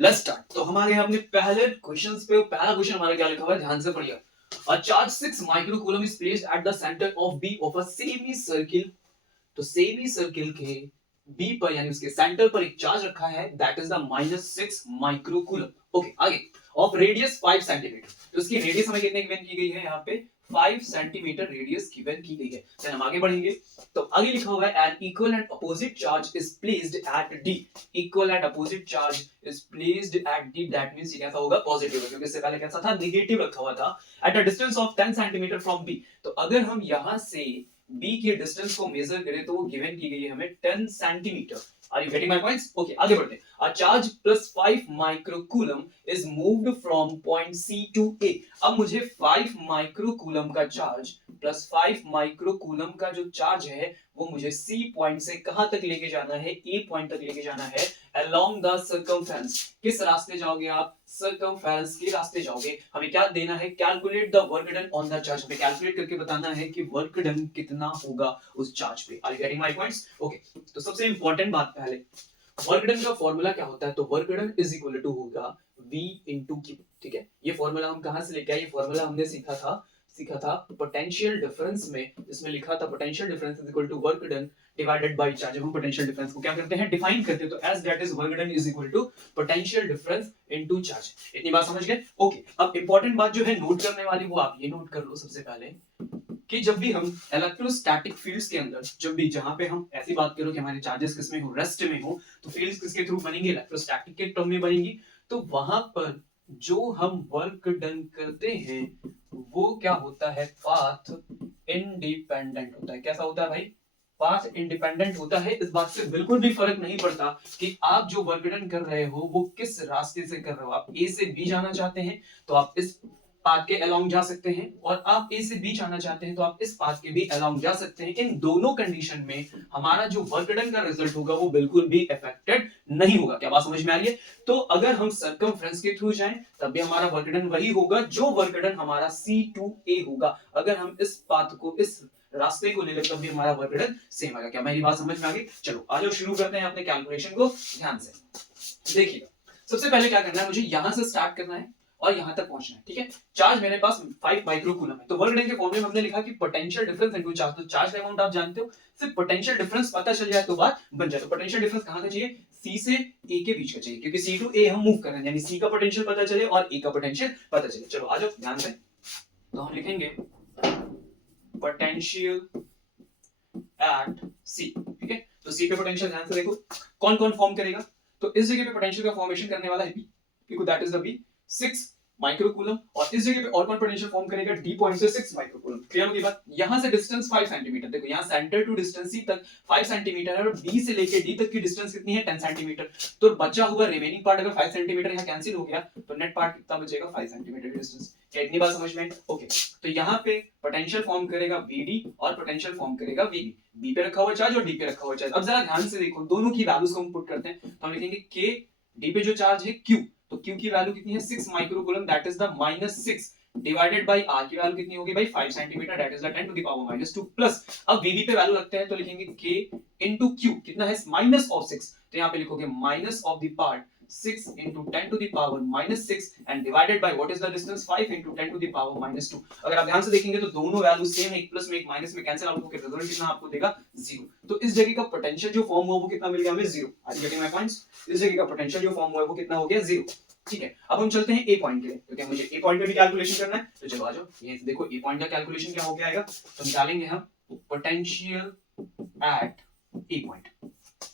Let's start. तो हम आ गए अपने पहले क्वेश्चंस पे। पहला क्वेश्चन हमारा क्या लिखा हुआ है, ध्यान से पढ़िए। A charge 6 microcoulomb is placed at the centre of B of a semi circle. तो सेमी सर्किल के बी पर यानी उसके सेंटर पर एक चार्ज रखा है, that is the -6 microcoulomb. Okay, आगे। Of radius 5 centimetre. तो उसकी रेडियस हमें कितने गिवन की गई है, यहाँ पे 5 सेंटीमीटर रेडियस गिवन की गई है। चलिए हम आगे बढ़ेंगे। तो आगे लिखा हुआ है an equal and opposite charge is placed at D. Equal and opposite charge is placed at D, that means ये कैसा होगा, पॉजिटिव, क्योंकि इससे पहले कैसा था, नेगेटिव रखा हुआ था। At a distance of 10 centimetre from B. तो अगर हम यहां से बी के डिस्टेंस को मेजर करें तो वो गिवन की गई है हमें 10 centimetre. Are you getting my points? Okay, आगे बढ़ते हैं। A charge plus 5 microcoulomb is moved from point C to A. अब मुझे 5 माइक्रोकूलम का चार्ज प्लस 5 माइक्रोकूलम का जो चार्ज है वो मुझे सी पॉइंट से कहां तक लेके जाना है, ए पॉइंट तक लेके जाना है, अलोंग द सर्कमफेरेंस। किस रास्ते जाओगे आप, सर्कमफेरेंस के रास्ते जाओगे। हमें क्या देना है, calculate the work done on the charge. हमें कैलकुलेट करके बताना है कि वर्क डन कितना होगा उस चार्ज पे। Are you getting my points? Okay, तो सबसे इंपॉर्टेंट बात पहले, वर्क डन का फॉर्मूला क्या होता है, तो work done is equal to होगा V इंटू क्यू। ठीक है, ये फॉर्मूला हम कहां से लेके आए, ये फॉर्मूला हमने सीखा था पोटेंशियल डिफरेंस में। इसमें लिखा था potential difference is equal to work done divided by charge. जब हम पोटेंशियल डिफरेंस को क्या करते हैं, डिफाइन करते हैं, तो as that is work done is equal to potential difference into charge. इतनी बात समझ गए? ओके, अब इंपॉर्टेंट बात जो है नोट करने वाली, वो आप ये नोट कर लो सबसे पहले कि जब भी हम इलेक्ट्रोस्टैटिक फील्ड्स के अंदर, जब भी जहां पे हम ऐसी बात करो कि हमारे चार्जेस किसमें हो, रेस्ट में हो, तो फील्ड्स किसके थ्रू बनेंगी, इलेक्ट्रोस्टैटिक के टर्म में बनेंगी। तो वहां पर जो हम वर्क डन करते हैं वो क्या होता है, पाथ इंडिपेंडेंट होता है। कैसा होता है भाई, पाथ इंडिपेंडेंट होता है। इस बात से बिल्कुल भी फर्क नहीं पड़ता कि आप जो वर्क डन कर रहे हो वो किस रास्ते से कर रहे हो। आप ए से बी जाना चाहते हैं तो आप इस पाथ के अलोंग जा सकते हैं, और आप ए से बी जाना चाहते हैं तो आप इस पाथ के भी अलोंग जा सकते हैं। इन दोनों कंडीशन में हमारा जो वर्क डन का रिजल्ट होगा वो बिल्कुल भी अफेक्टेड नहीं होगा। क्या बात समझ में आ रही है? तो अगर हम सर्कमफ्रेंस के थ्रू जाएं तब भी हमारा वर्क डन वही होगा जो वर्क डन हमारा C2A होगा। अगर हम इस पाथ को, इस रास्ते को ले ले, तब भी हमारा वर्क डन सेम आएगा। क्या मेरी बात समझ में आ गई? चलो आ जाओ, शुरू करते हैं अपने कैलकुलेशन को। ध्यान से देखिएगा, सबसे पहले क्या करना है, मुझे यहां से स्टार्ट करना है और यहां तक पहुंचना है। ठीक है, चार्ज मेरे पास 5 माइक्रोकूलम है, तो वर्क डन के फॉर्मूले में हमने लिखा कि पोटेंशियल डिफरेंस इनटू चार्ज। तो चार्ज का अमाउंट आप जानते हो, सिर्फ पोटेंशियल डिफरेंस पता चल जाए तो बात बन जाए। तो पोटेंशियल डिफरेंस कहां का चाहिए, सी से ए के बीच का चाहिए, क्योंकि सी टू ए हम मूव कर रहे हैं, यानी सी का पोटेंशियल पता चले और ए का पोटेंशियल पता चले। चलो आ जाओ ध्यान से, तो हम लिखेंगे पोटेंशियल एट सी। ठीक है, तो सी पे पोटेंशियल ध्यान से देखो कौन कौन फॉर्म करेगा। तो इस जगह पे पोटेंशियल का फॉर्मेशन करने वाला है बी, क्योंकि that is the B 6 microcoulomb, और इस जगह पे और कौन पोटेंशियल फॉर्म करेगा, डी पॉइंट से 6 माइक्रोकूलम। क्लियर होगी बात? यहां से डिस्टेंस 5 सेंटीमीटर, देखो यहां सेंटर टू डिस्टेंस सी तक 5 सेंटीमीटर है, और बी से लेके डी तक की डिस्टेंस कितनी है, 10 सेंटीमीटर। तो बचा हुआ रिमेनिंग पार्ट अगर 5 सेंटीमीटर यहां कैंसिल हो गया तो नेट पार्ट कितना बचेगा, 5 सेंटीमीटर की डिस्टेंस। क्या इतनी बात समझ में? ओके, तो यहां पे पोटेंशियल फॉर्म करेगा VD और पोटेंशियल फॉर्म करेगा VB। बी पे रखा हुआ चार्ज और डी पे रखा हुआ चार्ज। अब जरा ध्यान से देखो, दोनों की वैल्यूज को हम पुट करते हैं, तो हम लिखेंगे K, डी पे जो चार्ज है Q, तो Q की वैल्यू कितनी है, 6 microcoulomb, that is the -6 divided by R की वैल्यू कितनी होगी भाई, 5 centimetre, that is the 10 to the power -2 plus. अब VB पे वैल्यू रखते हैं तो लिखेंगे K into Q, कितना है, -6, तो यहां पे लिखोगे minus of the part 6 into 10 to the power -6 and divided by what is the distance, 5 into 10 to the power -2। अगर आप ध्यान से देखेंगे तो दोनों वैल्यू सेम है, एक प्लस में एक माइनस में कैंसिल आउट होकर रिजल्ट कितना आपको देगा, 0। तो इस जगह का पोटेंशियल जो फॉर्म हुआ वो कितना मिल गया हमें, 0। Are you getting my points? इस जगह का पोटेंशियल जो फॉर्म हुआ है वो कितना हो गया, 0। ठीक है, अब हम चलते हैं ए पॉइंट के लिए, क्योंकि मुझे ए पॉइंट पे भी कैलकुलेशन करना है। तो चलो आ जाओ, ये देखो ए पॉइंट का कैलकुलेशन क्या हो गया आएगा, तो निकालेंगे हम पोटेंशियल एट ए पॉइंट।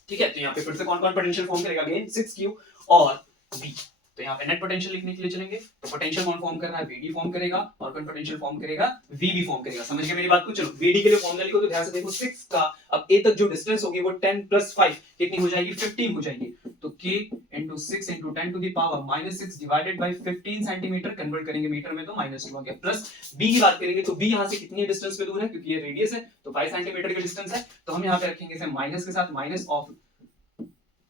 ठीक है, तो यहाँ पे फिर से कौन कौन पोटेंशियल फॉर्म करेगा, अगेन 6Q और V। तो यहाँ पे नेट पोटेंशियल लिखने के लिए चलेंगे, तो पोटेंशियल कौन फॉर्म कर रहा है, VD फॉर्म करेगा, और कौन पोटेंशियल फॉर्म करेगा, VB फॉर्म करेगा। समझ गए मेरी बात को? चलो VD के लिए फॉर्मूला लिखो, तो ध्यान से देखो 6 का अब A तक जो डिस्टेंस होगी वो 10 प्लस 5 कितनी हो जाएगी, 15 हो जाएगी। तो K into 6 into 10 to the power -6 divided by 15 centimetre, convert करेंगे मीटर में तो -2 हो गया। प्लस B की बात करेंगे तो B यहाँ से कितनी डिस्टेंस पे दूर है, क्योंकि ये रेडियस है तो 5 सेंटीमीटर की डिस्टेंस है, तो हम यहाँ पे रखेंगे इसे माइनस के साथ, minus of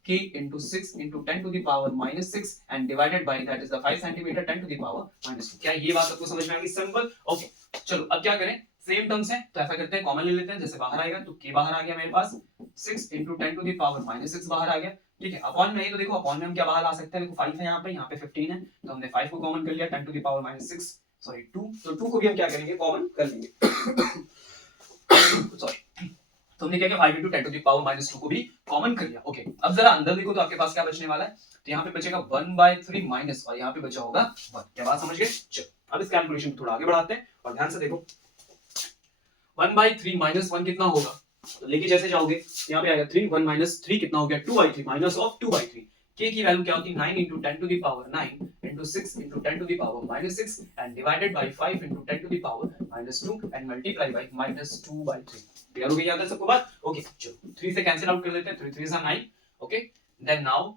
K into 6 into 10 to the power -6 and divided by that is the 5 centimeter 10 to the power -2। क्या ये बात आपको समझ में आ गई? सिंपल। ओके, चलो अब क्या करें, सेम टर्म्स है तो ऐसा करते हैं कॉमन ले लेते हैं, जैसे बाहर आएगा तो k बाहर आ गया मेरे पास, 6 × 10 टू द पावर -6 बाहर आ गया, ठीक है। अपॉन में है तो देखो अपॉन में हम क्या बाहर ला सकते हैं, देखो 5 है यहाँ पे 15 है तो हमने 5 को कॉमन कर लिया, 10 टू द पावर -6 सॉरी 2, तो 2 को भी हम क्या करेंगे कॉमन कर लेंगे सॉरी, तो हमने क्या किया 5 × 10 टू द पावर -2 को भी कॉमन कर लिया। ओके, अब जरा अंदर देखो तो आपके पास क्या बचने वाला है, तो यहाँ पे बचेगा 1/3 माइनस और यहाँ पे बचा होगा 1। क्या बात समझ गए? चलो अब इस कैलकुलेशन को थोड़ा आगे बढ़ाते हैं और ध्यान से देखो 1/3 माइनस 1 कितना होगा, तो लेके जैसे जाओगे यहाँ पे आएगा 3, 1 माइनस 3 कितना हो गया 2/3 माइनस ऑफ 2/3। k की वैल्यू क्या होती है 9 × 10 to the power 9 × 6 × 10 to the power -6 and divided by 5 × 10 to the power -2 and multiply by -2/3। Clear हो गई याद है सबको बात? ओके चलो 3 से कैंसिल आउट कर देते हैं, 3 3 is 9। Okay then now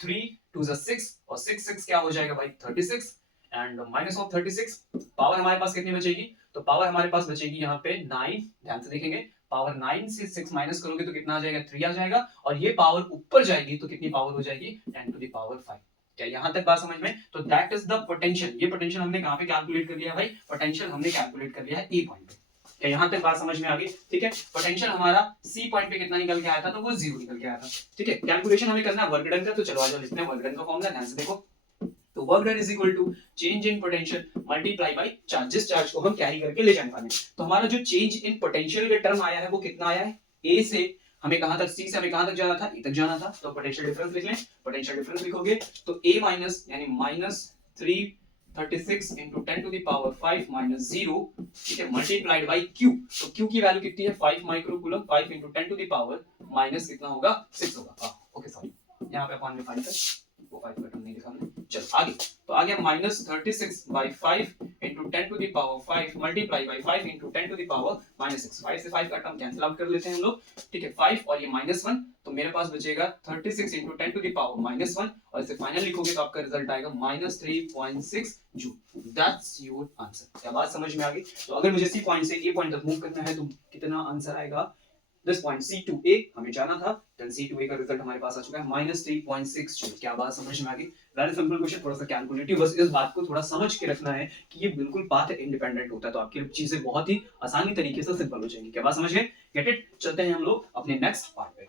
3 2 is 6 और 6 6 क्या हो जाएगा भाई 36 एंड माइनस ऑफ 36 पावर हमारे पास कितनी बचेगी, तो पावर हमारे पास बचेगी यहाँ पे 9, ध्यान से देखेंगे पावर 9 से 6 माइनस करोगे तो कितना आ जाएगा 3 आ जाएगा और ये पावर ऊपर जाएगी तो कितनी पावर हो जाएगी 10 टू द पावर 5। क्या यहाँ तक बात समझ में? तो दैट इज द पोटेंशियल। ये पोटेंशियल हमने कहाँ पे कैलकुलेट कर लिया भाई, पोटेंशियल हमने कैलकुलेट कर लिया है ए पॉइंट पे। क्या यहाँ तक बात समझ में आ गई? ठीक है, पोटेंशियल हमारा सी पॉइंट पे कितना निकल के आया था, तो वो 0 निकल के आया था। ठीक है, कैलकुलेशन हमें करना है वर्क डन का, तो चलो आज लिखते हैं वर्क डन का फॉर्मूला, ध्यान से देखो। तो work done is equal to change in potential multiply by charge, जिस चार्ज को हम कैरी करके ले जाने वाले हैं। तो हमारा जो चेंज इन पोटेंशियल का टर्म आया है वो कितना आया है, ए से हमें कहां तक, सी से हमें कहां तक जाना था, ए तक जाना था, तो पोटेंशियल डिफरेंस लिख लें। पोटेंशियल डिफरेंस लिखोगे तो a माइनस यानी -336 × 10 टू द पावर 5 -0, ठीक है, मल्टीप्लाइड बाय q। तो q की वैल्यू कितनी है 5 microcoulomb, 5 × 10 to the power minus कितना होगा 6 होगा। ओके सॉरी यहाँ पे अपॉन में 5 है, वो 5 का टर्म नहीं लिखा हमने। चलो आगे, तो आ गया -36/5 × 10 to the power 5 multiply by 5 × 10 to the power -6। 5 से 5 का टर्म कैंसिल आउट कर लेते हैं हम लोग, ठीक है, 5 और ये -1, तो मेरे पास बचेगा 36 × 10 टू द पावर -1 और इसे फाइनल लिखोगे तो आपका रिजल्ट आएगा -3.6 जूल। That's your answer. क्या बात समझ में आ गई? तो अगर मुझे सी पॉइंट से ए पॉइंट तक मूव करना है तो कितना आंसर आएगा, दिस पॉइंट C2A हमें जाना था, देन C2A का रिजल्ट हमारे पास आ चुका है -3.6 जूल। क्या बात समझ में आ गई? वेरी सिंपल क्वेश्चन, थोड़ा सा कैलकुलेटिव, बस इस बात को थोड़ा समझ के रखना है कि ये बिल्कुल पाथ इंडिपेंडेंट होता है, तो आपकी चीजें बहुत ही आसानी तरीके से सिंपल हो जाएंगी। क्या बात समझ गए? Get it? चलते हैं हम लोग अपने नेक्स्ट पार्ट पे।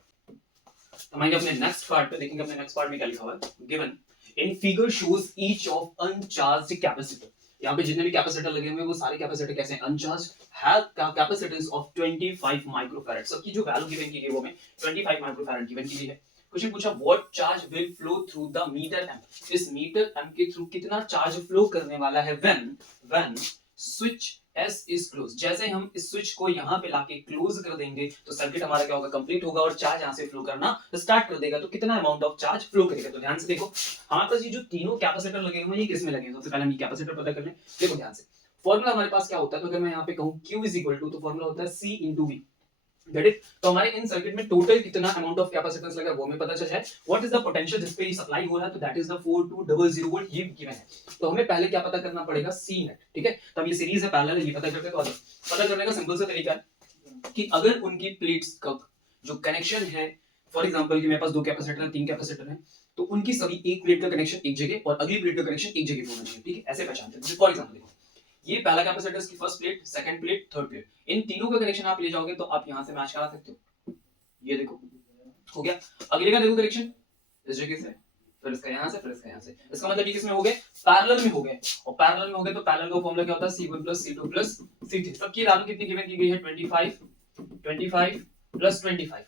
तो हम अपने नेक्स्ट पार्ट पे देखेंगे, अपने नेक्स्ट पार्ट में क्या लिखा हुआ है, given in figure shows each of uncharged capacitor. यहाँ पे जितने भी कैपेसिटर लगे हुए हैं वो सारे कैपेसिटर कैसे हैं, uncharged, have capacitance of 25 microfarad. सबकी जो वैल्यू गिवन की गई वो में 25 माइक्रोफैराड गिवन की गई है। क्वेश्चन पूछा what charge will flow through the meter M, इस मीटर एम के थ्रू कितना चार्ज फ्लो करने वाला है when switch S is closed। जैसे हम इस स्विच को यहाँ पे लाके क्लोज कर देंगे तो सर्किट हमारा क्या होगा, कंप्लीट होगा और चार्ज यहाँ से फ्लो करना स्टार्ट कर देगा। तो कितना अमाउंट ऑफ चार्ज फ्लो करेगा, तो ध्यान से देखो हमारे पास ये जो तीनों कैपेसिटर लगे हुए हैं ये किस में लगे हैं, सबसे पहले हम ये कैपेसिटर पता कर लें। देखो ध्यान से, फॉर्मूला हमारे पास क्या होता है, तो अगर मैं यहाँ पे कहूँ Q इज इक्वल टू, तो फॉर्मूला होता है C × V। Get it? तो हमारे इन सर्किट में टोटल कितना अमाउंट ऑफ कैपेसिटेंस लगा वो हमें पता चल जाए। व्हाट इज द पोटेंशियल जिस पे ये सप्लाई हो रहा है, तो दैट इज द 4200 वोल्ट, ये गिवन है। तो हमें पहले क्या पता करना पड़ेगा, C नेट, ठीक है। तब ये सीरीज है पैरेलल है, ये पता करते हैं। तो पता करने का सिंपल सा तरीका है कि अगर उनकी प्लेट्स का जो कनेक्शन है, फॉर एग्जांपल कि मेरे पास 2 कैपेसिटर है, 3 कैपेसिटर है, तो उनकी सभी एक प्लेट का कनेक्शन एक जगह और अगली प्लेट का कनेक्शन एक जगह होना चाहिए, ठीक है, ऐसे पहचानते हैं। फॉर एग्जांपल देखो ये पहला कैपेसिटर की first plate, second plate, third plate, इन तीनों का कनेक्शन आप ले जाओगे तो आप यहां से मैच करा सकते हो। ये देखो हो गया। अगले का देखो कनेक्शन इस जगह से, फिर इसका यहां से, फिर इसका यहां से, इसका मतलब ये किसमें हो गए, पैरेलल में हो गए। और पैरेलल में हो गए तो पैरेलल का फार्मूला क्या होता है, C1 + C2 + C3। सबकी वैल्यू कितनी गिवन की गई है 25 + 25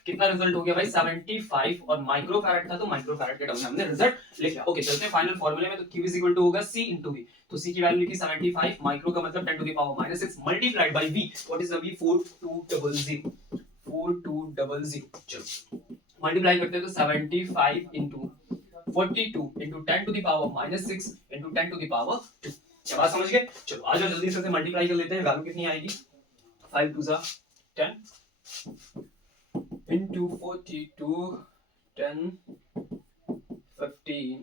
कितना रिजल्ट हो गया भाई 75 और माइक्रोफैराड था तो माइक्रोफैराड के टर्म में हमने रिजल्ट लिख लिया। ओके चलते हैं फाइनल फार्मूले में। तो Q = होगा C × V। तो C की वैल्यू लिखी 75, माइक्रो का मतलब 10 to the power -6 multiplied by V। What is the V, 4200 4200। चलो मल्टीप्लाई करते हैं तो 75 × 42 × 10 to the power -6 × 10 to the power 2। क्या बात समझ गए? चलो आ जाओ जल्दी से मल्टीप्लाई कर लेते हैं। वैल्यू कितनी आएगी, 5 2 10 into 42 10 15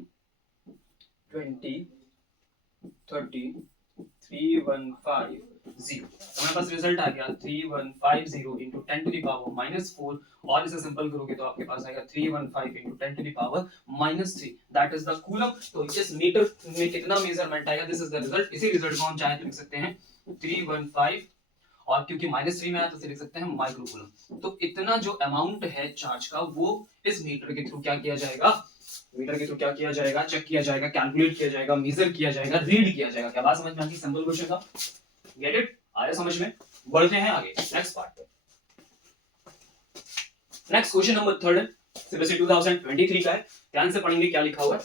20 30 3150। हमारे पास रिजल्ट आ गया 3150 into 10 to the power -4 और इसे सिंपल करोगे तो आपके पास आएगा 315 into 10 to the power -3। That is the coulomb. तो इस मीटर में कितना मेजरमेंट आएगा, दिस इज द रिजल्ट। इसी रिजल्ट को हम चाहे तो लिख सकते हैं 315 और क्योंकि -3 में आया तो इसे लिख सकते हैं माइक्रोकूलम। तो इतना जो अमाउंट है चार्ज का वो इस मीटर के थ्रू क्या किया जाएगा, मीटर के थ्रू क्या किया जाएगा, चेक किया जाएगा, कैलकुलेट किया जाएगा, मेजर किया जाएगा, रीड किया जाएगा। क्या बात समझ में आ गई? सिंपल क्वेश्चन था, गेट इट? आया समझ में? बढ़ते हैं आगे नेक्स्ट पार्ट पे। नेक्स्ट क्वेश्चन नंबर 3 सीबीएसई 2023 का है, ध्यान से पढ़ेंगे क्या लिखा हुआ है।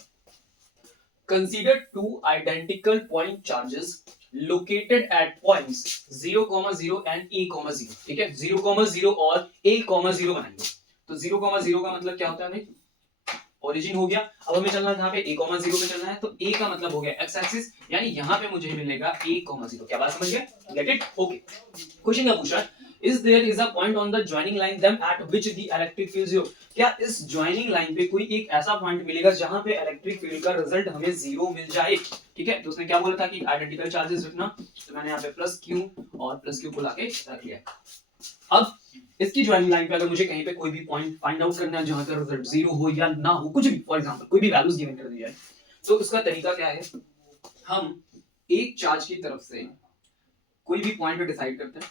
Consider two identical point charges located at points 0,0 and a,0। ठीक है, 0,0 और a,0 बनाएंगे। तो 0,0 का मतलब क्या होता है भाई? ओरिजिन हो गया। अब हमें चलना है यहाँ पे a,0 पे चलना है, तो a का मतलब हो गया x एक्सिस, यानी यहाँ पे मुझे मिलेगा a,0। क्या बात समझ गए? Gate it? ओके। क्वेश्चन क्या पूछा है? Is there is a point on the joining line them at which the electric field 0? क्या इस joining line पे कोई एक ऐसा पॉइंट मिलेगा जहां पे इलेक्ट्रिक फील्ड का रिजल्ट हमें 0 मिल जाए? ठीक है, तो उसने क्या बोला था कि आइडेंटिकल चार्जेस रखना, तो मैंने यहाँ पे प्लस क्यू और प्लस क्यू को लाके रख लिया। अब इसकी ज्वाइनिंग लाइन पे अगर मुझे कहीं पे कोई भी पॉइंट फाइंड आउट करना है जहां का रिजल्ट 0 हो या ना हो, कुछ भी, फॉर एग्जांपल कोई भी वैल्यूज गिवन कर दी जाए, तो उसका तरीका क्या है? हम एक चार्ज की तरफ से कोई भी पॉइंट पे डिसाइड करते हैं।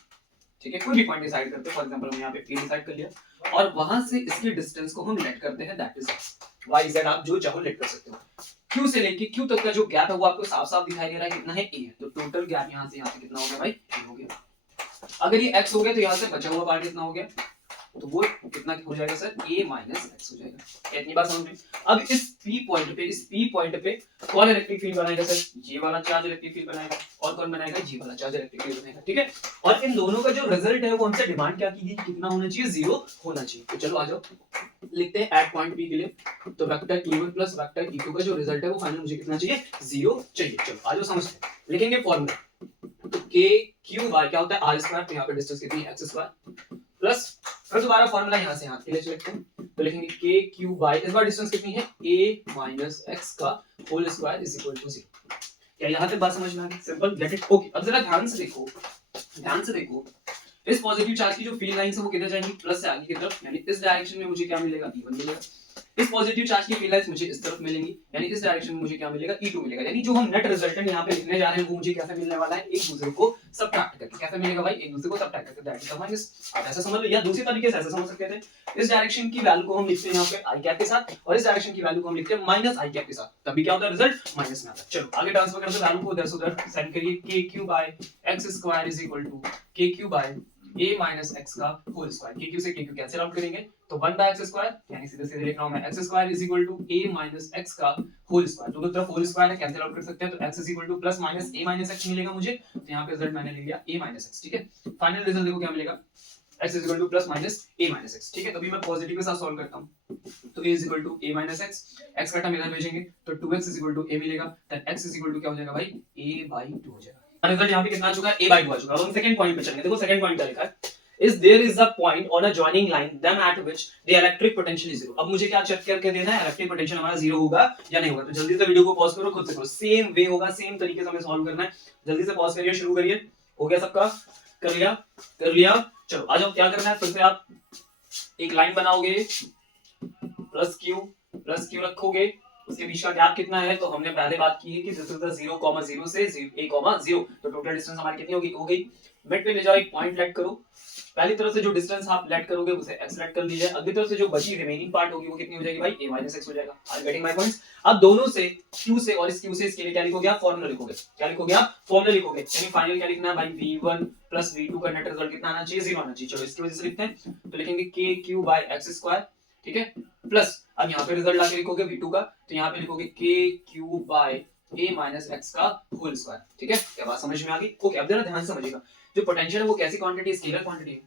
ठीक है, कोई भी पॉइंट डिसाइड करते हैं, फॉर एग्जांपल हम यहाँ पे P डिसाइड कर लिया और वहां से इसके डिस्टेंस को हम लेट करते हैं, दैट इज y z, आप जो चाहो लेट कर सकते हो। Q से लेके Q तक का जो गैप है वो आपको साफ साफ दिखाई दे रहा है, कितना है? a है। तो टोटल गैप यहाँ से कितना हो गया भाई? a हो गया। अगर ये x हो गया तो यहाँ से बचा हुआ पार्ट कितना हो गया? तो वो कितना हो जाएगा सर? a माइनस x हो जाएगा। इतनी बात समझ में? अब इस P पॉइंट पे कौन इलेक्ट्रिक फील्ड बनाएगा सर? ये वाला चार्ज इलेक्ट्रिक फील्ड बनाएगा। और कौन बनाएगा? ये वाला चार्ज इलेक्ट्रिक फील्ड बनाएगा। ठीक है, और इन दोनों का जो रिजल्ट है वो हमसे डिमांड क्या की गई? कितना होना चाहिए? 0 होना चाहिए। तो चलो आ जाओ, लिखते हैं एट पॉइंट P के लिए, तो vector E1 plus vector E2 का जो रिजल्ट है वो फाइनल मुझे कितना चाहिए? 0 चाहिए। चलो आ जाओ समझते हैं, लिखेंगे फॉर्मूला। तो k q बाय क्या होता है? r स्क्वायर, तो यहाँ पे डिस्टेंस कितनी है? x स्क्वायर प्लस, फिर दोबारा फॉर्मूला यहाँ से यहाँ के लिए लिखते हैं, तो लिखेंगे k q बाय, इस बार डिस्टेंस कितनी है? a माइनस x का whole square is equal to 0। क्या यहाँ तक बात समझ में आ गई? Simple, get it? ओके। अब जरा ध्यान से देखो, ध्यान से देखो, इस पॉजिटिव चार्ज की जो फील्ड लाइंस है वो किधर जाएंगी? प्लस से आगे की तरफ, यानी इस डायरेक्शन में मुझे क्या मिलेगा? E1 मिलेगा। इस पॉजिटिव चार्ज की फील्ड लाइंस मुझे इस तरफ मिलेंगी, यानी इस डायरेक्शन में मुझे क्या मिलेगा? E2 मिलेगा। यानी जो हम नेट रिजल्टेंट यहाँ पे लिखने जा रहे हैं वो मुझे कैसे मिलने वाला है? एक दूसरे को सब्ट्रैक्ट करके। कैसे मिलेगा भाई? एक दूसरे को सब्ट्रैक्ट करके, दैट इज द माइनस। आप ऐसा समझ लो, या दूसरी तरीके से ऐसा समझ सकते थे, इस डायरेक्शन की वैल्यू को हम लिखते हैं यहाँ पे आई कैप के साथ, और इस डायरेक्शन की वैल्यू को हम लिखते हैं माइनस आई कैप के साथ, तभी क्या होता है? रिजल्ट माइनस में आता है। चलो आगे ट्रांसफर करते हैं वैल्यू को उधर से उधर, साइन करिए, kq by x square is equal to kq by a minus x का होल स्क्वायर। kq से kq कैंसिल आउट करेंगे तो 1 बाय x स्क्वायर, यानी सीधे सीधे लिख रहा हूं मैं x square is equal to a minus x का होल स्क्वायर। दोनों तरफ होल स्क्वायर है, कैंसिल आउट कर सकते हैं, तो x is equal to plus minus a minus x मिलेगा मुझे। तो यहां पे रिजल्ट मैंने ले लिया a माइनस x। ठीक है, फाइनल रिजल्ट देखो क्या मिलेगा? x is equal to plus minus a minus x। ठीक है, तभी मैं पॉजिटिव के साथ सॉल्व करता हूं, तो a is equal to a minus x, x का टर्म इधर भेजेंगे तो 2x is equal to a मिलेगा, then x is equal to क्या हो जाएगा भाई? a बाय 2 हो जाएगा। रिजल्ट यहां पे कितना आ चुका है? a बाय 2 आ चुका है। अब हम सेकंड पॉइंट पे चलेंगे। देखो सेकंड पॉइंट क्या लिखा है? Is there is a point on a joining line them at which the electric potential is 0। अब मुझे क्या चेक करके देना है? इलेक्ट्रिक पोटेंशियल हमारा 0 होगा या नहीं होगा। तो जल्दी से वीडियो को पॉज करो, खुद से करो, सेम वे होगा, सेम तरीके से हमें सॉल्व करना है। जल्दी से पॉज करिए, शुरू करिए। हो गया सबका? कर लिया? कर लिया। चलो आ जाओ, क्या करना है? फिर से आप एक लाइन बनाओगे, प्लस क्यू रखोगे, उसके बीच का गैप कितना है? तो हमने पहले बात की है कि दिस इज द 0,0 से a,0, तो टोटल डिस्टेंस हमारी कितनी होगी? हो गई। मिड पे ले जाओ, एक पॉइंट लेट करो, पहली तरफ से जो डिस्टेंस आप लेट करोगे उसे x लेट कर लीजिए, अगली तरफ से जो बची रिमेनिंग पार्ट होगी वो कितनी हो जाएगी भाई? a माइनस x हो जाएगा। Are getting my points? अब दोनों से q से और इस q से इसके लिए क्या लिखोगे आप? फॉर्मूला लिखोगे। क्या लिखोगे आप? फॉर्मूला लिखोगे, यानी फाइनल क्या लिखना है भाई? v1 प्लस v2 का नेट रिजल्ट कितना आना चाहिए? 0 आना चाहिए। चलो इसकी वजह से लिखते हैं, तो लिखेंगे kq बाय x स्क्वायर, ठीक है, प्लस अब यहाँ पे रिजल्ट लाके लिखोगे v2 का, तो यहाँ पे लिखोगे kq by a minus x का होल स्क्वायर। ठीक है, क्या बात समझ में आ गई? ओके, अब जरा ध्यान से समझिएगा, जो पोटेंशियल है वो कैसी क्वांटिटी है? स्केलर क्वांटिटी है।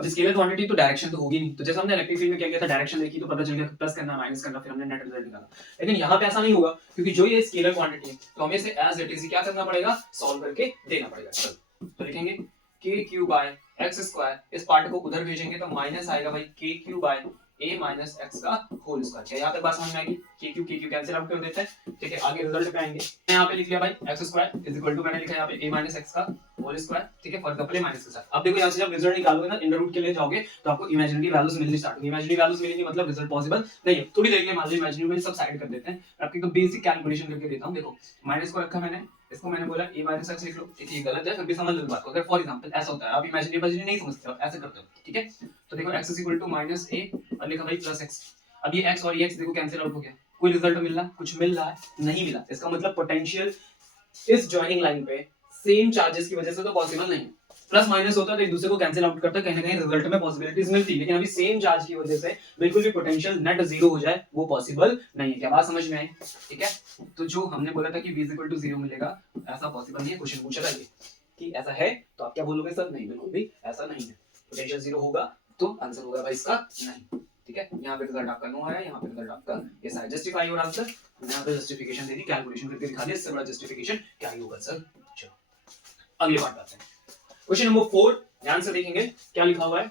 अब स्केलर क्वांटिटी तो डायरेक्शन तो होगी नहीं, तो जैसे हमने इलेक्ट्रिक फील्ड में क्या किया था, डायरेक्शन देखी तो पता चल गया प्लस करना माइनस करना, फिर हमने नेट रिजल्ट निकाला। लेकिन यहाँ पे ऐसा नहीं होगा, क्योंकि जो ये स्केलर क्वांटिटी है तो हमें इसे एज इट इज क्या करना पड़ेगा? सॉल्व करके देना पड़ेगा। चलो तो लिखेंगे kq बाय x स्क्वायर, इस पार्ट को उधर भेजेंगे तो माइनस आएगा भाई kq by a minus x का होल स्क्वायर। क्या यहाँ तक बात समझ में आएगी? kq कैंसिल आउट कर देते हैं। ठीक है, आगे रिजल्ट पे आएंगे। मैं यहाँ पे लिख लिया भाई x square is equal to, मैंने लिखा यहाँ पे a माइनस x का होल स्क्वायर। ठीक है, फॉर एग्जांपल a माइनस के साथ। अब देखो यहाँ से जब रिजल्ट निकालोगे ना, इंडर रूट के लिए जाओगे तो आपको इमेजिनरी वैल्यूज मिलनी स्टार्ट होगी। इमेजिनरी वैल्यूज मिलेंगी मतलब रिजल्ट पॉसिबल नहीं है। थोड़ी देर के लिए मान लो इमेजिनरी वैल्यू सब साइड कर देते हैं, आपको एक बेसिक कैलकुलेशन करके देता हूँ। देखो माइनस को रखा मैंने, इसको मैंने बोला a माइनस एक्स लिख लो, ठीक है, ये गलत है, फिर भी समझ लो बात को। अगर फॉर एग्जांपल ऐसा होता है, आप इमेजिन नहीं समझते हो, ऐसे करते हो, ठीक है। तो देखो x equal to minus a और लिखा भाई प्लस x। अब ये x और ये x देखो कैंसिल आउट हो गया, कोई रिजल्ट मिल रहा, कुछ मिल रहा है, नहीं मिला। इसका मतलब पोटेंशियल इस जॉइनिंग लाइन पे सेम चार्जेस की वजह से तो पॉसिबल नहीं है। प्लस माइनस होता तो एक दूसरे को कैंसिल आउट करता, कहीं ना कहीं रिजल्ट में पॉसिबिलिटीज मिलती, लेकिन अभी सेम चार्ज की वजह से बिल्कुल भी पोटेंशियल नेट जीरो हो जाए वो पॉसिबल नहीं है। क्या बात समझ में आई? ठीक है, तो जो हमने बोला था कि v इक्वल टू 0 मिलेगा, ऐसा पॉसिबल नहीं है। क्वेश्चन पूछा था ये कि ऐसा है, तो आप क्या बोलोगे सर? नहीं, बिल्कुल भी ऐसा नहीं है। पोटेंशियल जीरो होगा तो आंसर होगा भाई इसका नहीं। ठीक है, यहाँ पे रिजल्ट आपका नो आया, यहाँ पे रिजल्ट आपका यस आया। जस्टिफाई योर आंसर, मैंने यहाँ पे जस्टिफिकेशन दे दी, कैलकुलेशन करके दिखा दिया, इससे बड़ा जस्टिफिकेशन क्या ही होगा सर। चलो अगले पार्ट आते हैं। क्वेश्चन नंबर 4, ध्यान से देखेंगे क्या लिखा हुआ है।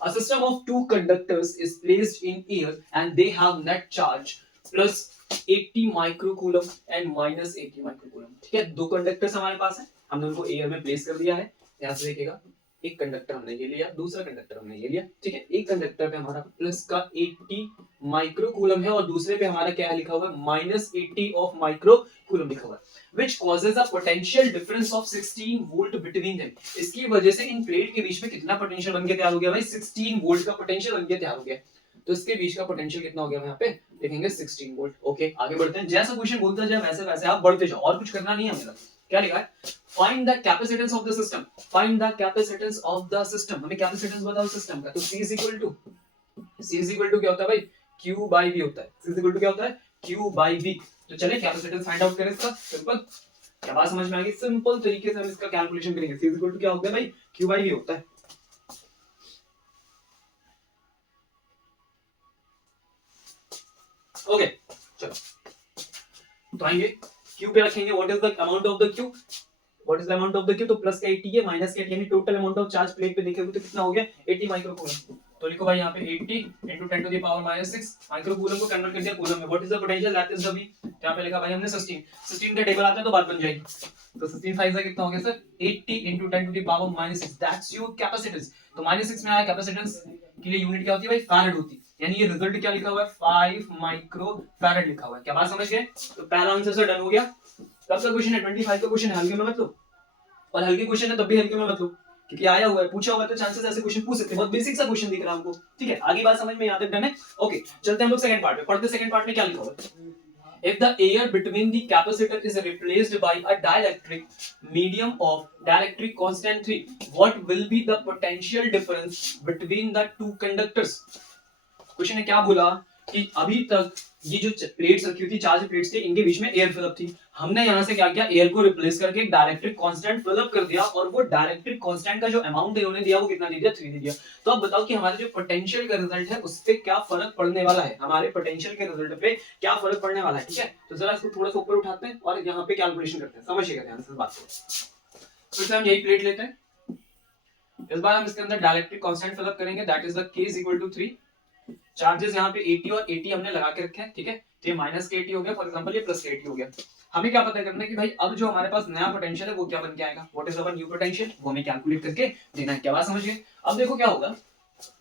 A system of two conductors is placed in air and they have net charge plus 80 microcoulomb and minus 80 microcoulomb. ठीक है, दो कंडक्टर्स हमारे पास है, हमने उनको एयर में प्लेस कर दिया है। ध्यान से देखिएगा, एक कंडक्टर हमने ये लिया, दूसरा कंडक्टर हमने ये लिया। ठीक है, एक कंडक्टर पे हमारा प्लस का 80 माइक्रोकूलम है और दूसरे पे हमारा क्या लिखा हुआ है, माइनस 80 ऑफ माइक्रोकूलम लिखा हुआ है, which causes a potential difference of 16 volt between them। इसकी वजह से इन प्लेट के बीच में कितना पोटेंशियल बन के तैयार हो गया भाई? 16 वोल्ट का पोटेंशियल बन के तैयार हो गया। तो इसके बीच का पोटेंशियल कितना हो गया? यहाँ पे लिखेंगे 16 वोल्ट। ओके, आगे बढ़ते हैं। जैसा क्वेश्चन बोलता जाए वैसे वैसे आप बढ़ते जाओ, और कुछ करना नहीं है हमें। क्या लिखा है? Find the capacitance of the system, find the capacitance of the system. हमें कैपेसिटेंस बताओ सिस्टम का। तो C is equal to क्या होता है भाई? Q by V होता है। C is equal to क्या होता है? Q by V। तो चलिए कैपेसिटेंस फाइंड आउट करें इसका। सिंपल, क्या बात समझ में आ गई? सिंपल तरीके से हम इसका कैलकुलेशन करेंगे। C is equal to क्या होता है भाई? Q by V होता है। ओके, चलो तो आएंगे Q पे रखेंगे what is the amount of the Q, what is the amount of the Q। तो प्लस का 80 है, माइनस का 80, यानी total amount of charge plate पे देखोगे तो कितना हो गया? 80 माइक्रोकूलम। तो लिखो भाई यहाँ पे 80 into 10 to the power minus 6 microcoulomb को कन्वर्ट कर दिया कूलम में। What is the potential? That is the V। यहाँ पे लिखा भाई हमने 16 का टेबल आता है तो बात बन जाएगी। तो 16 5 का कितना हो गया sir? 80 into 10 to the power minus 6, that's your capacitance. तो -6 में आया, कैपेसिटेंस के लिए यूनिट क्या होती है भाई? फैराड होती है। यानी ये रिजल्ट क्या लिखा हुआ है? 5 माइक्रो फैराड लिखा हुआ है। क्या बात समझ गए? तो पहला आंसर सर डन हो गया। कब का क्वेश्चन है? 25 का क्वेश्चन है, हल्के में मत लो, और हल्के क्वेश्चन है तब भी हल्के में मत लो, क्योंकि आया हुआ है, पूछा हुआ है, तो चांसेस ऐसे क्वेश्चन पूछ सकते हैं। बहुत बेसिक सा क्वेश्चन दिख रहा है हमको। ठीक है, आगे बात समझ में यहाँ तक डन है। ओके, चलते हैं हम लोग सेकंड पार्ट में। पढ़ते सेकंड पार्ट में क्या लिखा हुआ है। If the air between the capacitor is replaced by a dielectric medium of dielectric constant 3, what will be the potential difference between the two conductors? Question ने क्या बोला कि अभी तक ये जो प्लेट्स रखी हुई थी, चार्ज प्लेट्स थे, इनके बीच में एयर फिलअप थी। हमने यहाँ से क्या किया? एयर को रिप्लेस करके एक डायरेक्ट्रिक कांस्टेंट फिलअप कर दिया, और वो डायरेक्ट्रिक कांस्टेंट का जो अमाउंट इन्होंने दिया वो कितना दे दिया? 3 दे दिया। तो अब बताओ कि हमारे जो पोटेंशियल का रिजल्ट है उस पे क्या फर्क पड़ने वाला है, हमारे पोटेंशियल के रिजल्ट पे क्या फर्क पड़ने वाला है। ठीक है, तो जरा इसको थोड़ा सा ऊपर उठाते हैं और यहाँ पे कैलकुलेशन करते हैं। समझिएगा ध्यान से बात को। फिर से हम यही प्लेट लेते हैं, इस बार हम इसके अंदर डायरेक्ट्रिक कांस्टेंट फिलअप करेंगे, that is the K is equal to 3। Charges यहाँ पे 80 और 80 हमने लगा के रखे हैं। ठीक है, तो ये माइनस के 80 हो गया, फॉर एग्जांपल ये प्लस के 80 हो गया। हमें क्या पता करना है कि भाई अब जो हमारे पास नया पोटेंशियल है वो क्या बन के आएगा, what is our new potential, वो हमें कैलकुलेट करके देना है। क्या बात समझिए? अब देखो क्या होगा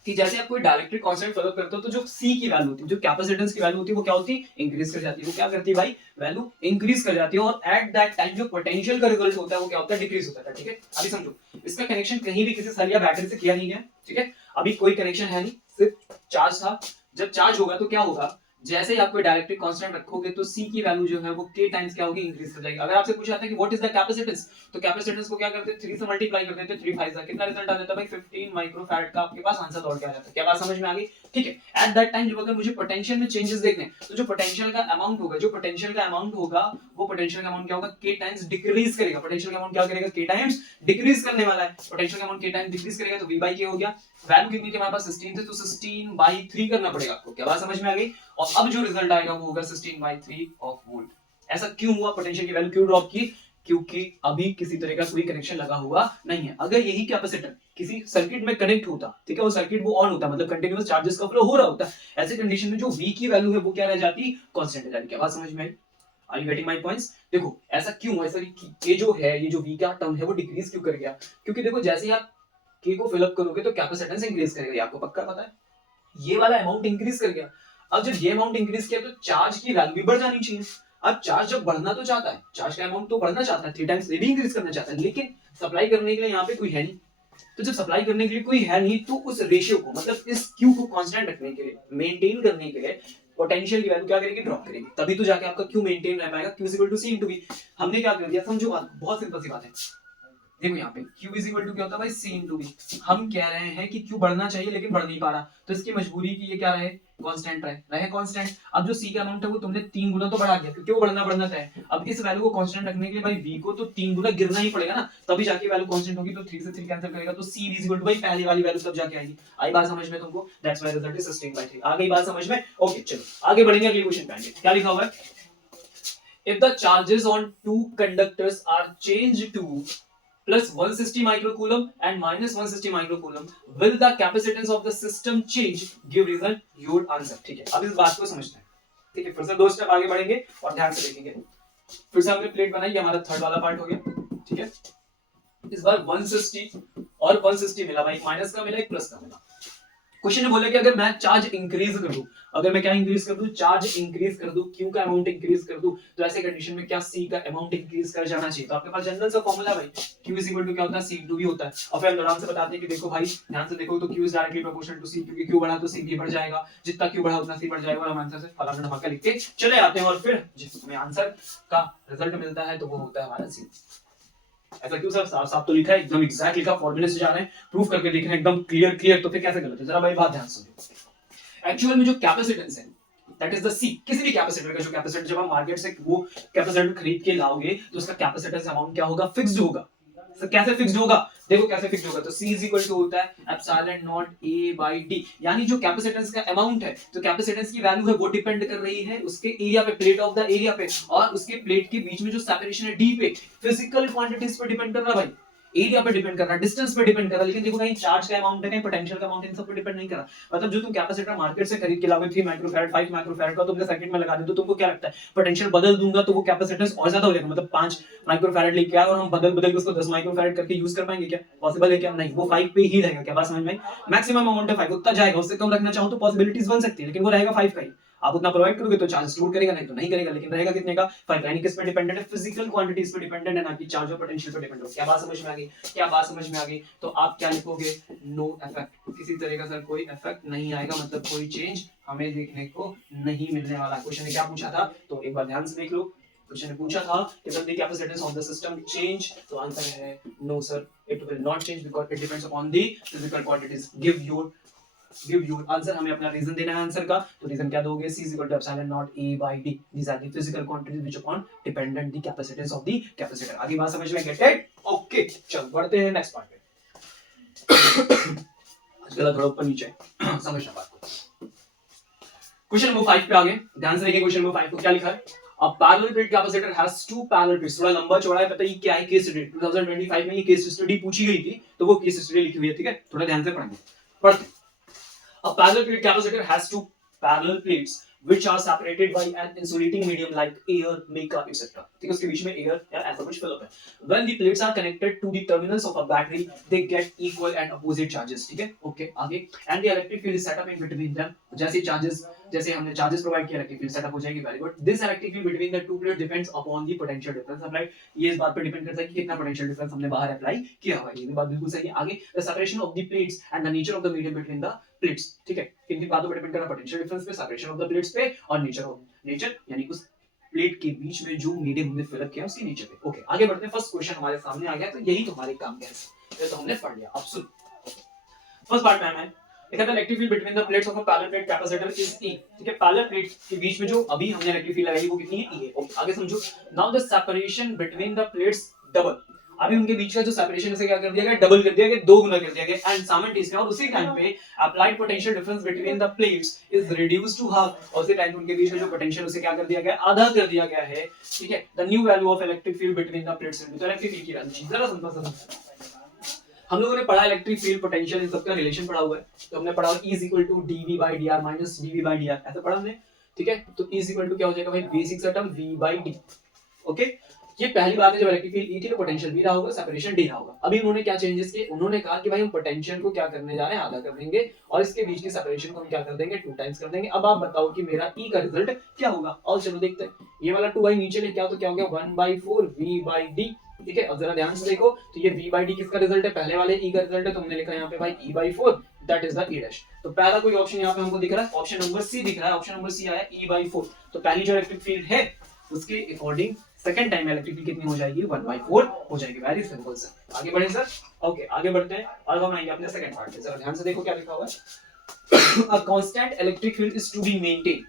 कि जैसे आप कोई डायरेक्ट्रिक कांस्टेंट फिलअप करते हो तो जो C की वैल्यू होती है, जो कैपेसिटेंस की वैल्यू होती है, वो क्या होती है? इंक्रीज कर जाती है। वो क्या करती है भाई? वैल्यू इंक्रीज कर जाती है, और एट दैट टाइम जो पोटेंशियल का रिजल्ट होता है वो क्या होता है? डिक्रीज होता है। ठीक है, अभी समझो, इसका कनेक्शन कहीं भी किसी सेल या बैटरी से किया नहीं गया। ठीक है, अभी कोई कनेक्शन है नहीं, सिर्फ चार्ज था। जब चार्ज होगा तो क्या होगा? जैसे ही आप कोई डायरेक्ट्रिक कांस्टेंट रखोगे तो C की वैल्यू जो है वो K टाइम्स क्या होगी? इंक्रीज कर जाएगी। अगर आपसे पूछा जाता है कि व्हाट इज द कैपेसिटेंस, तो कैपेसिटेंस को क्या करते हैं? 3 से मल्टीप्लाई कर देते हैं। 3 5 कितना रिजल्ट आ जाता है भाई? 15 माइक्रोफैराड का आपके पास आंसर दौड़ के आ जाता है। क्या बात समझ में आ गई? ठीक है, एट दैट टाइम जब अगर मुझे पोटेंशियल में चेंजेस देखने हैं तो जो पोटेंशियल का अमाउंट होगा, जो पोटेंशियल का अमाउंट होगा, वो पोटेंशियल का अमाउंट क्या होगा? K टाइम्स डिक्रीज करेगा। पोटेंशियल का अमाउंट क्या करेगा? K टाइम्स डिक्रीज करने वाला है। पोटेंशियल का अमाउंट K टाइम्स डिक्रीज करेगा तो V by K हो गया। वैल्यू कितनी थी हमारे पास? 16 थे, तो 16 by 3 करना पड़ेगा आपको। क्या बात समझ में आ गई? और अब जो रिजल्ट आएगा वो होगा 16 by 3 ऑफ वोल्ट। ऐसा क्यों हुआ? पोटेंशियल की वैल्यू क्यों ड्रॉप की? क्योंकि अभी किसी तरह का कोई कनेक्शन लगा हुआ नहीं है। अगर यही कैपेसिटर किसी सर्किट में कनेक्ट होता, ठीक है, वो सर्किट वो ऑन होता, मतलब कंटीन्यूअस चार्जेस का फ्लो हो रहा होता, ऐसे कंडीशन में जो V की वैल्यू है वो क्या रह जाती? कांस्टेंट रह जाती। क्या बात समझ में आई? Are you getting my points? देखो ऐसा क्यों हुआ? ऐसा ये जो है, ये जो V का टर्म है वो डिक्रीज क्यों कर गया? क्योंकि देखो जैसे ही आप K को फिल अप करोगे तो कैपेसिटेंस इंक्रीज करेगा, ये आपको पक्का पता है। ये वाला अमाउंट इंक्रीज कर गया। अब जब ये अमाउंट इंक्रीज किया तो चार्ज की वैल्यू भी बढ़ जानी चाहिए। अब चार्ज जब बढ़ना तो चाहता है, चार्ज का अमाउंट तो बढ़ना चाहता है, 3 टाइम्स भी इंक्रीज करना चाहता है, लेकिन सप्लाई करने के लिए यहाँ पे कोई है नहीं। तो जब सप्लाई करने के लिए कोई है नहीं तो उस रेशियो को, मतलब इस क्यू को कांस्टेंट रखने के लिए, मेंटेन करने के लिए पोटेंशियल की वैल्यू क्या करेगी, ड्रॉप करेगी, तभी तो जाके आपका क्यू मेंटेन रह पाएगा। Q is equal to C into V. हमने क्या कर दिया, समझो बात, बहुत सिंपल सी बात है। देखो यहाँ पे Q इज इक्वल टू क्या होता है भाई, C इंटू V। हम कह रहे हैं कि Q बढ़ना चाहिए लेकिन बढ़ नहीं पा रहा, तो इसकी मजबूरी की ये क्या रहे, कांस्टेंट रहे कांस्टेंट। अब जो C का अमाउंट है वो तुमने 3 गुना तो बढ़ा दिया, क्योंकि वो बढ़ना है। अब इस वैल्यू को कांस्टेंट रखने के लिए भाई V को तो 3 गुना गिरना ही पड़ेगा ना, तभी जाके वैल्यू कांस्टेंट होगी। तो 3 से 3 कैंसिल करेगा तो C इज इक्वल टू भाई पहली वाली वैल्यू तब जाके आएगी। आई बात समझ में तुमको? That's why result is 16/3। आ गई बात समझ में? ओके चलो आगे बढ़ेंगे, अगले क्वेश्चन पे आएंगे। क्या लिखा हुआ है, if the charges on two conductors are changed to plus 160 microcoulomb and minus 160 microcoulomb, will the capacitance of the system change? Give reason your answer। ठीक है, अब इस बात को समझते हैं। ठीक है, फिर से 2 स्टेप आगे बढ़ेंगे और ध्यान से देखेंगे। फिर से हमने प्लेट बनाई, ये हमारा थर्ड वाला पार्ट हो गया। ठीक है, इस बार 160 और 160 मिला भाई, माइनस का मिला, एक प्लस का मिला। क्वेश्चन ने बोला कि अगर मैं चार्ज इंक्रीज कर दूं, अगर मैं क्या इंक्रीज कर दूं, चार्ज इंक्रीज कर दूं, क्यू का अमाउंट इंक्रीज कर दूं, तो ऐसे कंडीशन में क्या सी का अमाउंट इंक्रीज कर जाना चाहिए। तो आपके पास जनरल सा फॉर्मूला भाई, क्यू इज इक्वल टू क्या होता है, सी इनटू वी होता है। और फिर हम आराम से बताते हैं कि देखो भाई ध्यान से देखो, तो Q is directly proportional to C, क्योंकि क्यू बढ़ा तो सी भी बढ़ जाएगा, जितना क्यू बढ़ा उतना सी बढ़ जाएगा। और हम आंसर से फलाना ढमाका लिख के चले आते हैं, और फिर जिसमें आंसर का रिजल्ट मिलता है तो वो होता है हमारा सी। ऐसा क्यों सर, साफ साफ तो लिखा है, एकदम एग्जैक्ट लिखा, फॉर्मूले से जा रहे हैं, प्रूफ करके देख रहे हैं, एकदम क्लियर, तो फिर कैसे गलत है? जरा भाई बात ध्यान से सुनो। एक्चुअल में जो कैपेसिटेंस है दैट इज द सी, किसी भी कैपेसिटर का जो कैपेसिटर, जब आप मार्केट से वो कैपेसिटर खरीद के लाओगे तो उसका कैपेसिटेंस अमाउंट क्या होगा, फिक्स्ड होगा। तो कैसे फिक्स्ड होगा, देखो कैसे फिक्स्ड होगा, तो C इज इक्वल टू होता है epsilon naught A by D, यानी जो कैपेसिटेंस का अमाउंट है, तो कैपेसिटेंस की वैल्यू है वो डिपेंड कर रही है उसके एरिया पे, प्लेट ऑफ द एरिया पे, और उसके प्लेट के बीच में जो सेपरेशन है D पे, फिजिकल क्वांटिटीज पे डिपेंड कर रहा है भाई, एरिया पे डिपेंड कर रहा है, डिस्टेंस पे डिपेंड कर रहा है। लेकिन देखो कहीं चार्ज का अमाउंट है, कहीं पोटेंशियल का अमाउंट, इन सब पे डिपेंड नहीं कर रहा। मतलब जो तुम कैपेसिटर मार्केट से खरीद के लाओगे 3 माइक्रोफैराड 5 माइक्रोफैराड का, तुमने सर्किट में लगा दे तो तुमको क्या लगता है, पोटेंशियल बदल दूंगा तो वो कैपेसिटेंस और ज्यादा हो जाएगा। मतलब 5 माइक्रोफैराड लेके आए और हम बदल के उसको 10 माइक्रोफैराड करके यूज कर पाएंगे क्या? पॉसिबल है क्या? नहीं, वो 5 पे ही रहेगा। क्या बात समझ में? मैक्सिमम अमाउंट है 5, उतना जाएगा, उससे कम रखना चाहो तो पॉसिबिलिटीज बन सकती है, लेकिन वो रहेगा 5 का ही। आप उतना प्रोवाइड करोगे तो चार्ज स्टोर करेगा, नहीं तो नहीं करेगा, लेकिन रहेगा कितने का, 5। यानी किस पे डिपेंडेंट है, फिजिकल क्वांटिटीज पे डिपेंडेंट है, ना कि चार्ज और पोटेंशियल पे डिपेंडेंट है। क्या बात समझ में आ गई? क्या बात समझ में आ गई? तो आप क्या लिखोगे, नो इफेक्ट, किसी तरह का सर कोई इफेक्ट नहीं आएगा, मतलब कोई चेंज हमें देखने को नहीं मिलने वाला। क्वेश्चन ने क्या पूछा था, तो एक बार ध्यान से देख लो। क्वेश्चन ने पूछा था कि when the capacitance of the system change, तो आंसर है no sir, it will not change because it depends upon the physical quantities. Give your answer, हमें अपना रीजन देना है आंसर का। तो रीजन क्या दोगे, C is equal to epsilon naught A by D, these are the physical quantities which upon dependent the capacitance of the capacitor। आगे बात समझ में? Gate it? ओके चलो बढ़ते हैं नेक्स्ट पार्ट पे। आजकल थोड़ा ऊपर नीचे समझना बात को। क्वेश्चन नंबर 5 पे आ गए, ध्यान से देखिए। क्वेश्चन नंबर 5 को क्या लिखा है, A parallel plate capacitor has two parallel plates। थोड़ा लंबा चौड़ा है, पता है क्या है, केस स्टडी 2025 में ये केस स्टडी पूछी गई थी, तो वो केस स्टडी लिखी हुई है। ठीक है, थोड़ा ध्यान से पढ़ते। A parallel plate capacitor has two parallel plates which are separated by an insulating medium like air, mica, etc. ठीक है, उसके बीच में air या ऐसा कुछ fill up है। When the plates are connected to the terminals of a battery, they get equal and opposite charges। ठीक है, ओके आगे। And the electric field is set up in between them। जैसे हमने charges provide किया, electric field setup हो जाएगी। Very good. This electric field between the two plates depends upon the potential difference applied. ये इस बात पर डिपेंड करता है कि कितना पोटेंशियल डिफरेंस हमने बाहर अप्लाई किया हुआ है। ये बात बिल्कुल सही है। आगे, the separation of the plates and the nature of the medium between the plates. ठीक है, किन किन बातों पर डिपेंड कर रहा है, पोटेंशियल डिफरेंस पे, सेपरेशन ऑफ द प्लेट्स पे, और नेचर यानी उस प्लेट के बीच में जो मीडियम हमने फिल अप किया उसकी नेचर पे। ओके आगे बढ़ते हैं। फर्स्ट क्वेश्चन हमारे सामने आ गया, तो यही तो हमारे काम का है, तो हमने पढ़ लिया। अब सुन, फर्स्ट पार्ट में है देखा था, electric field between the plates of a parallel plate capacitor is E। ठीक है, पैरेलल प्लेट के बीच में जो अभी हमने इलेक्ट्रिक फील्ड लगाई वो कितनी है, E है। ओके आगे समझो। Now the separation between the plates double. अभी उनके बीच का जो सेपरेशन है क्या कर दिया गया, डबल कर दिया गया, 2 गुना कर दिया गया। एंड साइमल्टेनियसली, और उसी टाइम पे applied potential difference between the plates is reduced to half. और उसी टाइम पे उनके बीच में जो पोटेंशियल उसे क्या कर दिया गया, आधा कर दिया गया है। ठीक है, the new value of electric field between the plates. तो इलेक्ट्रिक फील्ड की वैल्यू जरा समझो। हम लोगों ने पढ़ा इलेक्ट्रिक फील्ड, पोटेंशियल, इन सबका रिलेशन पढ़ा हुआ है। तो हमने पढ़ा E is equal to dV by dr minus dV by dr, ऐसा पढ़ा हमने। ठीक है, तो E is equal to क्या हो जाएगा भाई, बेसिक सा term V by D। Okay ये पहली बात है, जब इलेक्ट्रिक फील्ड ई थी तो पोटेंशियल भी रहा होगा, सेपरेशन डी रहा होगा। अभी उन्होंने क्या चेंजेस किए, उन्होंने कहा कि भाई हम पोटेंशियल को क्या करने जा रहे हैं, आधा कर देंगे और इसके बीच की सेपरेशन को हम क्या कर देंगे, 2 टाइम्स कर देंगे। अब आप बताओ कि मेरा ई का रिजल्ट क्या होगा, और चलो देखते हैं। ये वाला 2 भाई नीचे लेके आओ तो क्या हो गया, 1/4 v by d। ठीक है, अब जरा ध्यान से देखो तो ये v by d किसका रिजल्ट है, पहले वाले e का रिजल्ट है, तो हमने लिखा यहाँ पे भाई e/4, that is the e dash. तो पहला कोई ऑप्शन यहाँ पे हमको दिख रहा है, ऑप्शन नंबर सी दिख रहा है, ऑप्शन नंबर सी आया e/4। तो पहली जो इलेक्ट्रिक फील्ड है उसके according second time electric field कितनी हो जाएगी, 1/4 हो जाएगी। वेरी सिंपल सर, आगे बढ़े सर। ओके आगे बढ़ते हैं और हम आएंगे अपने सेकंड पार्ट पे। जरा ध्यान से देखो क्या लिखा हुआ है। A constant electric field is to be maintained.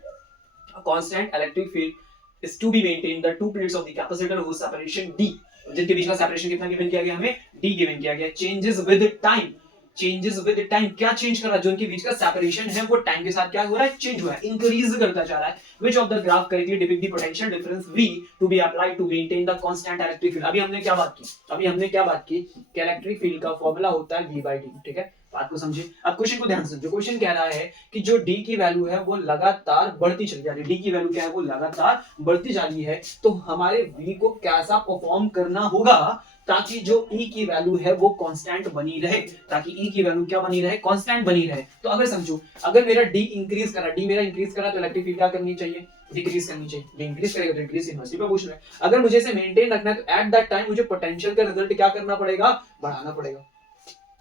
A constant electric field is to be maintained. The two plates of the capacitor whose separation d, जिनके बीच का सेपरेशन कितना गिवन किया गया, हमें d गिवन किया गया, changes with time। Changes with time, क्या change कर रहा है, जो उनके बीच का सेपरेशन है वो टाइम के साथ क्या हो रहा है, चेंज हो रहा है, इंक्रीज करता जा रहा है। Which of the graph correctly depict the potential difference V to be applied to maintain the constant electric field. अभी हमने क्या बात की कि इलेक्ट्रिक फील्ड का फॉर्मूला होता है V/d। ठीक है, बात को समझिए। अब क्वेश्चन को ध्यान से समझो। क्वेश्चन कह रहा है कि जो d की वैल्यू है वो लगातार बढ़ती चली जा रही है, d की वैल्यू क्या है, वो लगातार बढ़ती जा रही है, तो हमारे v को कैसा परफॉर्म करना होगा ताकि जो e की वैल्यू है वो कांस्टेंट बनी रहे, ताकि e की वैल्यू क्या बनी रहे, कांस्टेंट बनी रहे। तो अगर समझो, अगर मेरा d इंक्रीज कर रहा है, d मेरा इंक्रीज कर रहा है, तो इलेक्ट्रिक फील्ड क्या करनी चाहिए, डिक्रीज करनी चाहिए। d इंक्रीज करेगा तो डिक्रीज यूनिवर्सिटी पे पूछ रहा है। अगर मुझे इसे मेंटेन रखना है तो एट दैट टाइम मुझे पोटेंशियल का रिजल्ट क्या करना पड़ेगा, बढ़ाना पड़ेगा।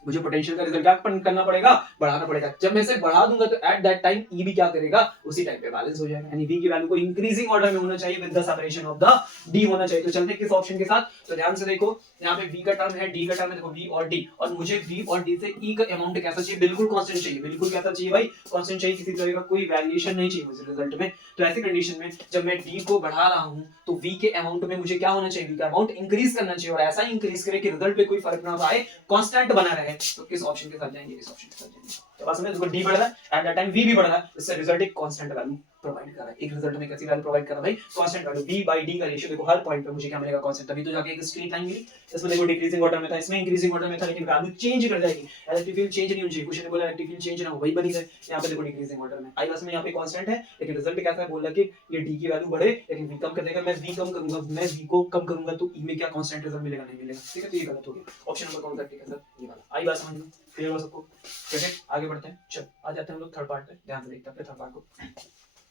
मुझे पोटेंशियल का रिजल्ट क्या करना पड़ेगा, बढ़ाना पड़ेगा। जब मैं इसे बढ़ा दूंगा तो एट दैट टाइम ई भी क्या करेगा, उसी टाइम पे बैलेंस हो जाएगा, यानी वी की वैल्यू को इंक्रीजिंग ऑर्डर में होना चाहिए with the separation of the D होना चाहिए। तो चलते हैं किस ऑप्शन के साथ, तो ध्यान से देखो, यहाँ पे वी का टर्म है, डी का टर्म है, देखो वी और डी, और मुझे वी और डी से ई का अमाउंट कैसा चाहिए, बिल्कुल कांस्टेंट चाहिए। बिल्कुल कैसा चाहिए भाई, कांस्टेंट चाहिए, किसी तरह का कोई वेरिएशन नहीं चाहिए मुझे रिजल्ट में। तो ऐसी कंडीशन में जब मैं डी को बढ़ा रहा हूं तो वी के अमाउंट में मुझे क्या होना चाहिए, वी का अमाउंट इंक्रीज करना चाहिए, और ऐसा इंक्रीज करे कि रिजल्ट पे कोई फर्क ना आए, कांस्टेंट बना रहे। तो किस ऑप्शन के साथ जाएंगे, इस ऑप्शन के साथ जाएंगे। तो बस हमें देखो डी बढ़ रहा है, एट दैट टाइम वी भी बढ़ रहा है, इससे रिजल्ट एक कांस्टेंट वैल्यू प्रोवाइड कर रहा है। एक रिजल्ट में कैसी वैल्यू प्रोवाइड कर रहा है भाई, constant value. v by d का रेशियो देखो, हर पॉइंट पे मुझे क्या मिलेगा, कांस्टेंट। तभी तो जाके एक स्ट्रेट लाइन मिली। इसमें देखो डिक्रीजिंग ऑर्डर में था, इसमें इंक्रीजिंग ऑर्डर में था, लेकिन वैल्यू चेंज कर जाएगी। इलेक्ट्रिक फील्ड चेंज नहीं होनी चाहिए, क्वेश्चन ने बोला इलेक्ट्रिक फील्ड चेंज ना हो, वही बनी रहे। यहां पे देखो डिक्रीजिंग ऑर्डर में आई, बस में यहां पे कांस्टेंट है, लेकिन रिजल्ट कैसा है, बोल रहा कि ये d की वैल्यू बढ़े लेकिन v कम कर देगा। मैं v कम करूंगा, मैं v को कम करूंगा तो e में क्या कांस्टेंट रिजल्ट मिलेगा, नहीं मिलेगा। ठीक है, तो ये गलत हो गया। ऑप्शन नंबर कौन सा ठीक है सर, ये वाला। आई बात समझ में, क्लियर हो सबको। ठीक है, आगे बढ़ते हैं। चलो आ जाते हैं हम लोग थर्ड पार्ट पे, ध्यान से देखते हैं थर्ड पार्ट को।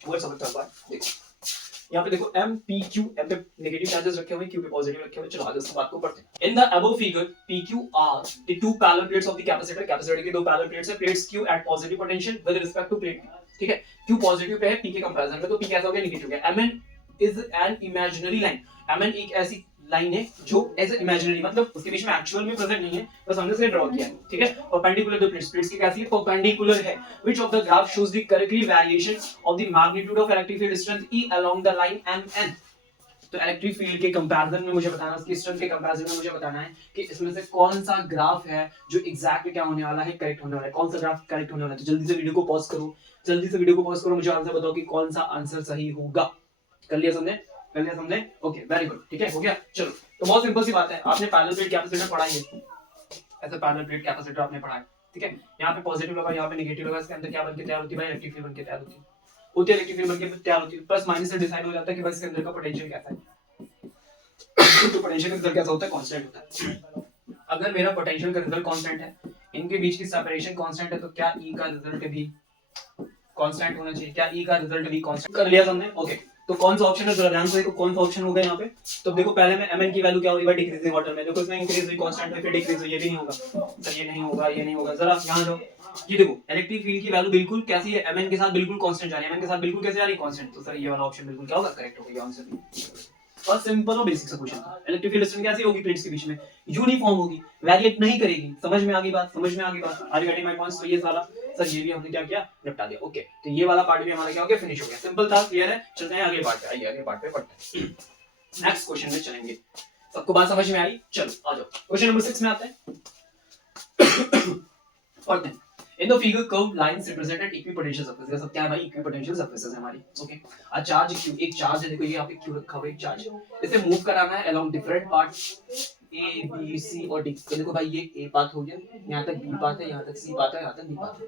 वो समझ थर्ड पार्ट देखो, यहाँ पे देखो m p q, m पे नेगेटिव चार्जेस रखे हुए हैं, q पे पॉजिटिव रखे हुए हैं। चलो आगे इस बात को पढ़ते हैं। In the above figure p q are the two parallel plates of the capacitor। Capacitor की दो पैरेलल प्लेट्स है, plates q at positive potential with respect to plate p। ठीक है, q पॉजिटिव पे है p के comparison में, तो p कैसा हो गया, नेगेटिव हो गया। mn is an imaginary line। mn एक ऐसी लाइन है जो एज इमेजिनरी, मतलब उसके बीच में एक्चुअल में प्रेजेंट नहीं है, बस हमने इसे ड्रॉ किया है। ठीक है, परपेंडिकुलर दो प्लेट्स, प्लेट्स की कैसी है, परपेंडिकुलर है। Which of the graph shows the correctly variation of the magnitude of electric field strength E along the line MN। तो इलेक्ट्रिक फील्ड के कंपैरिजन में मुझे बताना, उसकी स्ट्रेंथ के कंपैरिजन में मुझे बताना है कि इसमें से कौन सा ग्राफ है जो एग्जैक्ट क्या होने वाला है, करेक्ट होने वाला है, कौन सा ग्राफ करेक्ट होने वाला है। तो जल्दी से वीडियो को पॉज करो, जल्दी से वीडियो को पॉज करो, मुझे आंसर बताओ कि कौन सा आंसर सही होगा। कर लिया सबने, कर लिया सबने, ओके वेरी गुड। ठीक है, हो गया। चलो, तो बहुत सिंपल सी बात है, आपने पैरेलल प्लेट कैपेसिटर पढ़ा है, ऐसा पैरेलल प्लेट कैपेसिटर आपने पढ़ा है। ठीक है, यहाँ पे पॉजिटिव लगा, यहाँ पे नेगेटिव लगा, इसके अंदर क्या बनके तैयार होती है भाई, इलेक्ट्रिक फील्ड बनके तैयार होती है इलेक्ट्रिक फील्ड बनके तैयार होती है। प्लस माइनस से डिसाइड हो जाता है कि बस इसके अंदर का पोटेंशियल कैसा है। तो पोटेंशियल का रिजल्ट कैसा होता है, कांस्टेंट होता है। अगर मेरा पोटेंशियल का रिजल्ट कांस्टेंट है, इनके बीच की सेपरेशन कांस्टेंट है, तो क्या ई का रिजल्ट भी कांस्टेंट होना चाहिए, क्या ई का रिजल्ट भी कांस्टेंट। कर लिया हमने, ओके। तो कौन सा ऑप्शन है, जरा ध्यान से देखो कौन सा ऑप्शन होगा यहाँ पे। तो देखो पहले में mn की वैल्यू क्या होगी भाई, डिक्रीजिंग ऑर्डर में। देखो इसमें इंक्रीज हुई, कांस्टेंट में, फिर डिक्रीज हुई, ये भी नहीं होगा सर, ये नहीं होगा, ये नहीं होगा। जरा यहाँ जाओ, ये देखो इलेक्ट्रिक फील्ड की वैल्यू बिल्कुल कैसी है, mn के साथ बिल्कुल कांस्टेंट जा रही है, mn के साथ बिल्कुल कैसे जा रही है, कांस्टेंट। तो सर ये वाला ऑप्शन बिल्कुल क्या होगा, करेक्ट होगा आंसर। और सिंपल और बेसिक सा क्वेश्चन था। इलेक्ट्रिक फील्ड स्ट्रेंथ कैसी होगी, प्लेट्स के बीच में यूनिफॉर्म होगी, वेरिएट नहीं करेगी। समझ में आ गई बात, समझ में आ गई बात, are you getting my points. तो ये सारा सर ये भी हमने क्या किया, निपटा दिया। ओके, तो ये वाला पार्ट भी हमारा क्या हो गया, फिनिश हो गया। सिंपल था, क्लियर है। चलते हैं अगले पार्ट पे, आइए अगले पार्ट पे पढ़ते हैं। नेक्स्ट क्वेश्चन में चलेंगे, सबको बात समझ में आई। चलो आ जाओ, क्वेश्चन नंबर 6 में आते हैं, पढ़ते हैं। In the figure, curved lines represented equipotential surfaces। ये सब क्या है भाई, equipotential surfaces है हमारी। ओके, a charge q, एक चार्ज है, देखो ये यहाँ पे q रखा हुआ है, एक चार्ज, इसे मूव कराना है along different parts a b c और d। तो देखो भाई ये a पाथ हो गया, यहाँ तक b पाथ है, यहाँ तक c पाथ है, यहाँ तक d पाथ है।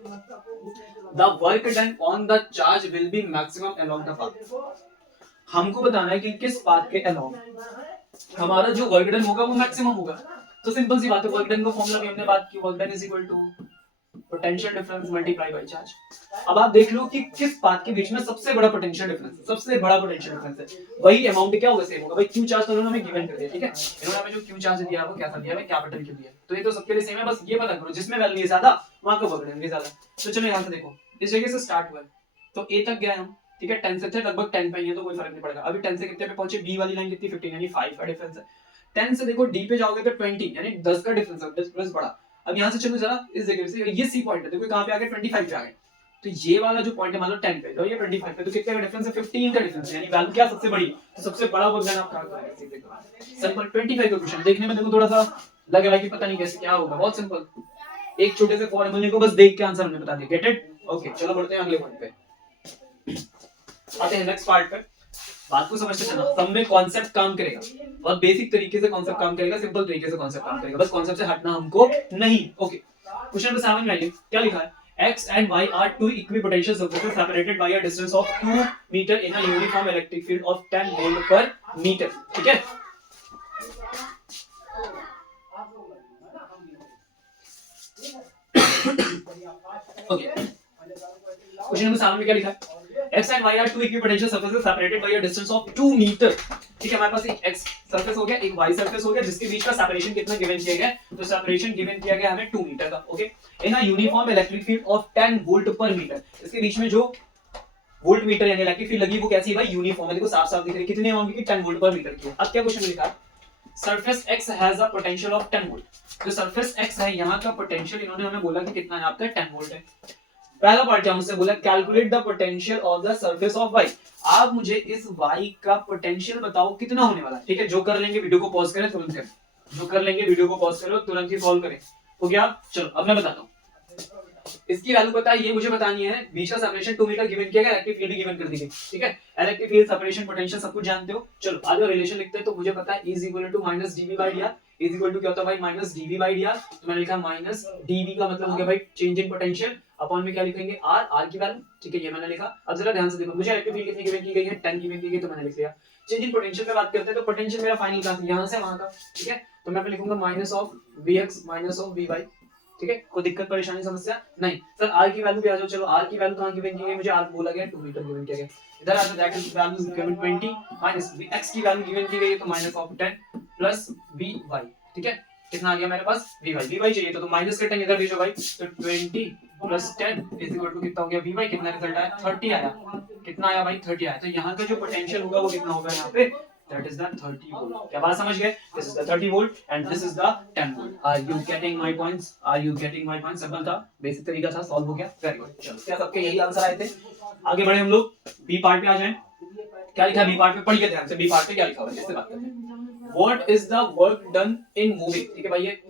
The work done on the charge will be maximum along the path। हमको बताना है कि किस पाथ के along हमारा जो वर्क डन होगा वो मैक्सिमम होगा। तो सिंपल सी बात है, वर्क डन का फॉर्मूला भी हमने बात की, work done is equal to potential difference multiply by charge. अब आप देख लो कि किस पाथ के बीच में सबसे बड़ा पोटेंशियल डिफरेंस है, सबसे बड़ा पोटेंशियल डिफरेंस है, वही अमाउंट क्या होगा, सेम होगा भाई। क्यू चार्ज तो उन्होंने हमें गिवन कर दिया, ठीक है, इन्होंने हमें जो क्यू चार्ज दिया है वो कैसा दिया है, कैपिटल क्यू दिया है, तो ये तो सबके लिए सेम है, बस ये पता करो जिसमें वैल्यू ज्यादा वहां का वर्क डन भी ज्यादा। तो चलो यहां से देखो, इस जगह से स्टार्ट हुआ तो ए तक गए हम, ठीक है, 10 से थे, लगभग 10 पे ही है तो कोई फर्क नहीं पड़ेगा। अभी 10 से कितने पे पहुंचे, बी वाली लाइन कितनी, 15 यानी 5 का डिफरेंस है। 10 से देखो डी पे जाओगे तो 20 यानी 10 का डिफरेंस है, 10 प्लस बड़ा। अब यहां से चलो जरा इस जगह से, ये सी पॉइंट है, देखो कहां पे आ गए, 25 पे आ गए। तो ये वाला जो पॉइंट है मान लो 10 पे, तो ये 25 पे, तो कितने का डिफरेंस है, 15 का डिफरेंस है, यानी वैल्यू क्या सबसे बड़ी, तो सबसे बड़ा वर्क डन आप क्या करोगे, सिंपल 25 का क्वेश्चन। देखने में देखो थोड़ा सा लग रहा है कि पता नहीं कैसे क्या होगा, बहुत सिंपल, एक छोटे से फॉर्मूले को बस देख के आंसर हमने बता दिया, गेट इट। ओके चलो बढ़ते हैं अगले पॉइंट पे, आते हैं नेक्स्ट पार्ट पे। बात को समझते चलना, सब में कॉन्सेप्ट काम करेगा, बहुत बेसिक तरीके से कॉन्सेप्ट काम करेगा, सिंपल तरीके से कॉन्सेप्ट काम करेगा, बस कॉन्सेप्ट से हटना हमको नहीं। ओके क्वेश्चन नंबर 7 में आइए, क्या लिखा है, x and y are two equipotential surfaces separated by a distance of 2 meter in a uniform electric field of 10 volt per meter, ठीक है। ओके क्वेश्चन नंबर 7 में क्या लिखा है, x and y are two equipotential surfaces separated by a distance of 2 meter, ठीक है, हमारे पास एक x सरफेस हो गया, एक y सरफेस हो गया, जिसके बीच का सेपरेशन कितना गिवन किया गया है, तो सेपरेशन गिवन किया गया हमें 2 मीटर का। Okay in a uniform electric field of 10 volt पर मीटर, इसके बीच में जो वोल्ट मीटर यानी इलेक्ट्रिक फील्ड लगी वो कैसी है भाई, यूनिफॉर्म है, देखो साफ-साफ दिख रही है, कितने अमाउंट की, 10 वोल्ट पर मीटर की। अब क्या क्वेश्चन लिखा है, surface x has a potential of 10 volt, जो सरफेस x है यहां का पोटेंशियल इन्होंने हमें बोला कि कितना है आपका, 10 वोल्ट है। पहला पार्ट क्या मुझसे बोला, calculate the potential of the surface of y, आप मुझे इस y का पोटेंशियल बताओ कितना होने वाला है, ठीक है, जो कर लेंगे वीडियो को पॉज करें तुरंत करें, जो कर लेंगे वीडियो को पॉज करो तुरंत ही सॉल्व करें, हो गया। चलो अब मैं बताता हूं, इसकी वैल्यू पता है, ये मुझे बतानी है, बीच का सेपरेशन 2 मीटर गिवन किया गया, इलेक्ट्रिक फील्ड भी गिवन कर दी गई, ठीक है, इलेक्ट्रिक फील्ड सेपरेशन पोटेंशियल सब कुछ जानते हो। चलो आगे रिलेशन लिखते हैं, तो मुझे पता है E = -dV/dr, is equal to क्या होता है भाई, -dV/dr, तो मैंने लिखा -dV का मतलब हो गया भाई चेंज इन पोटेंशियल, अपॉन में क्या लिखेंगे r की वैल्यू, ठीक है, ये मैंने लिखा। अब जरा ध्यान से देखो, मुझे इलेक्ट्रिक फील्ड कितनी गिवन की गई है, 10 गिवन की गई, तो मैंने लिख लिया। चेंज इन पोटेंशियल पे बात करते हैं, तो पोटेंशियल मेरा फाइनल का यहां से वहां का, ठीक है, तो मैं लिखूंगा -(Vx - Vy), ठीक है, कोई दिक्कत परेशानी समस्या नहीं। सर r की वैल्यू पे आ जाओ, चलो r की वैल्यू कहां गिवन की गई, मुझे r बोला गया 2 मीटर गिवन किया गया, इधर आ जाओ, that is value given 20 minus x की वैल्यू गिवन की गई है, तो -(10 + Vy), ठीक है, कितना आ गया मेरे पास, Vy चाहिए तो माइनस का 10 इधर भेजो भाई, तो 20 + 10 इज इक्वल टू कितना हो गया, Vy कितना रिजल्ट आया, 30 आया, कितना आया भाई, 30 आया। तो यहाँ का जो पोटेंशियल होगा वो कितना होगा यहाँ पे, that is the 30 volt। क्या बात समझ गए, this is the 30 volt and this is the 10 volt। are you getting my points, are you getting my points, simple था, बेसिक तरीका था, सॉल्व हो गया, वेरी गुड। चलो क्या सबके यही आंसर आए थे, आगे बढ़े हम लोग बी पार्ट पे आ जाएं। क्या लिखा है बी पार्ट पे, पढ़िए ध्यान से, बी पार्ट पे क्या लिखा हुआ है, इससे बात करते हैं। What is the work done in moving, ठीक है भाई ये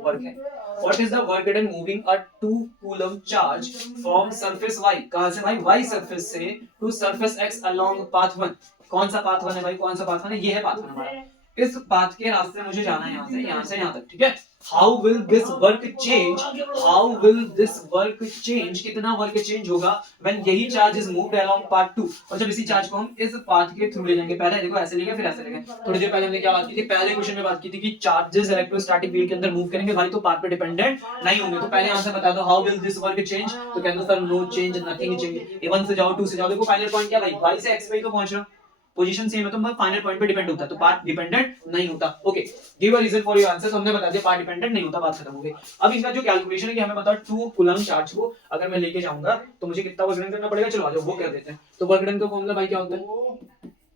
वर्क है, what is the work done moving a 2 coulomb charge from surface y, कहां से भाई, y सरफेस से to surface x along path 1, कौन सा पाथ 1 है भाई, कौन सा पाथ 1 है, ये है पाथ 1 हमारा, इस पाथ के रास्ते मुझे जाना है यहां से यहां तक, ठीक है। How will this work change, how will this work change, कितना वर्क चेंज होगा व्हेन यही charge is moved along path 2, और जब इसी चार्ज को हम इस पाथ के थ्रू ले जाएंगे, पहले देखो ऐसे लेंगे फिर ऐसे लेंगे। थोड़ी देर पहले हमने क्या बात की थी, पहले क्वेश्चन में बात की थी कि चार्जेस इलेक्ट्रोस्टैटिक फील्ड के अंदर मूव करेंगे भाई तो पाथ पे डिपेंडेंट नहीं होंगे, तो पहले यहां से बता दो how will this work change, तो कहते हैं sir no change, nothing change. 1 से जाओ 2 से जाओ, देखो फाइनल पॉइंट क्या भाई, y से x पे ही तो पहुंच रहा, पोजीशन सेम है तो मैं फाइनल पॉइंट पे डिपेंड होता है, तो पाथ डिपेंडेंट नहीं होता। Okay give a reason for your answer, तो हमने बता दिया पाथ डिपेंडेंट नहीं होता, बात खत्म हो गई। अब इनका जो कैलकुलेशन है कि हमें पता 2 कूलम चार्ज को अगर मैं लेके जाऊंगा तो मुझे कितना वर्क डन करना पड़ेगा, चलो आ जाओ वो कर देते हैं। तो वर्क डन का फार्मूला भाई क्या होता है,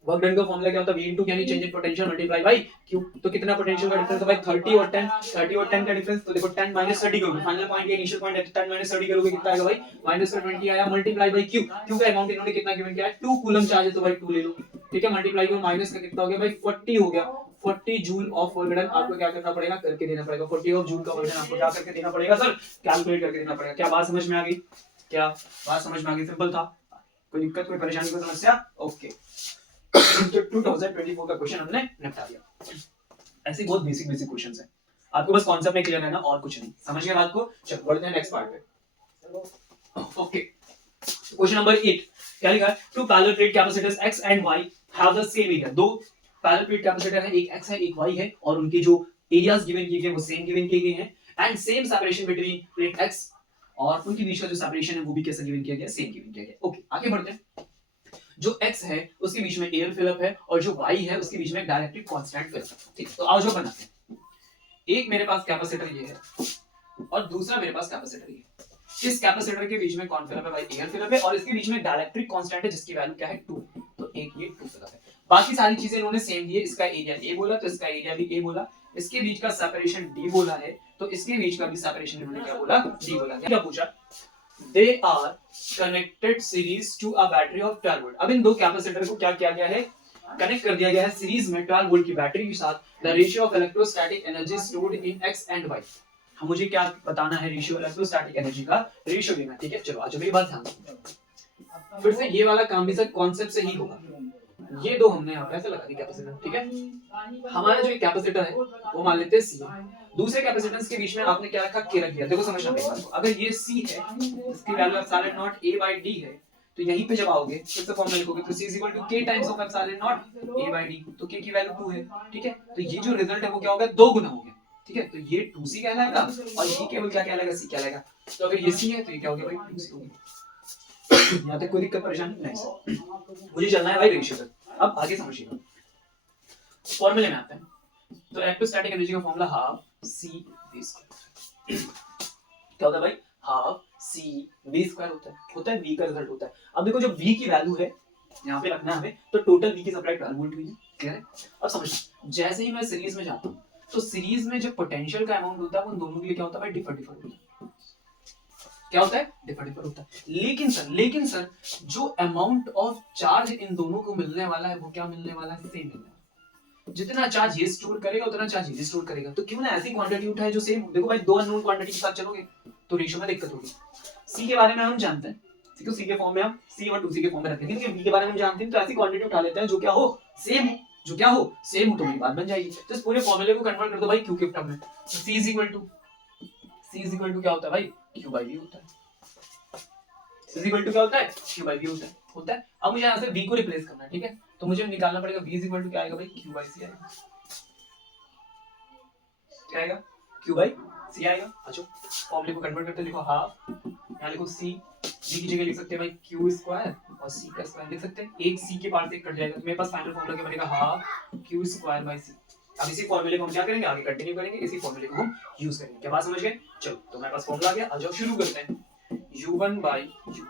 वर्क डन का फार्मूला क्या होता है, v यानी change in potential multiply bye q, तो कितना पोटेंशियल का डिफरेंस है भाई 30 और 10, 30 और 10 का डिफरेंस, तो देखो 10 - 30 करोगे, फाइनल पॉइंट ये इनिशियल पॉइंट है, 10 - 30 करोगे कितना आएगा भाई, -20 आया, मल्टीप्लाई बाय q, q का अमाउंट इन्होंने कितना गिवन किया है, 2 कूलम चार्ज है तो भाई 2 ले लो, ठीक है, मल्टीप्लाई करो, माइनस का कितना हो गया भाई 40 हो गया, 40 जूल ऑफ वर्क डन आपको क्या करना पड़ेगा, करके देना पड़ेगा, 40 ऑफ जूल का वर्क डन आपको क्या करके देना पड़ेगा सर, कैलकुलेट करके देना पड़ेगा। क्या बात समझ में आ गई, क्या बात समझ में आ गई, सिंपल था, कोई दिक्कत कोई परेशानी कोई समस्या, ओके। तो 2024 का क्वेश्चन हमने निपटा दिया। ऐसे बहुत बेसिक क्वेश्चंस हैं, आपको बस कॉन्सेप्ट में क्लियर रहना और कुछ नहीं, समझ गए बात को। चलो बढ़ते हैं नेक्स्ट पार्ट पे। ओके क्वेश्चन नंबर 8 क्या लिखा है, two parallel plate capacitors x and y have the same area, दो पैरेलल प्लेट कैपेसिटर है, एक x है एक y है और उनके जो एरियाज गिवन किए गए वो सेम गिवन किए गए हैं and same separation between plate x और उनके बीच का जो सेपरेशन है वो भी कैसा गिवन किया गया, सेम गिवन किया गया। ओके आगे बढ़ते हैं। जो x है उसके बीच में एयर फिलअप है और जो y है उसके बीच में डायरेक्टली कांस्टेंट फिलअप है। ठीक, तो आओ जो बनाते हैं। एक मेरे पास कैपेसिटर ये है और दूसरा मेरे पास कैपेसिटर ये है। इस कैपेसिटर के बीच में कौन फिलअप है भाई, एयर फिलअप है और इसके बीच में डायरेक्ट्रिक कांस्टेंट है जिसकी वैल्यू क्या है 2। तो एक ये 2 फिलअप है, बाकी सारी चीजें इन्होंने सेम दी है। इसका एरिया a बोला तो इसका एरिया भी a बोला, इसके बीच का सेपरेशन d बोला है तो इसके बीच का भी सेपरेशन इन्होंने क्या बोला, d बोला। क्या पूछा, they are connected series to a battery of 12 volt. अब इन दो कैपेसिटर को क्या किया गया है, कनेक्ट कर दिया गया है सीरीज में 12 वोल्ट की बैटरी के साथ। The ratio of electrostatic energy stored in x and y। मुझे क्या बताना है, रेशियो इलेक्ट्रोस्टैटिक एनर्जी का रेशियो लेना। ठीक है, चलो आज मेरी बात ध्यान दो। फिर से ये वाला काम भी सर कॉन्सेप्ट से ही होगा। ये दो हमने यहाँ पे ऐसे लगा दी कैपेसिटर। ठीक है, हमारा जो कैपेसिटर है वो मान लेते हैं C, दूसरे कैपेसिटेंस के बीच में आपने क्या रखा, K रख दिया। देखो समझना मेरी बात को, अगर ये C है इसकी value epsilon naught A by D है तो यहीं पे जब आओगे फिर से फॉर्मूला लिखोगे तो C is equal to K times of epsilon naught A by D, तो K की वैल्यू 2 है। ठीक है, तो ये जो रिजल्ट है वो क्या होगा, 2 गुना हो गया। ठीक है, तो ये 2C कहलाएगा और ये केवल क्या कहलाएगा, C कहलाएगा। तो अगर ये C है तो ये क्या हो गया भाई, 2C हो गया। यहाँ तक कोई दिक्कत परेशानी नहीं सर, मुझे चलना है भाई रेशियो तक। अब आगे समझिएगा, फॉर्मूले में आते हैं। तो इलेक्ट्रोस्टैटिक एनर्जी का formula half C V square. क्या होता है भाई, हाफ C V स्क्वायर होता है V का रिजल्ट होता है। अब देखो जब V की वैल्यू है यहाँ पे रखना है हमें, तो टोटल V की सप्लाई 12 वोल्ट हुई है। क्लियर है? अब समझ, जैसे ही मैं सीरीज में जाता हूँ तो सीरीज में जो पोटेंशियल का अमाउंट होता है उन दोनों के लिए क्या होता है भाई, डिफर डिफर होता है। क्या होता है, डिफर डिफर होता है। लेकिन सर जो अमाउंट ऑफ चार्ज इन दोनों को मिलने वाला है वो क्या मिलने वाला है, सेम मिलने वाला है। जितना चार्ज ये स्टोर करेगा उतना चार्ज ये स्टोर करेगा। तो क्यों ना ऐसी क्वांटिटी उठाए जो सेम हो। देखो भाई दो अननोन क्वांटिटी के साथ चलोगे तो रेशियो में दिक्कत होगी। सी के बारे में हम जानते हैं, ठीक है, सी के फॉर्म में हम सी और 2c के फॉर्म में रखते हैं, लेकिन बी के बारे में हम जानते हैं तो ऐसी क्वांटिटी उठा लेते हैं जो क्या हो, सेम हो। जो क्या हो, सेम हो, तो मेरी बात बन जाएगी। तो इस पूरे फॉर्मूले को कन्वर्ट कर दो भाई क्यू के टर्म में। तो c इज इक्वल टू क्या होता है भाई, q by v होता है। c इज इक्वल टू क्या होता है, q by v होता है। अब मुझे यहाँ से v को रिप्लेस करना है। ठीक है, तो मुझे निकालना पड़ेगा v इज इक्वल टू क्या आएगा भाई, q by c आएगा। क्या आएगा, q by c आएगा। अच्छा, फॉर्मूले को कन्वर्ट करते लिखो हाफ, यहाँ लिखो c, v की जगह लिख सकते हैं भाई q स्क्वायर और c का स्क्वायर लिख सकते हैं। एक c के पार्ट से कट जाएगा तो मेरे पास फाइनल फॉर्मूला क्या बनेगा, half q square by c। अब इसी फॉर्मूले को हम क्या करेंगे, आगे कंटिन्यू करेंगे, इसी फॉर्मूले को हम यूज करेंगे। क्या बात समझ गए? चलो, तो मेरे पास फॉर्मूला आ गया। आ जाओ शुरू करते हैं। u1 by u,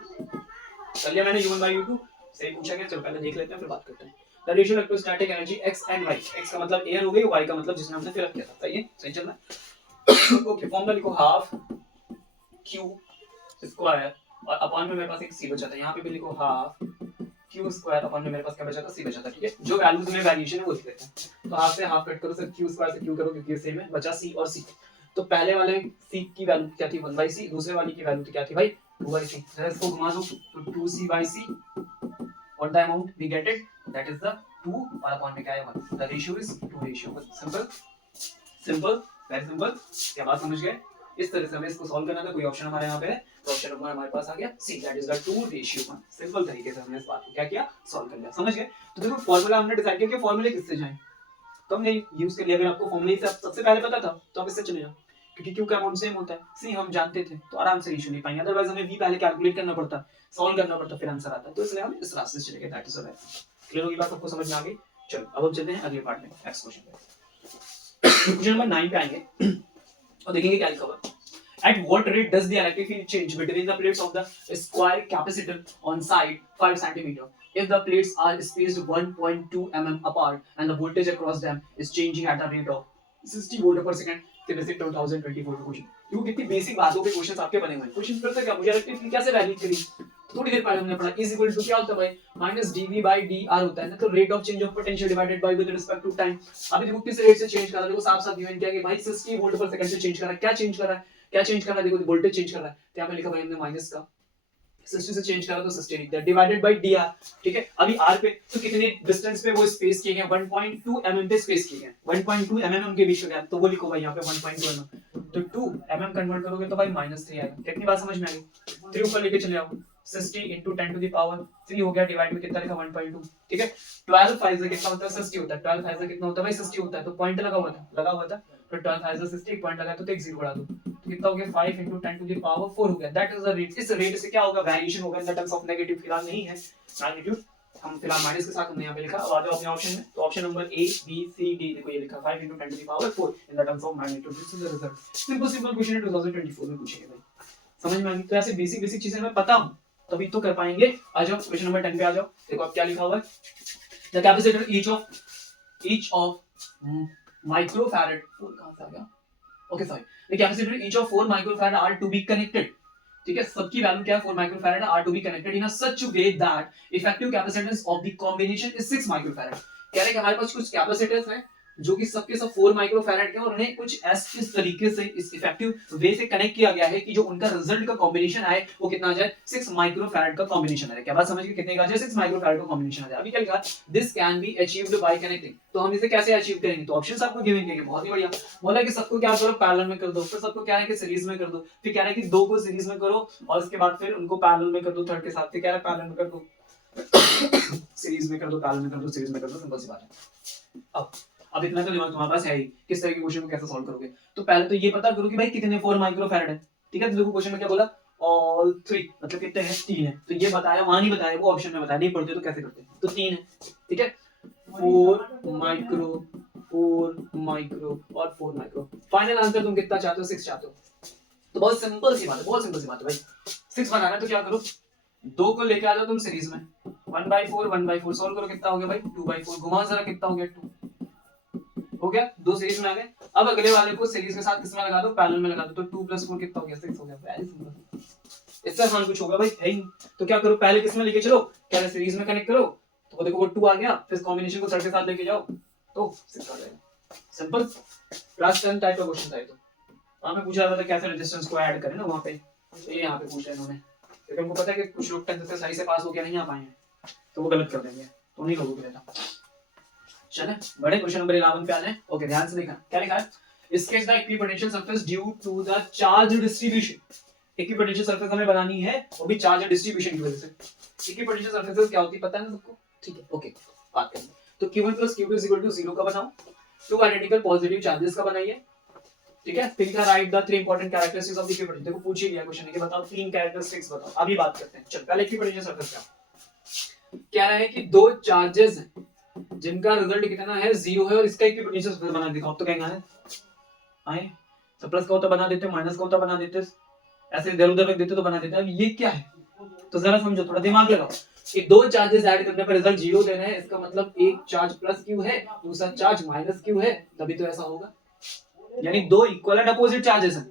कर लिया मैंने u1 by u2, सही पूछा गया। चलो पहले देख लेते हैं फिर बात करते हैं। The ratio electrostatic energy x and y, x का मतलब air हो गई, y का मतलब जिसमें हमने फिल अप किया था। सही है, सही चल रहा है। ओके, फॉर्मूला लिखो हाफ q स्क्वायर और अपॉन में मेरे पास एक c बचा था, यहाँ पे भी लिखो हाफ q स्क्वायर अपॉन में मेरे पास क्या बचा था, c बचा था। ठीक है, जो वैल्यूज में वेरिएशन है वो लिख लेते हैं। तो हाफ से हाफ कट करो सर, q स्क्वायर से q करो क्योंकि ये सेम है, बचा c और c। तो पहले वाले c की वैल्यू क्या थी 1/c, दूसरे वाली की वैल्यू क्या थी भाई 2/c। जरा इसको घुमा दो तो 2c/c और the amount we get it, that is the 2 और अपॉन में क्या है 1। The ratio is 2:1। Simple simple, very simple. क्या बात समझ गए? इस तरह से हमें इसको सॉल्व करना था। कोई ऑप्शन हमारे यहाँ पे है तो ऑप्शन नंबर हमारे पास आ गया सी, दैट इज द 2:1। सिंपल तरीके से हमने इस बात को क्या किया, सॉल्व कर लिया। समझ गए? तो देखो फॉर्मूला हमने डिसाइड किया कि फॉर्मूले किससे जाएं, तो हमने यूज कर लिया। अगर आपको फॉर्मूले से सबसे पहले पता था तो आप इससे चले जाओ, क्योंकि क्यू का अमाउंट सेम होता है, सी हम जानते थे तो आराम से रेशियो नहीं पाएंगे। अदरवाइज हमें वी पहले कैलकुलेट करना पड़ता, सॉल्व करना पड़ता, फिर आंसर आता। तो इसलिए हम इस रास्ते से चले गए। That is all. क्लियर होगी बात, सबको समझ में आ गई? चलो अब हम चलते हैं अगले पार्ट में, नेक्स्ट क्वेश्चन पे। क्वेश्चन नंबर 9 पे आएंगे और देखेंगे क्या लिखा हुआ है। At what rate does the electric field change between the plates of the square capacitor on side 5 cm if the plates are spaced 1.2 mm apart and the voltage across them is changing at the rate of 60 volt per second? से basic 2024 का question. देखो कितनी basic बातों पे questions आपके बने हुए हैं। क्वेश्चन करता क्या, मुझे इलेक्ट्रिक फील्ड कैसे वैल्यू करी, थोड़ी देर पहले हमने पढ़ा, इज इक्वल टू क्या होता है भाई, माइनस dv by dr होता है ना, तो rate of change of potential divided by with respect to time. अभी देखो किस रेट से चेंज कर रहा है, देखो साफ साफ गिवन किया कि भाई 60 वोल्ट पर सेकंड से चेंज कर रहा है। क्या चेंज कर रहा है, क्या चेंज कर रहा है, देखो वोल्टेज चेंज कर रहा है। तो यहाँ पे लिखा भाई हमने माइनस का 60 से चेंज करा तो 60 लिख दिया, डिवाइडेड बाय dr। ठीक है, अभी r पे तो कितने डिस्टेंस पे वो स्पेस किए गए, 1.2 mm पे स्पेस किए गए, 1.2 mm उनके बीच में गया, तो वो लिखो भाई यहाँ पे 1.2 mm, तो 2 mm कन्वर्ट करोगे तो भाई -3 आएगा। कितनी बात समझ में आ गई? 3 ऊपर लेके चले आओ, 60 into 10 to the power 3 हो गया, डिवाइड में कितना लिखा 1.2, ठीक है। 12 5 से कितना होता है 60 होता है, 12 5 से कितना होता है भाई 60 होता है, तो पॉइंट लगा हुआ था, तो 12 5 से 60 पॉइंट लगा तो एक जीरो बढ़ा दो, तो कितना हो गया 5 into 10 to the power 4 हो गया, दैट इज द रेट। इस रेट से क्या होगा, वेरिएशन होगा in the terms of negative, फिलहाल नहीं है मैग्नीट्यूड, हम फिलहाल माइनस के साथ हमने यहाँ पे लिखा। अब आ जाओ अपने ऑप्शन में, तो option number A B C D, देखो ये लिखा 5 into 10 to the power 4 in the terms of magnitude, this is the result. Simple question है 2024 में पूछेंगे भाई, समझ में आ गई। तो ऐसे बेसिक चीजें मैं पता हूं तभी तो कर पाएंगे। आ जाओ क्वेश्चन नंबर 10 पे आ जाओ, देखो अब क्या लिखा हुआ है, the capacitor each of microfarad, कहां से आ गया, okay sorry, the capacitor each of 4 microfarad are to be connected, ठीक है, सबकी वैल्यू क्या है 4 microfarad are to be connected in a such way that effective capacitance of the combination is 6 microfarad. कह रहे हैं कि हमारे पास कुछ कैपेसिटर्स हैं जो कि सबके सब 4 माइक्रोफैरड के, और उन्हें कुछ इस तरीके से इस इफेक्टिव वे से कनेक्ट किया गया है कि जो उनका रिजल्ट का कॉम्बिनेशन आए वो कितना आ जाए 6 माइक्रोफैरड का कॉम्बिनेशन आ जाए। क्या बात समझ गए, कितने का आ जाए 6 माइक्रोफैरड का कॉम्बिनेशन आ जाए। अभी क्या लिखा, this can be achieved by connecting, तो हम इसे कैसे अचीव करेंगे, तो ऑप्शंस आपको गिवन किए, बहुत ही बढ़िया। बोला कि सबको क्या करो पैरेलल में कर दो, फिर सबको क्या है कि सीरीज में कर दो, फिर कह रहे हैं कि दो को सीरीज में करो और उसके बाद फिर उनको पैरेलल में कर दो, थर्ड के साथ, फिर कह रहा है पैरेलल में कर दो, सीरीज में कर दो, पैरेलल में कर दो, सीरीज में कर दो, सिंपल सी बात है। अब इतना तो दिमाग तुम्हारे पास है ही, किस तरह के क्वेश्चन को कैसे सॉल्व करोगे। तो पहले तो ये पता करो कि भाई कितने 4 माइक्रोफैरड है, ठीक है। तो देखो क्वेश्चन में क्या बोला, ऑल 3, मतलब कितने हैं 3 है, तो ये बताया वहां नहीं बताया, वो ऑप्शन में बताया, नहीं पढ़ते तो कैसे करते, तो 3 है, ठीक है। 4 माइक्रो और 4 माइक्रो, फाइनल आंसर तुम कितना चाहते हो 6 चाहते हो, तो बहुत सिंपल सी बात है, बहुत सिंपल सी बात है भाई। 6 बनाना है तो क्या करो, 2 को लेके आ जाओ तुम सीरीज में, 1/4 सॉल्व करो, कितना हो गया भाई 2/4, घुमाओ जरा कितना हो गया 2, हो गया, दो सीरीज में आ गए। अब अगले वाले को सीरीज के साथ किसमें लगा दो, पैरेलल में लगा दो, तो 2 + 4 कितना हो गया 6 हो गया, वेरी सिंपल, इससे आसान कुछ होगा भाई है ही। तो क्या करो, पहले किसमें लेके चलो, पहले सीरीज में कनेक्ट करो, तो देखो वो 2 आ गया, फिर कॉम्बिनेशन को थर्ड के साथ लेके जाओ तो 6 आ जाएगा, सिंपल। क्लास 10 टाइप का क्वेश्चन था ये, तो वहां पे पूछा था कैसे रेजिस्टेंस को ऐड करें ना, वहां पे ये यहाँ पे पूछा इन्होंने, क्योंकि हमको पता है कि कुछ लोग 10 से सही से पास हो गया नहीं आ पाए हैं, तो वो गलत कर देंगे, तो उन्हीं लोगों के लिए था। चले बड़े क्वेश्चन नंबर 11 पे आ जाए, ओके ध्यान से देखना क्या लिखा है, sketch the equipotential surface due to the charge distribution. Equipotential surface हमें बनानी है वो भी चार्ज डिस्ट्रीब्यूशन की वजह से। इक्विपोटेंशियल सरफेसेस क्या होती है पता है ना सबको, ठीक है, ओके बात करें। तो q1 + q2 = 0 का बनाओ, 2 आइडेंटिकल पॉजिटिव चार्जेस का बनाइए, ठीक है। फिर लिखा right the 3 important characteristics of the equipotential, देखो पूछ ही लिया क्वेश्चन है कि बताओ 3 कैरेक्टरिस्टिक्स बताओ। अभी बात करते हैं, चल पहले इक्विपोटेंशियल सरफेस क्या कह रहा है कि दो चार्जेस हैं जिनका रिजल्ट कितना है 0 है, और इसका इक्विपोटेंशियल सरफेस बना दिखाओ, तो कहेंगे आए तो प्लस का होता बना देते, माइनस का होता बना देते, ऐसे इधर उधर रख देते तो बना देते। अब ये क्या है, तो जरा समझो, थोड़ा दिमाग लगाओ कि दो चार्जेस ऐड करने पर रिजल्ट 0 देना है, इसका मतलब एक चार्ज प्लस q है, दूसरा चार्ज माइनस q है, तभी तो ऐसा होगा। यानी दो इक्वल एंड अपोजिट चार्जेस हैं,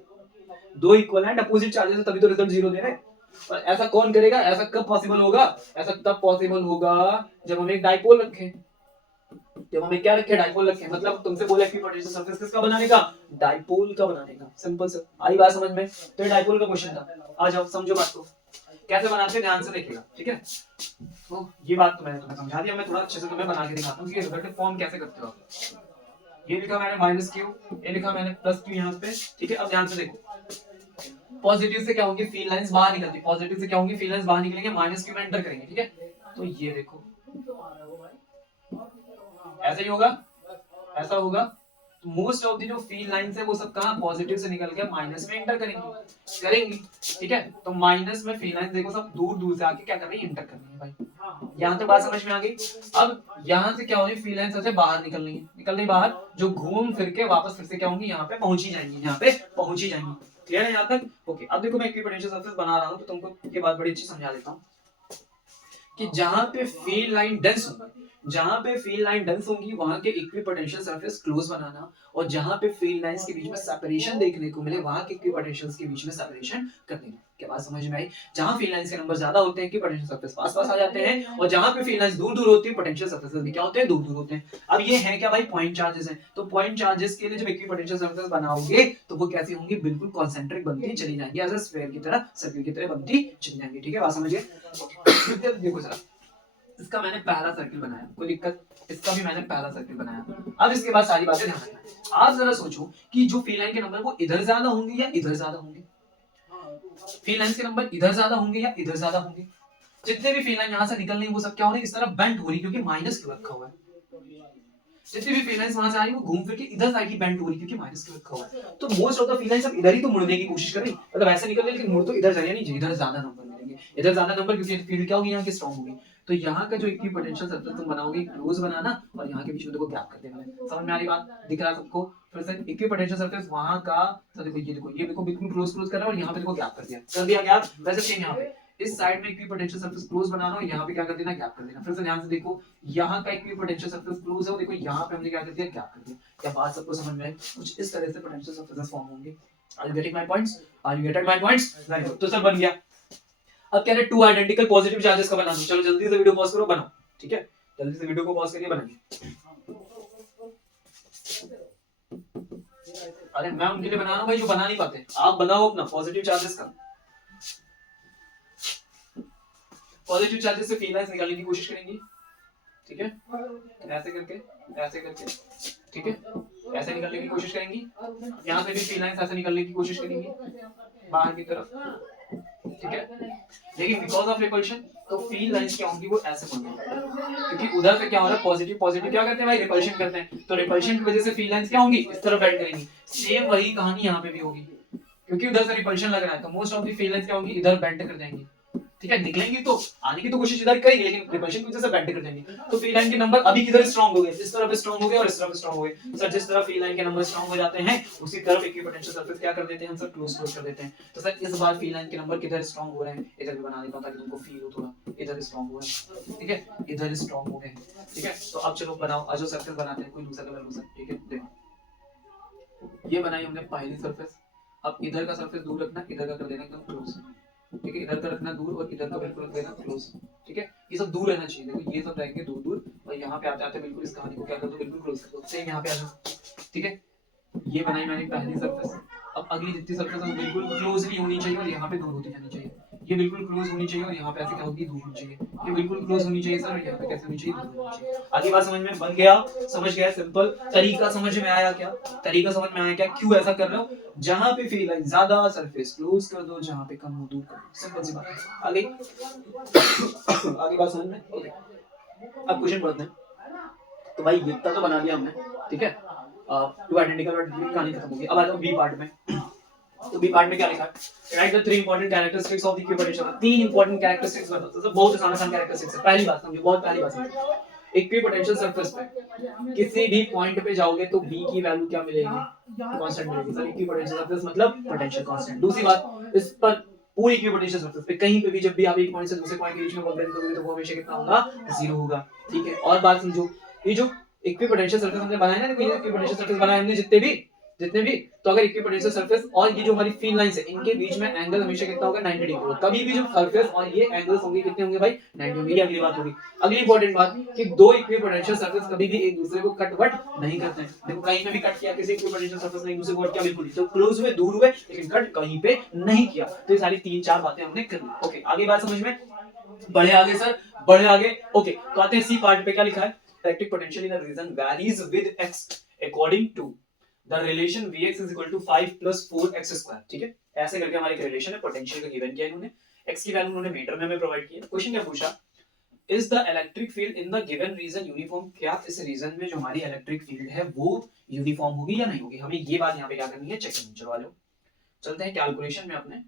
दो इक्वल एंड अपोजिट चार्जेस हैं, तभी तो रिजल्ट 0 दे रहे हैं। और ऐसा कौन करेगा, ऐसा कब पॉसिबल होगा, ऐसा तब पॉसिबल होगा जब हम एक डाइपोल रखें, जब हमें क्या रखे डाइपोल रखे, मतलब तुमसे बोला कि पोटेंशियल सरफेस किसका बनाने का, डाइपोल का बनाने का, सिंपल से आई बात समझ में। तो ये डाइपोल का क्वेश्चन था, आ जाओ समझो बात को कैसे बनाते हैं, ध्यान से देखिएगा, ठीक है। तो ये बात तो मैंने तुम्हें समझा दिया, मैं थोड़ा अच्छे से तुम्हें बना के दिखाता हूं कि रिजल्ट फॉर्म कैसे करते हो आप। ये लिखा मैंने -q, ये लिखा मैंने +q यहाँ पे, ठीक है। अब ध्यान से देखो, पॉजिटिव से क्या होगी, फील्ड लाइंस बाहर निकलती, पॉजिटिव से क्या होगी, फील्ड लाइंस बाहर निकलेंगे, -q में एंटर करेंगे, ठीक है। तो ये देखो ऐसे ही होगा, ऐसा होगा। तो मोस्ट ऑफ दी जो फील्ड लाइंस है वो सब कहां पॉजिटिव से निकल के माइनस में एंटर करेंगी, ठीक है। तो माइनस में फील्ड लाइंस देखो सब दूर दूर से आके क्या कर रही है, एंटर कर रही है भाई। यहां तक बात समझ में आ गई। अब यहां से क्या होगी, फील्ड लाइंस ऐसे बाहर निकल रही है बाहर, जो घूम फिर के वापस फिर से क्या होंगी, यहाँ पे पहुंची जाएंगी, यहाँ पे पहुंची जाएंगी। क्लियर है यहाँ तक, ओके। अब देखो मैं इक्विपोटेंशियल सरफेस बना रहा हूँ, तो तुमको ये बात बड़ी अच्छी समझा देता हूँ कि जहां पे फील्ड लाइन डेंस होगी, जहां पे फील्ड लाइन डेंस होंगी वहां के इक्विपोटेंशियल सरफेस क्लोज बनाना, और जहां पे फील्ड लाइंस के बीच में सेपरेशन देखने को मिले वहां के इक्विपोटेंशियल्स के बीच में सेपरेशन कर देना। क्या बात समझ में आई, जहां फील्ड लाइंस के नंबर ज्यादा होते हैं इक्विपोटेंशियल सरफेस पास पास आ जाते हैं, और जहां पे फील्ड लाइंस दूर दूर होती है पोटेंशियल सरफेसेस भी क्या होते हैं, दूर दूर होते हैं। अब ये है क्या भाई, पॉइंट चार्जेस हैं, तो पॉइंट चार्जेस के लिए जब इक्विपोटेंशियल सरफेस बनाओगे तो वो कैसी होंगी, बिल्कुल कॉन्सेंट्रिक बनती चली जाएंगी, एज अ स्फीयर की तरह, सर्कल की तरह बनती चली जाएंगी, ठीक है। बात समझिए, देखो जरा इसका मैंने पहला सर्किल बनाया, कोई दिक्कत, इसका भी मैंने पहला सर्किल बनाया। अब इसके बाद सारी बातें ध्यान रखना है। आप जरा सोचो कि जो फील्ड लाइन के नंबर वो इधर ज्यादा होंगे या इधर ज्यादा होंगे, फील्ड लाइंस के नंबर इधर ज्यादा होंगे या इधर ज्यादा होंगे? जितने भी फील्ड लाइन यहाँ से निकल रही है वो सब क्या हो रही है, इस तरफ बेंट हो रही है क्योंकि माइनस क्यों रखा हुआ है। जितनी भी फील्ड लाइंस वहां से आ रही है वो घूम फिर के इधर जाएगी, बेंट हो रही है क्योंकि माइनस क्यों रखा हुआ है। तो most of the field lines सब इधर ही तो मुड़ने की कोशिश कर रही है, मतलब ऐसे निकल रही है लेकिन मुड़ तो इधर जा रही है, नहीं इधर ज्यादा नंबर मिलेंगे, इधर ज्यादा नंबर क्योंकि फील्ड क्या होगी यहाँ की स्ट्रांग होगी। तो यहाँ का जो इक्विपोटेंशियल सर्कल तुम बनाओगे क्लोज बनाना और यहाँ के बीच में देखो गैप कर देना है। समझ में आ रही बात, दिख रहा है सबको? फिर से इक्विपोटेंशियल सर्कल वहां का, तो देखो ये देखो बिल्कुल क्लोज क्लोज कर रहा है और यहाँ पे देखो गैप कर दिया गैप। वैसे सेम यहाँ पे इस साइड में इक्विपोटेंशियल सरफेस क्लोज बनाना और यहाँ पे क्या कर देना, गैप कर देना। फिर से ध्यान से देखो, यहाँ का इक्विपोटेंशियल सरफेस क्लोज है और देखो यहाँ पे हमने क्या कर दिया, गैप कर दिया। क्या बात सबको समझ में आई? कुछ इस तरह से पोटेंशियल सरफेसेस फॉर्म होंगे। Are you getting my points? Are you getting my points? Very good. तो सर बन गया। अब कह रहे टू आइडेंटिकल पॉजिटिव चार्जेस का बना दो। चलो जल्दी से वीडियो पॉज करो, बनाओ। ठीक है, जल्दी से वीडियो को पॉज करिए, बनाइए। अरे मैं उनके लिए बना रहा हूं भाई जो बना नहीं पाते, आप बनाओ अपना पॉजिटिव चार्जेस का। पॉजिटिव चार्जेस से फील्ड लाइंस निकालने की कोशिश करेंगे। ठीक है, ऐसे करके, ऐसे करके, ठीक है, ऐसे निकलने की कोशिश करेंगी। यहाँ से भी फील्ड लाइंस ऐसे निकलने की कोशिश करेंगी बाहर की तरफ। ठीक है, लेकिन बिकॉज ऑफ रिपल्शन तो फील्ड लाइंस क्या होंगी, वो ऐसे बनेंगी क्योंकि उधर से क्या हो रहा है, पॉजिटिव पॉजिटिव क्या करते हैं भाई, रिपल्शन करते हैं। तो रिपल्शन की वजह से फील्ड लाइंस क्या होंगी, इस तरफ बेंड करेंगी। सेम वही कहानी यहाँ पे भी होगी क्योंकि उधर से रिपल्शन लग रहा है, तो most of the field lines क्या होंगी, इधर बेंड कर जाएंगी। ठीक है, निकलेंगी तो आने की तो कोशिश इधर करेंगे लेकिन रिपल्शन की वजह से बेंड कर जाएंगे। तो फील्ड लाइन के नंबर अभी किधर स्ट्रांग हो गए, इस तरफ स्ट्रांग हो गए और इस तरफ स्ट्रांग हो गए। सर जिस तरफ फील्ड लाइन के नंबर स्ट्रांग हो जाते हैं उसी तरफ इक्विपोटेंशियल सरफेस क्या कर देते हैं हम सर, क्लोज कर देते हैं। तो सर इस बार फील्ड लाइन के नंबर किधर स्ट्रांग हो रहे हैं, इधर भी बना देता हूं ताकि तुमको फील हो थोड़ा, इधर स्ट्रांग हो रहे हैं। ठीक है, इधर स्ट्रांग हो गए। ठीक है, तो अब चलो बनाओ, आज सर्कल बनाते हैं, कोई दूसरा कलर हो सकता है। ठीक है, देखो ये बनाई हमने पहली सरफेस। अब इधर का सरफेस दूर रखना, इधर का कर देना एकदम क्लोज। ठीक है, इधर का रखना दूर और इधर का बिल्कुल रख देना क्लोज। ठीक है, ये सब दूर रहना चाहिए। देखो ये सब रहेंगे दूर दूर और यहाँ पे आते आते बिल्कुल इस कहानी को क्या कर दो, बिल्कुल क्लोज कर दो। सेम यहाँ पे आ जाओ। ठीक है, ये बनाई मैंने पहली सरफेस। अब अगली जितनी सरफेस है वो बिल्कुल क्लोज नहीं होनी चाहिए और यहाँ पे दूर होती जानी चाहिए। ये बिल्कुल क्लोज होनी चाहिए और यहाँ पे ऐसे क्या होगी, दूर होनी चाहिए। ये बिल्कुल क्लोज होनी चाहिए सर और यहाँ पे कैसे होनी चाहिए, दूर होनी चाहिए। आगे बात समझ में बन गया? समझ गया? सिंपल तरीका समझ में आया क्या? तरीका समझ में आया क्या, क्यों ऐसा कर रहे हो? जहां पे फील्ड लाइन ज्यादा सरफेस क्लोज कर दो, जहां पे कम हो दूर कर दो। सिंपल सी बात है। आगे आगे बात समझ में? ओके, अब क्वेश्चन पढ़ते हैं। तो भाई इतना तो बना दिया हमने। ठीक है, टू आइडेंटिकल और कहानी खत्म हो गई। अब आ जाओ बी पार्ट में। तो बी पार्ट में क्या लिखा है, right the three important characteristics of the equipotential. तीन इंपॉर्टेंट कैरेक्टरिस्टिक्स बताओ। तो बहुत आसान कैरेक्टरिस्टिक्स है। पहली बात समझो, बहुत पहली बात समझो, इक्विपोटेंशियल सरफेस पे किसी भी पॉइंट पे जाओगे तो बी की वैल्यू क्या मिलेगी, कांस्टेंट मिलेगी। सर इक्विपोटेंशियल सरफेस मतलब पोटेंशियल कांस्टेंट। दूसरी बात, इस पर पूरी इक्विपोटेंशियल सरफेस पे कहीं पे भी जब भी आप एक पॉइंट से दूसरे पॉइंट के बीच में बॉल बेंड करोगे तो वो हमेशा कितना होगा, जीरो होगा। ठीक है, और बात समझो, ये जो इक्विपोटेंशियल सरफेस हमने बनाया ना, ये इक्विपोटेंशियल सरफेस बनाए हमने जितने भी, तो अगर इक्विपोटेंशियल सरफेस और ये जो हमारी फील्ड लाइंस है इनके बीच में एंगल हमेशा कितना होगा, 90 डिग्री होगा। कभी भी जो सरफेस और ये एंगल्स होंगे कितने होंगे भाई, 90 होंगे। ये अगली बात होगी। अगली इंपॉर्टेंट बात कि दो इक्विपोटेंशियल सरफेस कभी भी एक दूसरे को कट वट नहीं करते हैं। देखो कहीं पे भी कट किया किसी इक्विपोटेंशियल सरफेस ने एक दूसरे को कट किया, बिल्कुल तो क्लोज हुए, दूर हुए, लेकिन कट कहीं पे नहीं किया। तो ये सारी तीन चार बातें हमने कर ली। ओके, आगे बात समझ में? बढ़े आगे सर, बढ़े आगे। ओके, तो आते हैं सी पार्ट पे। क्या लिखा है, electric potential in a region varies with x according to the relation Vx is equal to 5 plus 4x square। ठीक है, ऐसे करके हमारी रिलेशन है, पोटेंशियल का गिवन किया इन्होंने, x की वैल्यू उन्होंने मीटर में हमें प्रोवाइड की है। क्वेश्चन क्या पूछा, is the electric field in the given region uniform. क्या इस रीजन में जो हमारी इलेक्ट्रिक फील्ड है वो यूनिफॉर्म होगी या नहीं होगी, हमें ये बात यहाँ पे क्या करनी है, चेक करनी। चलो आ जाओ, चलते हैं कैलकुलेशन में अपने।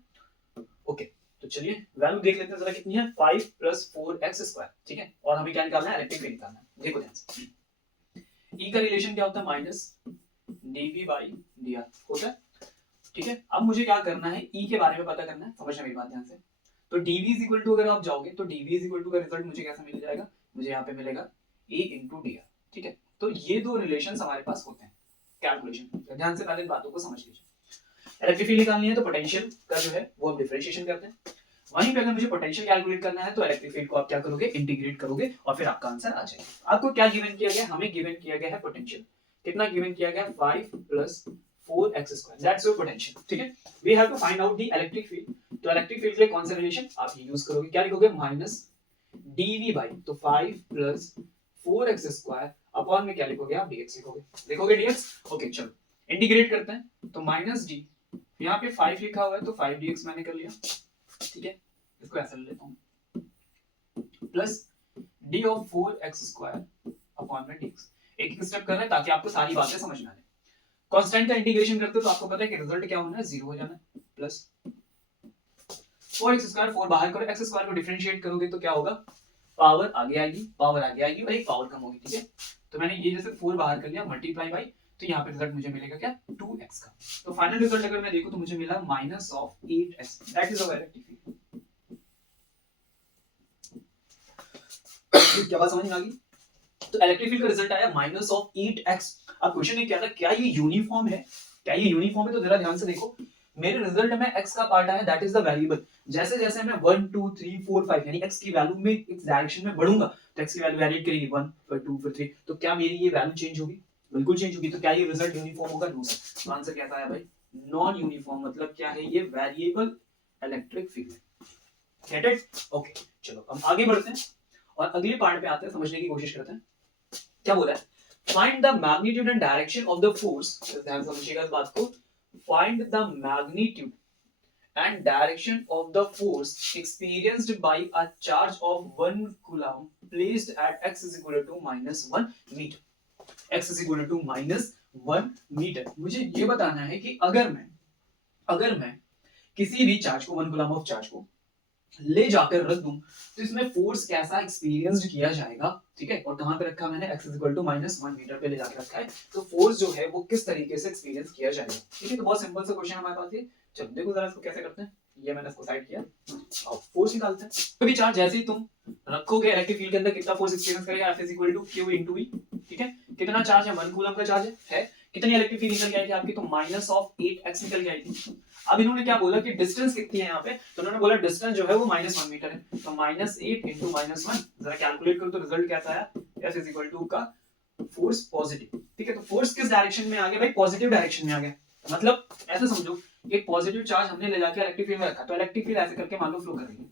ओके, तो चलिए वैल्यू देख लेते हैं जरा कितनी है, 5 plus 4x square। ठीक है, और हमें क्या निकालना है, इलेक्ट्रिक फील्ड निकालना है। देखो ध्यान से, E का रिलेशन क्या होता है, माइनस dv by dr होता है। ठीक है, अब मुझे क्या करना है, E के बारे में पता करना है। समझना मेरी बात ध्यान से। तो dv is equal to, अगर आप जाओगे तो dv is equal to का रिजल्ट मुझे कैसा मिल जाएगा, मुझे यहाँ पे मिलेगा E into dr। ठीक है, तो ये दो रिलेशंस हमारे पास होते हैं कैलकुलेशन। ध्यान से पहले इन बातों को समझ लीजिए। इलेक्ट्रिक फील्ड निकालनी है तो पोटेंशियल का जो है वो हम डिफरेंशिएशन करते हैं। वहीं पे अगर मुझे पोटेंशियल कैलकुलेट करना है तो इलेक्ट्रिक फील्ड को आप क्या करोगे, इंटीग्रेट करोगे और फिर आपका आंसर आ जाएगा। आपको क्या गिवन किया गया, हमें गिवन किया गया है पोटेंशियल। कितना गिवन किया गया, 5 plus 4x square, that's your potential। ठीक है, we have to find out the electric field। तो इलेक्ट्रिक फील्ड के लिए कौन सा रिलेशन आप ये यूज करोगे, क्या लिखोगे, माइनस dv by, तो 5 plus 4x square अपॉन में क्या लिखोगे आप, dx लिखोगे। लिखोगे dx। ओके चलो इंटीग्रेट करते हैं, तो माइनस d यहाँ पे 5 लिखा हुआ है तो 5dx मैंने कर लिया, ठीक है, इसको ऐसा ले लेता हूँ, plus d of 4x square upon में dx। एक एक स्टेप कर रहे हैं ताकि आपको सारी बातें समझ में आए। कांस्टेंट का इंटीग्रेशन करते हो तो आपको पता है कि रिजल्ट क्या होना है, 0 हो जाना है, प्लस 4x स्क्वायर, 4 बाहर करो, x स्क्वायर को डिफरेंशिएट करोगे तो क्या होगा, पावर आगे आएगी और एक पावर कम होगी, ठीक है। तो मैंने ये जैसे 4 बाहर कर लिया, मल्टीप्लाई बाई, तो यहाँ पे रिजल्ट मुझे मिलेगा क्या, 2x का। तो फाइनल रिजल्ट अगर मैं देखूं तो मुझे मिला minus of 8x, that is our electric field. क्या बात समझ में आ गई? तो इलेक्ट्रिक फील्ड का रिजल्ट आया माइनस ऑफ 8x। अब क्वेश्चन ये क्या था, क्या ये यूनिफॉर्म है, तो जरा ध्यान से देखो, मेरे रिजल्ट में x का पार्ट आया, दैट इज द वेरिएबल। जैसे जैसे मैं 1 2 3 4 5 यानी x की वैल्यू में इस डायरेक्शन में बढ़ूंगा तो x की वैल्यू वेरी करेगी, 1 फिर 2 फिर 3, तो क्या मेरी ये वैल्यू चेंज होगी, बिल्कुल चेंज होगी। तो क्या ये रिजल्ट यूनिफॉर्म होगा, नो सर। तो आंसर क्या आया भाई, नॉन यूनिफॉर्म, मतलब क्या है ये, variable electric field. Gate it? Okay, चलो हम आगे बढ़ते हैं और अगले पार्ट पे आते हैं, समझने की कोशिश करते हैं। क्या बोला है, find the magnitude and direction of the force, ध्यान समझिएगा इस बात को, find the magnitude and direction of the force experienced by a charge of 1 coulomb placed at x is equal to -1 meter. x is equal to -1 meter. मुझे ये बताना है कि अगर मैं किसी भी चार्ज को 1 कूलम ऑफ चार्ज को ले जाकर रख दूं तो इसमें फोर्स कैसा एक्सपीरियंस्ड किया जाएगा, ठीक है। और कहां पे रखा मैंने, x is equal to -1 metre पे ले जाकर रखा है, तो फोर्स जो है वो किस तरीके से एक्सपीरियंस किया जाएगा, ठीक है। तो बहुत सिंपल सा क्वेश्चन हमारे पास है। चलो देखो जरा इसको कैसे करते हैं, ये मैंने इसको साइड किया, अब फोर्स निकालते हैं। कोई भी चार्ज जैसे ही तुम रखोगे इलेक्ट्रिक फील्ड के अंदर कितना फोर्स एक्सपीरियंस करेगा, F is equal to Q into E, ठीक है। कितना चार्ज है, 1 कूलम का चार्ज है, कितनी इलेक्ट्रिक फील्ड निकल के आई थी आपकी, तो माइनस ऑफ 8x निकल के आई थी। अब इन्होंने क्या बोला कि डिस्टेंस कितनी है यहाँ पे, तो उन्होंने बोला डिस्टेंस जो है वो -1 मीटर है, तो -8 into -1 जरा कैलकुलेट करो तो रिजल्ट क्या आया, F is equal to का फोर्स पॉजिटिव, ठीक है। तो फोर्स किस डायरेक्शन में आ गया भाई, पॉजिटिव डायरेक्शन में आ गया। तो मतलब ऐसे समझो, एक पॉजिटिव चार्ज हमने ले जाके इलेक्ट्रिक फील्ड में रखा, तो इलेक्ट्रिक फील्ड ऐसे करके मान लो फ्लो कर रही है,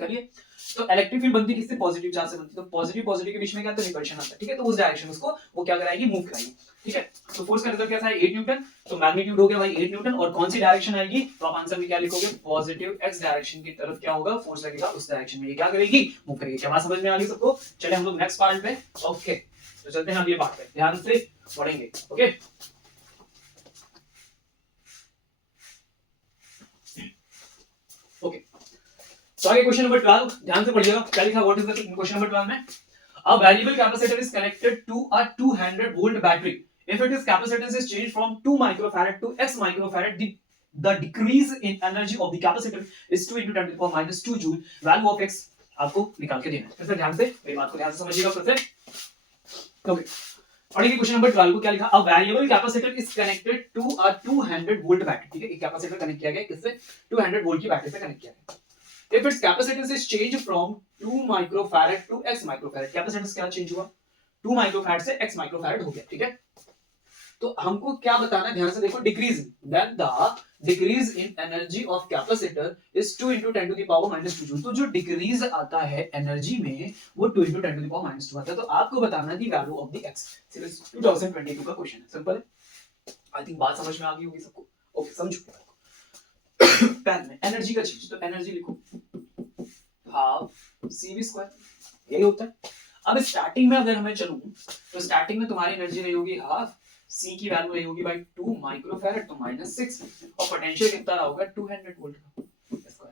करिए। तो इलेक्ट्रिक फील्ड बनती किससे, पॉजिटिव चार्ज से बनती है। तो पॉजिटिव पॉजिटिव के बीच में क्या तो रिपल्शन आता है, ठीक है। तो उस डायरेक्शन उसको वो क्या कराएगी, मूव कराएगी, ठीक है। तो फोर्स का रिजल्ट क्या था, 8 न्यूटन। तो मैग्नीट्यूड हो गया भाई 8 न्यूटन, और कौन सी डायरेक्शन आएगी, तो आप आंसर में क्या लिखोगे, पॉजिटिव x डायरेक्शन की तरफ क्या होगा, फोर्स लगेगा उस डायरेक्शन में, ये क्या करेगी, मूव करेगी। क्या बात समझ में आ गई सबको? चले हम लोग नेक्स्ट पार्ट पे, ओके। तो चलते हैं अगले पार्ट पे, ध्यान से पढ़ेंगे, ओके। ओके, तो आगे क्वेश्चन नंबर 12, ध्यान से पढ़िएगा क्या लिखा, what is the question number 12 में, a variable capacitor is connected to a 200 volt battery. If its capacitance is changed from 2 microfarad to x microfarad, the decrease in energy of the capacitor is 2 into 10 to the power minus 2 joule. Value of x आपको निकाल के देना है। फिर ध्यान से मेरी बात को ध्यान से समझिएगा फिर से, ओके। पढ़िए क्वेश्चन नंबर 12 को क्या लिखा, a variable capacitor is connected to a 200 volt battery, ठीक है। एक कैपेसिटर कनेक्ट किया गया किससे, 200 वोल्ट की बैटरी से कनेक्ट किया गया। If its capacitance is changed from 2 microfarad to x microfarad, capacitance क्या चेंज हुआ, 2 माइक्रोफैरड से x माइक्रोफैरड हो गया, ठीक है। तो हमको क्या बताना है, ध्यान से देखो, decrease, then the decrease in energy of capacitor is 2 into 10 to the power minus 2 joule। तो जो डिक्रीज आता है एनर्जी में वो 2 into 10 to the power minus 2 आता है। तो आपको बताना है दी वैल्यू ऑफ द x। सिर्फ 2022 का क्वेश्चन है, सिंपल है। आई थिंक बात समझ में आ गई होगी सबको, ओके समझो। पहले में एनर्जी का चेंज, तो एनर्जी लिखो हाफ cv स्क्वायर, यही होता है। अब स्टार्टिंग में अगर हमें चलूं तो स्टार्टिंग में तुम्हारी एनर्जी रही होगी हाफ, c की वैल्यू रही होगी भाई 2 माइक्रोफैरड, तो -6, और पोटेंशियल कितना रहा होगा 200 वोल्ट का,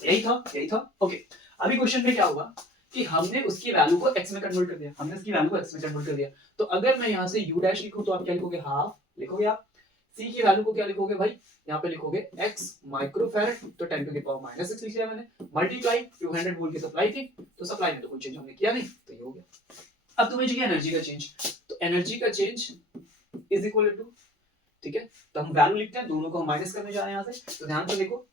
यही था, ओके। अभी क्वेश्चन में क्या हुआ कि हमने उसकी वैल्यू को x में कन्वर्ट कर दिया, तो अगर मैं यहाँ से u डैश लिखूं तो आप क्या लिखोगे, हाफ लिखोगे आप, c की वैल्यू को क्या लिखोगे भाई, यहाँ पे लिखोगे x माइक्रोफैरड, तो 10 टू द पावर -6 लिख लिया मैंने, मल्टीप्लाई 200 वोल्ट की सप्लाई थी, तो सप्लाई में तो कोई चेंज हमने किया नहीं, तो ये हो गया। अब तुम्हें चाहिए एनर्जी का चेंज, तो एनर्जी का चेंज इज इक्वल टू, ठीक है। तो हम वैल्यू लिखते हैं, दोनों को हम माइनस करने जा रहे हैं यहाँ से। तो ध्यान से देखो,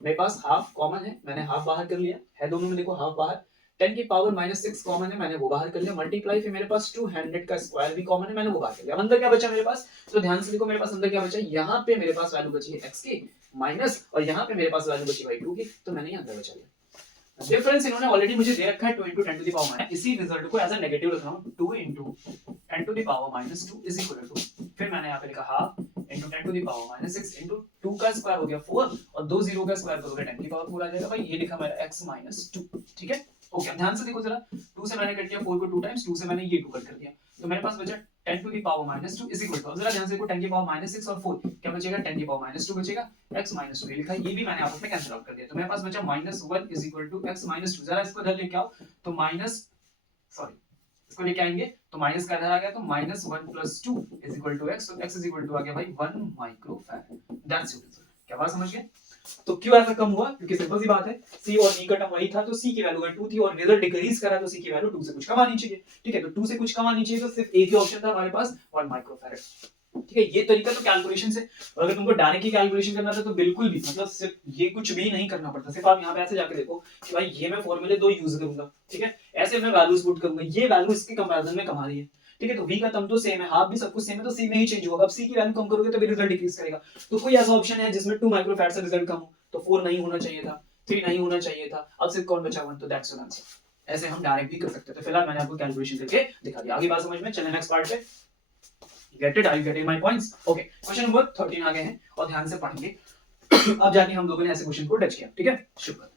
मेरे पास हाफ कॉमन है, मैंने हाफ बाहर कर लिया है, दोनों में देखो हाफ बाहर, 10 की पावर -6 कॉमन है, मैंने वो बाहर कर लिया, मल्टीप्लाई फिर मेरे पास 200 का स्क्वायर भी कॉमन है, मैंने वो बाहर कर लिया। अब अंदर क्या बचा मेरे पास, तो ध्यान से देखो मेरे पास अंदर क्या बचा, यहाँ पे मेरे पास वैल्यू बची है x की माइनस, और यहाँ पे मेरे पास वैल्यू बची भाई 2 की, तो मैंने यहाँ अंदर बचा लिया। डिफरेंस इन्होंने ऑलरेडी मुझे दे रखा है 2 into 10 to the power minus, इसी रिजल्ट को एज अ नेगेटिव रख रहा हूँ, 2 into 10 to the power -2 is equal to, फिर मैंने यहाँ पे लिखा half into 10 to the power minus 6 into 2 का स्क्वायर हो गया 4 और 2 जीरो का स्क्वायर करोगे 10 की पावर 4 आ जाएगा भाई। ये लिखा मेरा x minus 2। ठीक है ओके, अब ध्यान से देखो जरा, 2 से मैंने कट किया 4 को 2 टाइम्स, 2 से मैंने ये 2 कट कर दिया, तो मेरे पास बचा 10 to the power minus 2 is equal to, जरा ध्यान से देखो 10 की पावर minus 6 और 4 क्या बचेगा, 10 की पावर minus 2 बचेगा, x minus 2 ये लिखा है, ये भी मैंने आपस में कैंसिल आउट कर दिया, तो मेरे पास बचा minus 1 is equal to x minus 2। जरा इसको इधर लेके आओ तो माइनस सॉरी इसको लेके आएंगे तो माइनस का इधर आ गया तो minus 1 plus 2 is equal to x, तो x इज इक्वल टू आ गया भाई 1 माइक्रोफैराड। That's your result. क्या बात समझ गए? तो क्यों ऐसा कम हुआ? क्योंकि सिंपल सी बात है, c और e का टर्म वही था, तो c की वैल्यू 2 थी और रिजल्ट डिक्रीज करा तो c की वैल्यू 2 से कुछ कम आनी चाहिए। ठीक है, तो 2 से कुछ कम आनी चाहिए, तो सिर्फ एक ही ऑप्शन था हमारे पास 1 माइक्रोफैराड। ठीक है, ये तरीका तो कैलकुलेशन से, और अगर तुमको डायरेक्ट की कैलकुलेशन करना था तो बिल्कुल भी मतलब सिर्फ ये कुछ भी नहीं करना पड़ता, सिर्फ आप यहाँ पे ऐसे जाके देखो कि भाई ये मैं फॉर्मूले दो यूज करूंगा। ठीक है, ऐसे मैं वैल्यूज पुट करूंगा, ये वैल्यू इसके कंपैरिजन में कमा रही है। ठीक है, तो v का टर्म तो सेम है, हाफ भी सब कुछ सेम है, तो c में ही चेंज होगा। अब c की वैल्यू कम करोगे तो भी रिजल्ट डिक्रीज करेगा। तो कोई ऐसा ऑप्शन है जिसमें 2 माइक्रोफैराड से रिजल्ट कम हो? तो 4 नहीं होना चाहिए था, 3 नहीं होना चाहिए था, अब सिर्फ कौन बचा 1, तो दैट्स योर आंसर। ऐसे हम डायरेक्ट भी कर सकते थे। फिलहाल मैंने आपको कैलकुलेशन करके दिखा दिया, आगे बात समझ में। चलें नेक्स्ट पार्ट पे। Get it? Are you getting my points? Okay. Question number 13 आ गए हैं और ध्यान से पढ़ेंगे। अब जाके हम लोगों ने ऐसे क्वेश्चन को टच किया। ठीक है, शुक्र।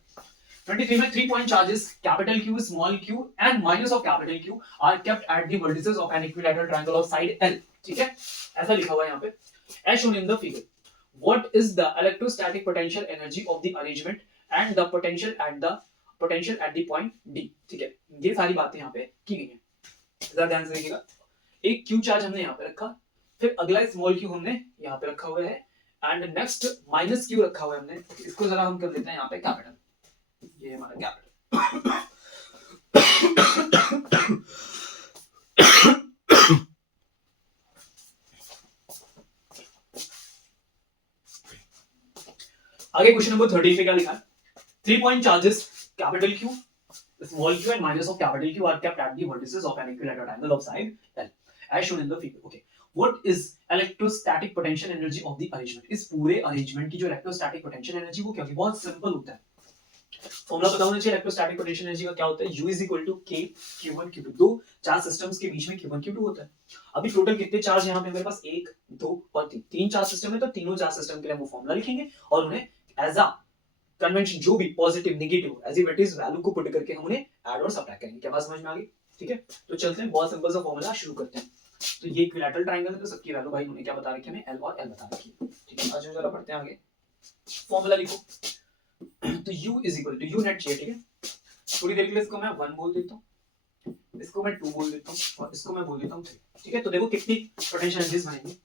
23 में 3 point charges capital Q, small q and minus of capital Q are kept at the vertices of an equilateral triangle of side L. ठीक है, ऐसा लिखा हुआ है यहाँ पे, as shown in the figure. What is the electrostatic potential energy of the arrangement and the potential at the point D? ठीक है, ये सारी बातें यहाँ पे की गई हैं, जरा ध्यान से देखिएगा। एक Q चार्ज हमने यहाँ पे रखा, फिर अगला स्मॉल q हमने यहाँ पे रखा हुआ है, एंड नेक्स्ट माइनस q रखा हुआ है हमने, इसको जरा हम कर लेते हैं यहाँ पे कैपिटल, ये हमारा कैपिटल। आगे क्वेश्चन नंबर 13 पे क्या लिखा है? 3 point charges capital Q, small q and minus of capital Q are kept at the vertices of an equilateral triangle of side L, as shown in the figure. Okay, what is electrostatic potential energy of the arrangement? इस पूरे arrangement की जो electrostatic potential energy वो क्या होगी? बहुत simple होता है, फॉर्मूला पता होना चाहिए इलेक्ट्रोस्टैटिक पोटेंशियल एनर्जी का। क्या होता है? U is equal to K Q1 Q2। दो चार्ज सिस्टम्स के बीच में Q1 Q2 होता है। अभी टोटल कितने चार्ज यहाँ पे मेरे पास? 1 2 और 3, तीन चार्ज सिस्टम है, तो तीनों चार्ज सिस्टम के लिए हम वो फॉर्मूला लिखेंगे और उन्हें एज अ कन्वेंशन जो भी positive negative as it is value को पुट करके हम उन्हें ऐड और सब्ट्रैक्ट करेंगे। क्या बात समझ में आ गई? ठीक है, तो चलते हैं, बहुत सिंपल सा फॉर्मूला शुरू करते हैं। तो ये इक्विलैटरल ट्रायंगल है, तो सबकी वैल्यू भाई उन्होंने क्या बता रखी है? हमें L और L बता रखी है। ठीक है, आज जरा पढ़ते हैं आगे। फॉर्मूला लिखो, तो U is equal to, U net चाहिए। ठीक है, थोड़ी देर के लिए इसको मैं 1 बोल देता हूं, इसको मैं 2 बोल देता हूं और इसको मैं बोल देता हूं 3। ठीक है, तो देखो कितनी पोटेंशियल एनर्जीज बनेंगी,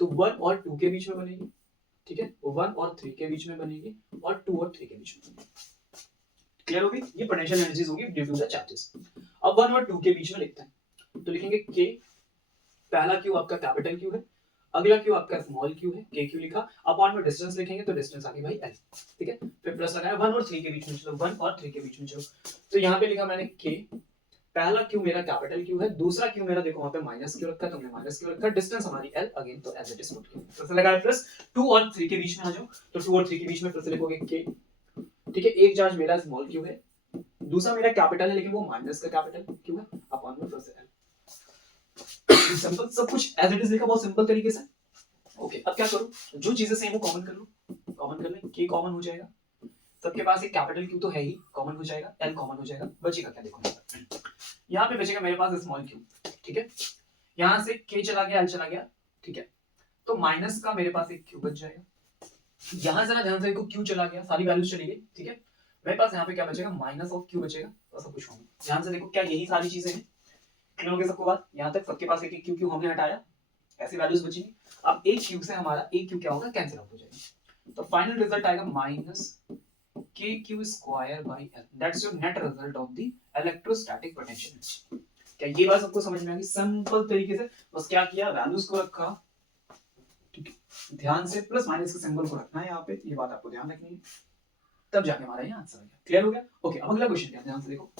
तो 1 और 2 के बीच में बनेगी। ठीक है, 1 और 3 के बीच में बनेगी और 2 और 3 के बीच में बनेगी। क्लियर होगी? ये पोटेंशियल एनर्जीज होगी ड्यू टू द चार्जेस। अब 1 और 2 के बीच में लिखते हैं, तो लिखेंगे K, पहला Q आपका कैपिटल Q है, अगला Q आपका स्मॉल q है, KQ लिखा, अपॉन में डिस्टेंस लिखेंगे तो डिस्टेंस आ गई भाई L। ठीक है, फिर प्लस लगाया 1 और 3 के बीच में, चलो 1 और 3 के बीच में चलो, तो यहाँ पे लिखा मैंने K, पहला Q मेरा कैपिटल Q है, दूसरा Q मेरा देखो वहां पे माइनस Q रखा है, तुमने माइनस Q रखा, डिस्टेंस हमारी L अगेन, तो एज इट इज पुट किया। फिर से लगाया प्लस 2 और 3 के बीच में आ जाओ, तो 2 और 3 के बीच में फिर से लिखोगे K। ठीक है, एक चार्ज मेरा स्मॉल q है, दूसरा मेरा कैपिटल है लेकिन वो माइनस का कैपिटल क्यों है, अपॉन में फिर से L। सिंपल, सब कुछ एज इट इज लिखा, बहुत सिंपल तरीके से। ओके, अब क्या करूं? जो चीजें सेम हो कॉमन कर लो, कॉमन कर ले, K कॉमन हो जाएगा, सबके पास एक कैपिटल Q तो है ही, कॉमन हो जाएगा, L कॉमन हो जाएगा, बचेगा क्या? देखो यहाँ पे बचेगा मेरे पास स्मॉल q। ठीक है, यहाँ से K चला गया, L चला गया। ठीक है, तो माइनस का मेरे पास एक Q बच जाएगा, यहाँ जरा ध्यान से देखो, Q चला गया, सारी वैल्यूज चली गई। ठीक है, मेरे पास यहाँ पे क्या बचेगा? माइनस ऑफ Q बचेगा, तो सब कुछ होगा। ध्यान से देखो, क्या यही सारी चीजें हैं? क्लियर हो गया सबको बात? यहाँ तक सबके पास एक एक Q हमने हटाया, ऐसी वैल्यूज बचेंगी। अब एक Q से हमारा एक Q क्या होगा? कैंसिल आउट हो जाएगा, तो फाइनल रिजल्ट आएगा minus KQ square by L। That's your net result of the electrostatic potential. क्या ये बात सबको समझ में आ गई? सिंपल तरीके से बस क्या किया, वैल्यूज को रखा, ठीक है, ध्यान से प्लस माइनस के सिंबल को रखना है यहाँ पे, ये बात आपको ध्यान रखनी है, तब जाके हमारा ये आंसर आ गया। क्लियर हो गया? ओके, अब अगला क्वेश्चन क्या है, ध्यान से देखो,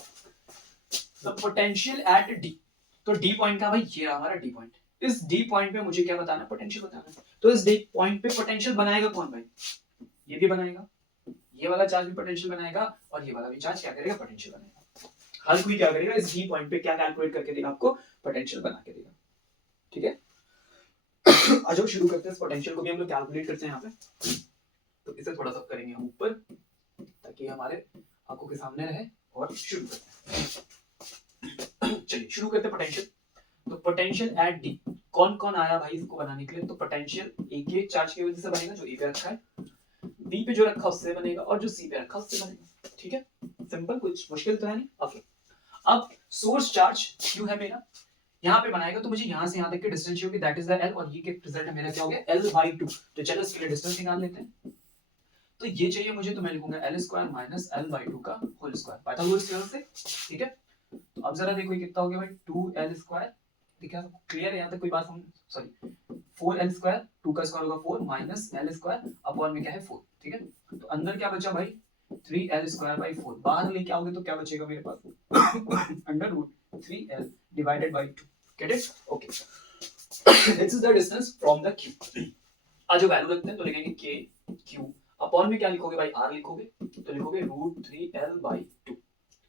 द पोटेंशियल एट D। तो D पॉइंट का भाई ये रहा हमारा D पॉइंट, इस D पॉइंट पे मुझे क्या बताना है? पोटेंशियल बताना है। तो इस D पॉइंट पे पोटेंशियल बनाएगा कौन भाई? ये भी बनाएगा, ये वाला चार्ज भी पोटेंशियल बनाएगा और ये वाला भी चार्ज क्या करेगा? पोटेंशियल बनाएगा। हर कोई क्या करेगा? इस D पॉइंट पे क्या कैलकुलेट करके देगा आपको? पोटेंशियल बना के देगा। ठीक है, आज हम शुरू करते हैं, इस पोटेंशियल को भी हम लोग कैलकुलेट करते हैं यहाँ पे। तो इसे थोड़ा सा करेंगे हम ऊपर ताकि हमारे आंखों के सामने रहे, और शुरू करते हैं। चलिए शुरू करते हैं पोटेंशियल। तो पोटेंशियल एट डी, कौन कौन आया भाई इसको बनाने के लिए? तो पोटेंशियल ए के चार्ज की वजह से बनेगा, जो ए पे रखा है, बी पे जो रखा उससे बनेगा, और जो सी पे रखा उससे बनेगा। ठीक है, सिंपल, कुछ मुश्किल तो है नहीं। ओके, अब सोर्स चार्ज क्यू है मेरा, यहाँ पे बनाएगा तो मुझे यहाँ से यहाँ तक की डिस्टेंस चाहिए, दैट इज द एल, और ये के रिजल्ट मेरा क्या हो गया, l/2। तो चलो इसके लिए डिस्टेंस निकाल लेते हैं। तो ये चाहिए मुझे, तो मैं लिखूंगा l² माइनस l/2 का होल स्क्वायर, पाइथागोरस थ्योरम से। ठीक है, तो अब जरा देखो ये कितना हो गया भाई, 2l²। ठीक है, क्लियर है यहाँ तक? कोई बात हम, सॉरी, 4l², 2 का स्क्वायर होगा 4 माइनस l² अपॉन में क्या है 4। ठीक है, तो अंदर क्या बचा भाई, 3l²/4। बाहर लेके आओगे तो क्या बचेगा मेरे पास, √3l divided by 2। Get it? Okay. This is the distance from the Q. आज जो वैल्यू रखते हैं तो लिखेंगे K Q, अपॉन में क्या लिखोगे भाई, R लिखोगे, तो लिखोगे √3l/2।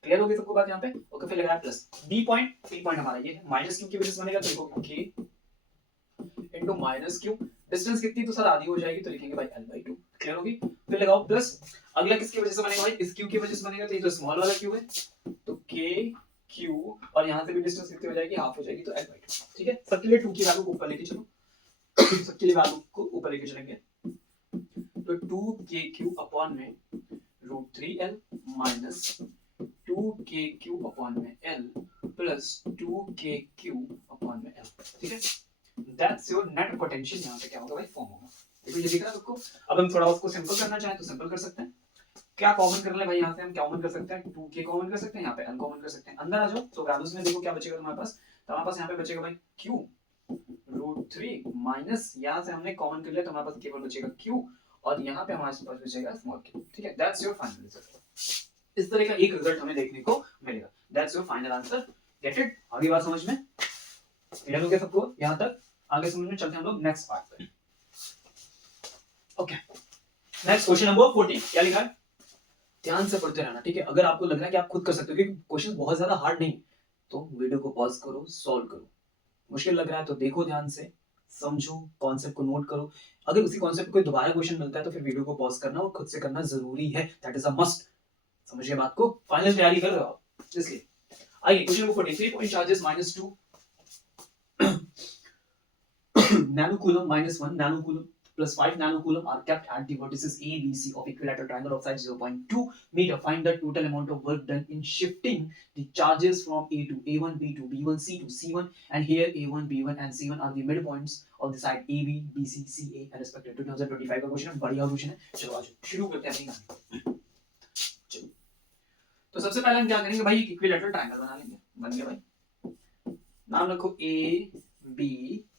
क्लियर हो गई सबको बात यहाँ पे? ओके, फिर लगाया plus B point, C point हमारा ये है, माइनस Q की वजह से बनेगा, तो लिखोगे K into minus Q। Distance कितनी, तो सर आधी हो जाएगी, तो लिखेंगे भाई l/2। क्लियर होगी? फिर लगाओ प्लस, अगला किसकी वजह से बनेगा भाई, इस Q की वजह से बनेगा, तो ये तो स्मॉल वाला Q है, तो K Q, और यहाँ से भी डिस्टेंस कितनी हो जाएगी, हाफ हो जाएगी, तो l/2। ठीक है, सबके लिए 2 की वैल्यू को ऊपर लेके चलो, सबके लिए वैल्यू को ऊपर लेके चलेंगे, तो 2kq अपॉन में √3l माइनस 2kq अपॉन में l प्लस 2kq अपॉन में l। ठीक है, दैट्स योर नेट पोटेंशियल। यहाँ पे क्या होगा भाई, फॉर्म होगा। देखो ये दिख रहा है सबको? अब हम थोड़ा उसको सिंपल करना चाहें तो सिंपल कर सकते हैं। क्या कॉमन कर ले भाई, यहाँ से हम कॉमन कर सकते हैं, 2k कॉमन कर सकते हैं, यहाँ पे l कॉमन कर सकते हैं। अंदर आ जाओ, तो वैल्यूज में देखो क्या बचेगा तुम्हारे पास, तो हमारे पास यहाँ पे बचेगा भाई q √3 माइनस, यहाँ से हमने कॉमन कर लिया तो हमारे पास केवल बचेगा q, और यहाँ पे हमारे पास बचेगा स्मॉल q। ठीक है, दैट्स योर फाइनल रिजल्ट। इस तरह का एक रिजल्ट हमें देखने को मिलेगा, that's your final answer. Get it? आगे बात समझ में क्लियर हो गया सबको यहाँ तक? आगे समझ में चलते हैं हम लोग नेक्स्ट पार्ट पे। Okay, next question number 14। क्या लिखा है, ध्यान से पढ़ते रहना। ठीक है, अगर आपको लग रहा है कि आप खुद कर सकते हो, क्योंकि क्वेश्चन बहुत ज्यादा हार्ड नहीं, तो वीडियो को पॉज करो, सॉल्व करो। मुश्किल लग रहा है तो देखो, ध्यान से समझो, कॉन्सेप्ट को नोट करो। अगर उसी कॉन्सेप्ट को दोबारा क्वेश्चन मिलता है तो फिर वीडियो को पॉज करना और खुद से करना जरूरी है, दैट इज अ मस्ट। समझिए बात को, फाइनल तैयारी कर रहे हो आप, इसलिए आइए question number 43 point charges -2 nanocoulomb -1 nanocoulomb plus 5 nanocoulomb are kept at the vertices A, B, C of equilateral triangle of side 0.2 meter. Find the total amount of work done in shifting the charges from A to A1, B2, B1, C to C1, and here A1, B1 and C1 are the midpoints of the side AB, BC, CA and respective। 2025 का question है, बढ़िया question है। चलो आज शुरू करते हैं अपनी कहानी। चलो, तो सबसे पहले हम क्या करेंगे भाई, एक इक्विलैटरल ट्रायंगल बना लेंगे। बन गया भाई, नाम रखो A, B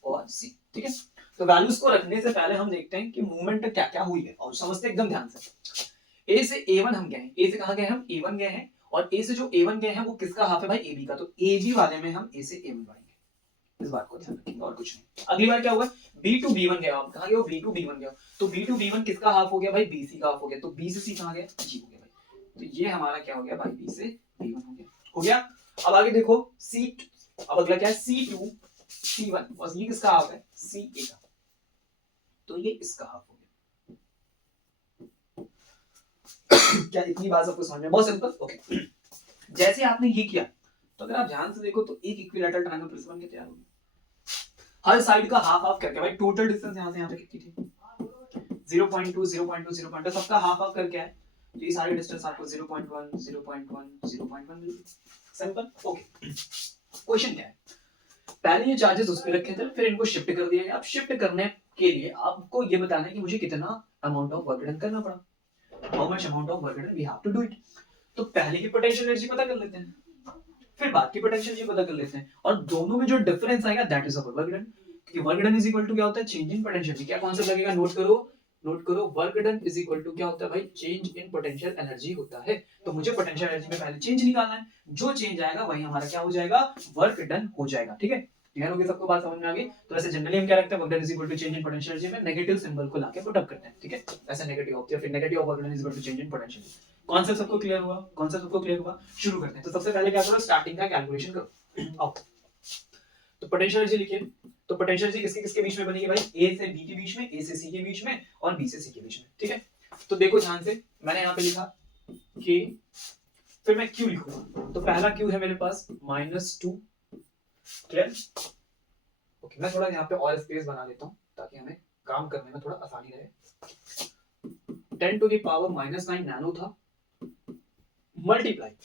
और C। ठीक है, तो वैल्यूज को रखने से पहले हम देखते हैं कि मूवमेंट क्या क्या हुई है, और समझते एकदम ध्यान से। A से A1 हम गए हैं, A से कहां गए हम, A1 गए हैं, और A से जो A1 गए हैं वो किसका हाफ है भाई, AB का। तो AB वाले में हम A से A1 बढ़ेंगे, इस बात को ध्यान रखेंगे और कुछ नहीं। अगली बार क्या हुआ, B to B1 गया, आप कहां गए हो, B to B1 गया, तो B to B1 किसका हाफ हो गया भाई, BC का हाफ हो गया, तो B से C कहां गया, G हो गया भाई। तो ये हमारा क्या हो गया भाई, B से B1 हो गया। अब आगे देखो C, अब अगला क्या है, C to C1, और ये किसका हाफ है, CA का, तो ये इसका हाफ हो गया। क्या इतनी बात सबको समझ में? बहुत सिंपल। ओके, जैसे आपने ये किया, तो अगर आप ध्यान से देखो तो एक इक्विलैटरल ट्रायंगल प्रिज्म बन के तैयार हो गया। हर साइड का हाफ हाफ करके भाई, टोटल डिस्टेंस यहां से यहां तक कितनी थी, 0.2 0.2 0.2, सबका हाफ हाफ करके है, तो ये सारे डिस्टेंस आपको 0.1 0.1 0.1 मिल गए। सिंपल। ओके, क्वेश्चन क्या है, पहले ये चार्जेस उस पे रखे थे, फिर इनको शिफ्ट कर दिया गया। अब शिफ्ट करने के लिए आपको ये बताना है कि मुझे कितना अमाउंट ऑफ वर्क डन करना पड़ा, how much amount of work done we have to do it. तो पहले की पोटेंशियल एनर्जी पता कर लेते हैं, फिर बाद की पोटेंशियल एनर्जी पता कर लेते हैं, और दोनों में जो डिफरेंस आएगा that is our work done. क्योंकि work done is equal to क्या होता है, चेंज इन पोटेंशियल। क्या कॉन्सेप्ट लगेगा, नोट करो, नोट करो, work done is equal to क्या होता है भाई, चेंज इन पोटेंशियल एनर्जी होता है। तो मुझे पोटेंशियल एनर्जी में पहले चेंज निकालना है, जो चेंज आएगा वही हमारा क्या हो जाएगा, वर्क डन हो जाएगा। ठीक है, क्लियर हो गया सबको, बात समझ में आ गई? तो वैसे जनरली हम क्या रखते हैं, work done is equal to change in potential energy में नेगेटिव सिंबल को लाके पुट अप करते हैं। ठीक है, ऐसा नेगेटिव होती है, फिर negative work done is equal to change in potential. Concept सबको क्लियर हुआ? कॉन्सेप्ट सबको क्लियर हुआ? शुरू करते हैं। तो सबसे पहले क्या करो, स्टार्टिंग का कैलकुलेशन करो। आओ, तो पोटेंशियल एनर्जी लिखिए, तो पोटेंशियल एनर्जी किसके किसके बीच में बनेगी भाई, ए से बी के बीच में, ए से सी के बीच में और बी से सी के बीच में। ठीक है, तो देखो ध्यान से, मैंने यहाँ पे लिखा के, फिर मैं क्यू लिखूंगा। तो पहला क्यू है मेरे पास -2, क्लियर। ओके, मैं थोड़ा यहाँ पे और स्पेस बना देता हूँ ताकि हमें काम करने में थोड़ा आसानी रहे। 10 टू द पावर -9 नैनो था, मल्टीप्लाई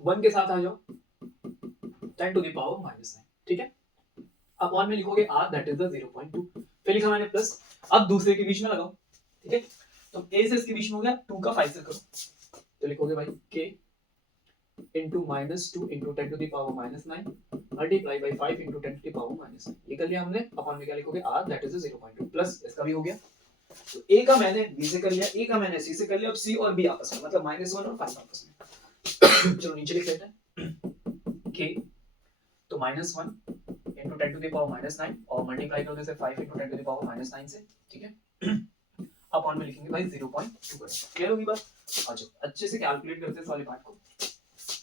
1 के साथ आ जाओ 10 टू द पावर -9, ठीक है। अब 1 में लिखोगे r, दैट इज द 0.2, फिर लिखा मैंने प्लस, अब दूसरे के बीच में लगाओ, ठीक है। तो a से इसके बीच में हो गया, 2 का 5 से करो, तो लिखोगे भाई k into -2 into 10 to the power -9 multiply by 5 into 10 to the power -9, ये कर लिया हमने। अपन में क्या लिखोगे, r that is 0.2 प्लस इसका भी हो गया। तो a का मैंने b से कर लिया, a का मैंने c से कर लिया, अब c और b आपस में, मतलब -1 और 5 आपस में। चलो नीचे लिख लेते हैं k, तो -1 into 10 to the power -9 और मल्टीप्लाई करने से 5 into 10 to the power -9 से, ठीक है। अपन में लिखेंगे भाई 0.2 करें, क्लियर होगी बात। अच्छा, अच्छे से कैलकुलेट करते हैं इस वाले पार्ट को।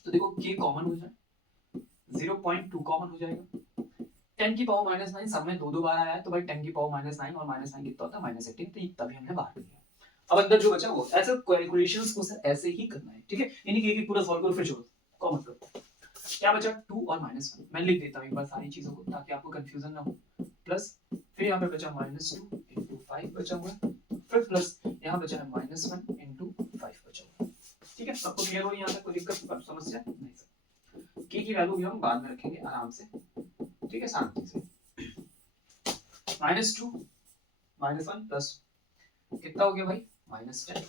तो देखो k कॉमन हो जाए, 0.2 कॉमन हो जाएगा, 10 की पावर -9 सब में 2 बार आया है, तो भाई 10 की पावर -9 और -9 कितना होता है, -18, तो तभी हमने बाहर कर दिया। अब अंदर जो बचा वो ऐसे कैलकुलेशंस को सर ऐसे ही करना है, ठीक है। यानी कि एक पूरा सॉल्व करो फिर छोड़ो, कॉमन करो। क्या बचा, 2 और -1, मैं लिख देता हूं एक बार सारी चीजों को ताकि आपको कंफ्यूजन ना हो। प्लस फिर यहाँ पे बचा -2 into 5 बचा हुआ है, फिर प्लस यहाँ बचा है -1 into 5 बचा हुआ है, ठीक है। सबको क्लियर हो यहाँ तक, कोई दिक्कत समस्या नहीं सर। k की वैल्यू भी हम बाद में रखेंगे आराम से, ठीक है, शांति से। -2 -1 प्लस कितना हो गया भाई, -10,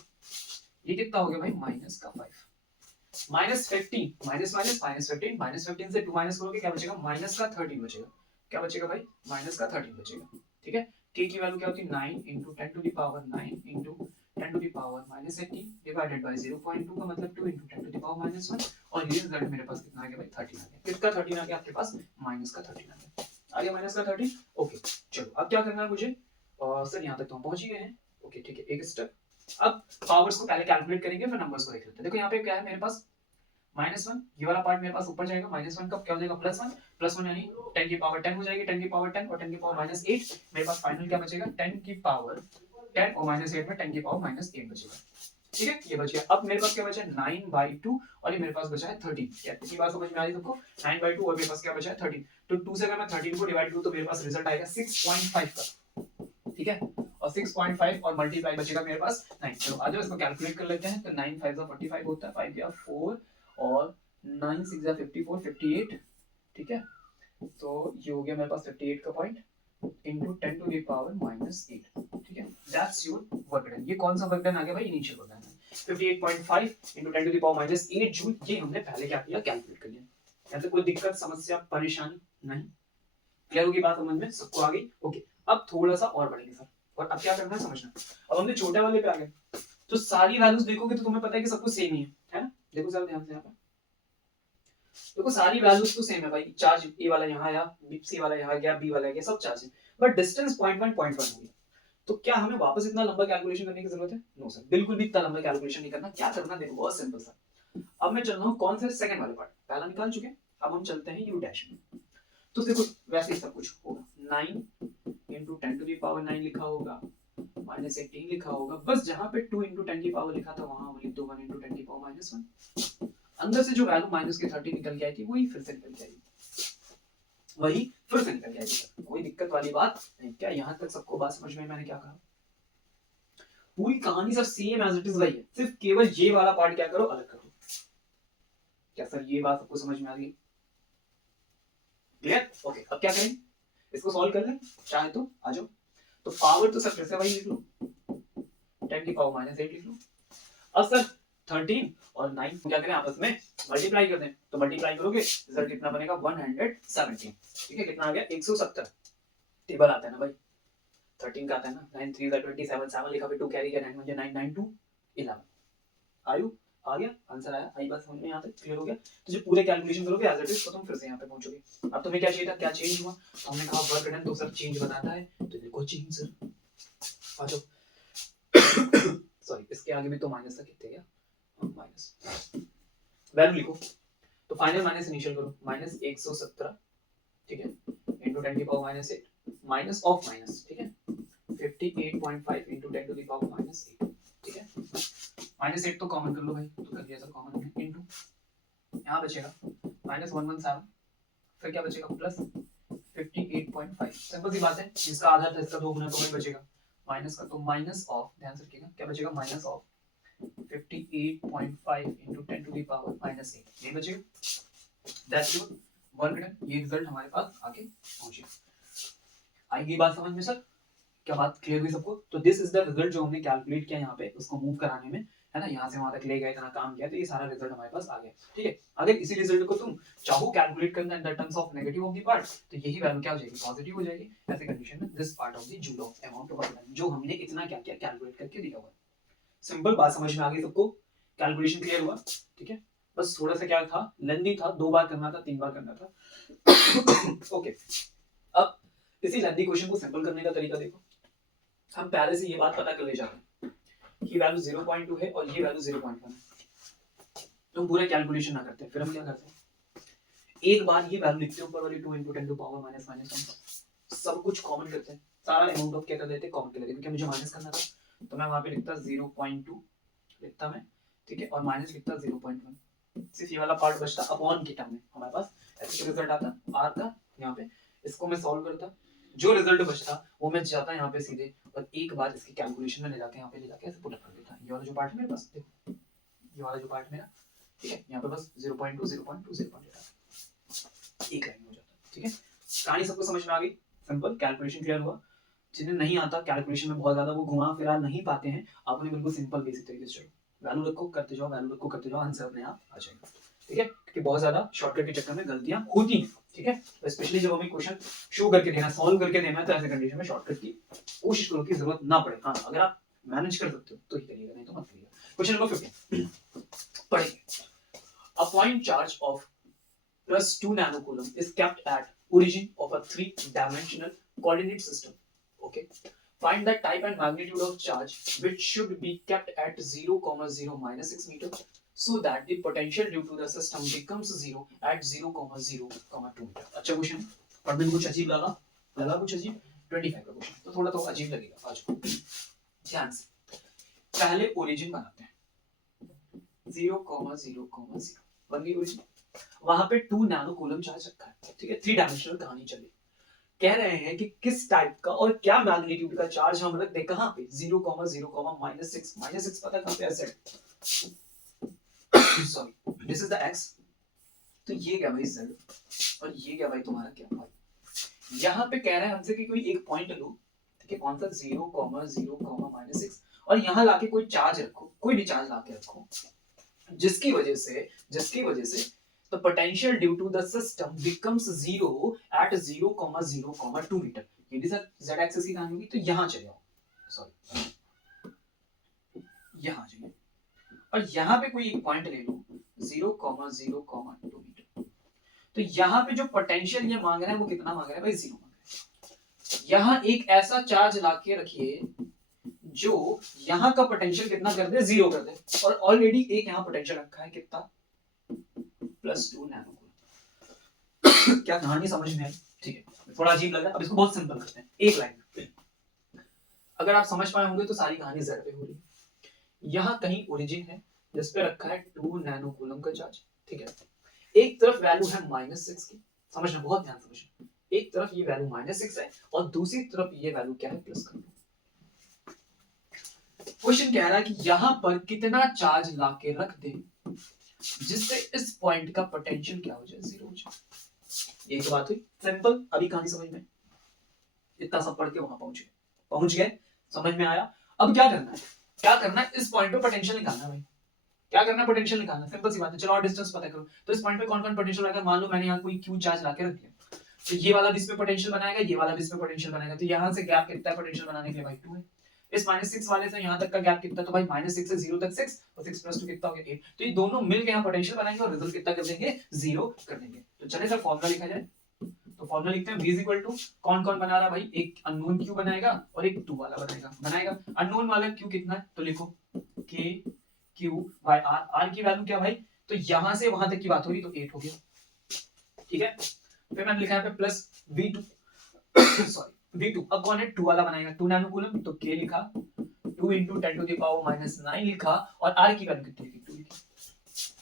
ये कितना हो गया भाई, -5, -15, -15 से 2 माइनस करोगे क्या बचेगा, -13 बचेगा। क्या बचेगा भाई, -13 बचेगा, ठीक है। k की वैल्यू क्या होती है, 9 into 10 to the power 9 into 10 to the power -18 divided by 0.2 का मतलब 2 into 10 to the power -1, और ये रिजल्ट मेरे पास कितना आ गया भाई, 13 आ गया। किसका 13 आ गया आपके पास, माइनस का 13 आ गया, -13। ओके, चलो अब क्या करना है मुझे, सर यहाँ तक तो हम पहुंच ही गए हैं। ओके ठीक है, एक स्टेप, अब पावर्स को पहले कैलकुलेट करेंगे फिर नंबर्स को देख लेते हैं। देखो यहाँ पे क्या है मेरे पास, -1, ये वाला पार्ट मेरे पास ऊपर जाएगा, -1 कब क्या हो जाएगा, +1 यानी 10 की पावर 10 हो जाएगी, 10 की पावर 10 और 10 की पावर -8, मेरे पास फाइनल क्या बचेगा, 10 की पावर 10 और -8 में 10 की पावर -8 बचेगा, ठीक है। ये बच गया। अब मेरे पास क्या बचा है, 9/2 और ये मेरे पास बचा है 13। क्या इतनी बात समझ में आ रही सबको, 9/2 और मेरे पास क्या बचा है 13, तो 2 से अगर मैं 13 को डिवाइड करूं तो मेरे पास रिजल्ट आएगा 6.5 का, ठीक है। और 6.5 और मल्टीप्लाई बचेगा मेरे पास 9। चलो आ जाओ इसको कैलकुलेट कर लेते हैं। तो 9 5 45 होता है, 5 या 4 और 9 6 या 54 58, ठीक है। तो ये हो गया मेरे पास 58 का point into 10 to the power -8, ठीक है। That's your work done. ये कौन सा वर्क डन आ गया भाई, initial work done. 58.5 into 10 to the power -8 joule, ये हमने पहले क्या किया, कैलकुलेट कर लिया। यहाँ से कोई दिक्कत समस्या परेशानी नहीं, क्लियर होगी बात समझ में सबको आ गई। ओके, अब थोड़ा सा और बढ़ेंगे सर, और अब क्या करना है समझना। अब हमने छोटे वाले पे आ गए, तो सारी वैल्यूज देखोगे तो तुम्हें पता है कि सब कुछ सेम ही है ना। देखो सर ध्यान से यहाँ पे देखो, सारी वैल्यूज तो सेम है भाई, चार्ज ए वाला यहाँ आया, सी वाला यहाँ गया, बी वाला गया, सब चार्ज है, बट डिस्टेंस 0.1 0.1 हो गया। तो क्या हमें वापस इतना लंबा कैलकुलेशन करने की जरूरत है, नो सर, बिल्कुल भी इतना लंबा कैलकुलेशन नहीं करना। क्या करना देखो, बहुत सिंपल सर। अब मैं चल रहा हूँ कौन से, सेकंड वाले पार्ट, पहला निकाल चुके, अब हम चलते हैं यू डैश में। तो देखो वैसे ही सब कुछ होगा, 9 into 10 to the power 9 लिखा होगा, -18 लिखा होगा, बस जहां पे 2 into 10 की पावर लिखा था वहां लिख दो 1 into 10 की पावर -1। अंदर से जो वैल्यू माइनस के 30 निकल के आई थी वही फिर से निकल के आएगी, वही फिर से निकल के आएगी, कोई दिक्कत वाली बात नहीं। क्या यहाँ तक सबको बात समझ में, मैंने क्या कहा, पूरी कहानी sir same as it is वही है, सिर्फ केवल ये वाला पार्ट क्या करो, अलग करो। क्या सर ये बात सबको समझ में आ गई, क्लियर। ओके, अब क्या करें, इसको सॉल्व कर लें चाहे तो, आ जाओ। तो पावर तो सर फिर से वही लिख लो, 10 की पावर -8 लिख लो। अब सर 13 और 9 को क्या करें, आपस में मल्टीप्लाई कर दें, तो मल्टीप्लाई करोगे रिजल्ट कितना बनेगा, 117, ठीक है। कितना आ गया, 170। टेबल आता है ना भाई, 13 का आता है ना, 9 3 27, 7 लिखा, फिर 2 कैरी किया, 9 मुझे 9 9 2 11 आयु आ गया, आंसर आया। आई बात समझ में, यहाँ तक क्लियर हो गया। तो जो पूरे कैलकुलेशन करोगे एज इट इज, तो तुम फिर से यहाँ पे पहुंचोगे। अब तुम्हें क्या चाहिए था, क्या चेंज हुआ, तो हमने कहा वर्क डन, तो सर चेंज बताता है, तो देखो चेंज सर, आ जाओ। सॉरी, इसके आगे भी तो माइनस था, कितने गया, माइनस, वैल्यू लिखो, तो फाइनल माइनस इनिशियल करो, -117, ठीक है, into 10 to the power minus 8 minus of minus, ठीक है, 58.5 into 10 to the power minus 8, ठीक है, माइनस 8 तो कॉमन कर लो भाई, तो कर दिया सर कॉमन में, इनटू यहाँ बचेगा माइनस 117, फिर क्या बचेगा प्लस 58.5, सिंपल सी बात है, इसका आधा था इसका 2 गुना तो वही बचेगा माइनस का, तो माइनस ऑफ, ध्यान से रखिएगा क्या बचेगा, minus of 58.5 into 10 to the power minus 8, ये बचेगा, दैट्स योर वर्क डन, ये रिजल्ट हमारे पास आके पहुंचे। आएगी बात समझ में सर, क्या बात क्लियर हुई सबको? तो दिस इज द रिजल्ट जो हमने कैलकुलेट किया यहाँ पे उसको मूव कराने में, है ना, यहाँ से वहां तक ले गए, इतना काम किया, तो ये सारा रिजल्ट हमारे पास आ गया, ठीक है। अगर इसी रिजल्ट को तुम चाहो कैलकुलेट करना in the terms of negative of the part, तो यही वैल्यू क्या हो जाएगी, पॉजिटिव हो जाएगी। ऐसे कंडीशन में this part of the joule of amount work done, जो हमने इतना क्या किया कैलकुलेट करके दिया हुआ। सिंपल बात समझ में आ गई सबको, कैलकुलेशन क्लियर हुआ, ठीक है। बस थोड़ा सा क्या था, लेंथी था, 2 बार करना था, 3 बार करना था। ओके, अब इसी लेंथी क्वेश्चन को सिंपल करने का तरीका देखो। हम पहले से ये बात पता कर ले जाते हैं, ये वैल्यू 0.2 है और ये वैल्यू 0.1 है, तुम पूरा कैलकुलेशन ना करते, फिर हम क्या करते हैं, एक बार ये वैल्यू लिखते हैं ऊपर वाली 2 into 10 to the power minus -1, सब कुछ कॉमन करते हैं, सारा अमाउंट ऑफ क्या कर लेते हैं, कॉमन कर लेते हैं, क्योंकि मुझे माइनस करना था, तो मैं वहां पे लिखता 0.2 लिखता मैं, ठीक है, और माइनस लिखता 0.1, सिर्फ ये वाला पार्ट बचता अपॉन के टर्म में हमारे पास, ऐसे रिजल्ट आता r का यहाँ पे, इसको मैं सॉल्व करता, जो रिजल्ट बचता वो मैं जाता यहाँ पे सीधे और एक बार इसकी कैलकुलेशन में ले जाके यहाँ पे ले जाके ऐसे पुट अप कर देता। ये वाला जो पार्ट है मेरे पास, देखो ये वाला जो पार्ट मेरा, ठीक है, यहाँ पे बस 0.2 0.2 0.8 एक लाइन हो जाता है, ठीक है। कहानी सबको समझ में आ गई, सिंपल कैलकुलेशन क्लियर हुआ। जिन्हें नहीं आता कैलकुलेशन में बहुत ज्यादा वो घुमा फिरा नहीं पाते हैं, आप उन्हें बिल्कुल सिंपल बेसिक तरीके से चलो, वैल्यू रखो करते जाओ, वैल्यू रखो करते जाओ, आंसर अपने आप आ जाएगा, ठीक है। क्योंकि बहुत ज्यादा शॉर्टकट के चक्कर में गलतियां होती हैं, ठीक है। तो स्पेशली जब हमें क्वेश्चन शो करके देना, सॉल्व करके देना है, तो ऐसे कंडीशन में शॉर्टकट की कोशिश करो कि जरूरत ना पड़े। हाँ, अगर आप मैनेज कर सकते हो तो ही करिएगा, नहीं तो मत करिएगा। क्वेश्चन नंबर 15 पढ़िए, a point charge of +2 nanocoulomb is kept at origin of a 3-dimensional coordinate system. Okay. Find the type and magnitude of charge which should be kept at 0, 0 minus 6 meter so that the potential due to the system becomes 0 at 0, 0, 2 meter. अच्छा question, पढ़ने में कुछ अजीब लगा कुछ अजीब, 25 का question, तो थोड़ा तो अजीब लगेगा। आज ध्यान से पहले ओरिजिन बनाते हैं, 0, 0, 0 बन गई ओरिजिन, वहां पे 2 नैनोकूलम चार्ज रखा है, ठीक है, 3 डायमेंशनल कहानी चली। कह रहे हैं कि किस टाइप का और क्या मैग्नीट्यूड का चार्ज हम रख दे, कहां पे, 0, 0, -6 पता कहां पे है, sorry this is the x, तो ये क्या भाई z, और ये क्या भाई तुम्हारा क्या भाई, यहां पे कह रहे हैं हमसे कि कोई एक पॉइंट लो, ठीक है, कौन सा, 0, 0, -6, और यहां लाके कोई चार्ज रखो, कोई भी चार्ज लाके रखो, जिसकी वजह से the potential due to the system becomes 0 at 0, 0, 2 metre. ये भी सर z एक्सिस की कहानी होगी, तो यहां चले आओ, सॉरी यहां जाइए, और यहां पे कोई एक पॉइंट ले लो 0, 0, 2 मीटर, तो यहां पे जो पोटेंशियल ये मांग रहा है वो कितना मांग रहा है भाई, 0 मांग रहा है। यहां एक ऐसा चार्ज लाके रखिए जो यहां का पोटेंशियल कितना कर दे, 0 कर दे, और ऑलरेडी एक यहां पोटेंशियल रखा है कितना, +2 नैनोकूलम। क्या कहानी समझ में आई, ठीक है, थोड़ा अजीब लग रहा है, अब इसको बहुत सिंपल करते हैं, एक लाइन में। अगर आप समझ पाए होंगे तो सारी कहानी z पे हो रही है। यहां कहीं ओरिजिन है जिस पे रखा है 2 नैनोकूलम का चार्ज, ठीक है, एक तरफ वैल्यू है -6 की, समझना बहुत ध्यान समझना, एक तरफ ये वैल्यू -6 है और दूसरी तरफ ये वैल्यू क्या है, प्लस कर दो। क्वेश्चन कह रहा है कि यहां पर कितना चार्ज लाके रख दे जिससे इस पॉइंट का पोटेंशियल क्या हो जाए, 0 हो जाए। एक बात हुई सिंपल, अभी कहानी समझ में, इतना सब पढ़ के वहां पहुंच गए, समझ में आया। अब क्या करना है, इस पॉइंट पे पोटेंशियल निकालना है भाई, क्या करना है, पोटेंशियल निकालना, सिंपल सी बात है। चलो और डिस्टेंस पता करो, तो इस पॉइंट पे कौन कौन पोटेंशियल रहेगा, मान लो मैंने यहाँ कोई क्यू चार्ज लाके रख दिया, तो ये वाला भी इसमें पोटेंशियल बनाएगा, ये वाला भी इसमें पोटेंशियल बनाएगा, तो यहाँ से गैप कितना है पोटेंशियल बनाने के लिए भाई, 2 है। इस -6 वाले से यहाँ तक का गैप कितना, तो भाई -6 से 0 तक 6 और 6 + 2 कितना हो गया, 8, तो ये दोनों मिलके यहाँ पोटेंशियल बनाएंगे और रिजल्ट कितना कर देंगे, 0 कर देंगे। तो चले सर फॉर्मूला लिखा जाए, तो फॉर्मूला लिखते हैं, v = कौन कौन बना रहा भाई, एक अननोन q बनाएगा और एक 2 वाला बनाएगा। अननोन वाला q कितना है, तो लिखो k q by r, r की वैल्यू क्या भाई, तो यहां से वहां तक की बात होगी तो 8 हो गया, ठीक है। फिर मैंने लिखा है पे प्लस v2, सॉरी V2। अब कौन है 2 वाला बनाएगा, 2 नैनो कूलम, तो K लिखा, 2 × 10⁻⁹ लिखा, और R की वैल्यू कितनी लिखी, 2 लिखी।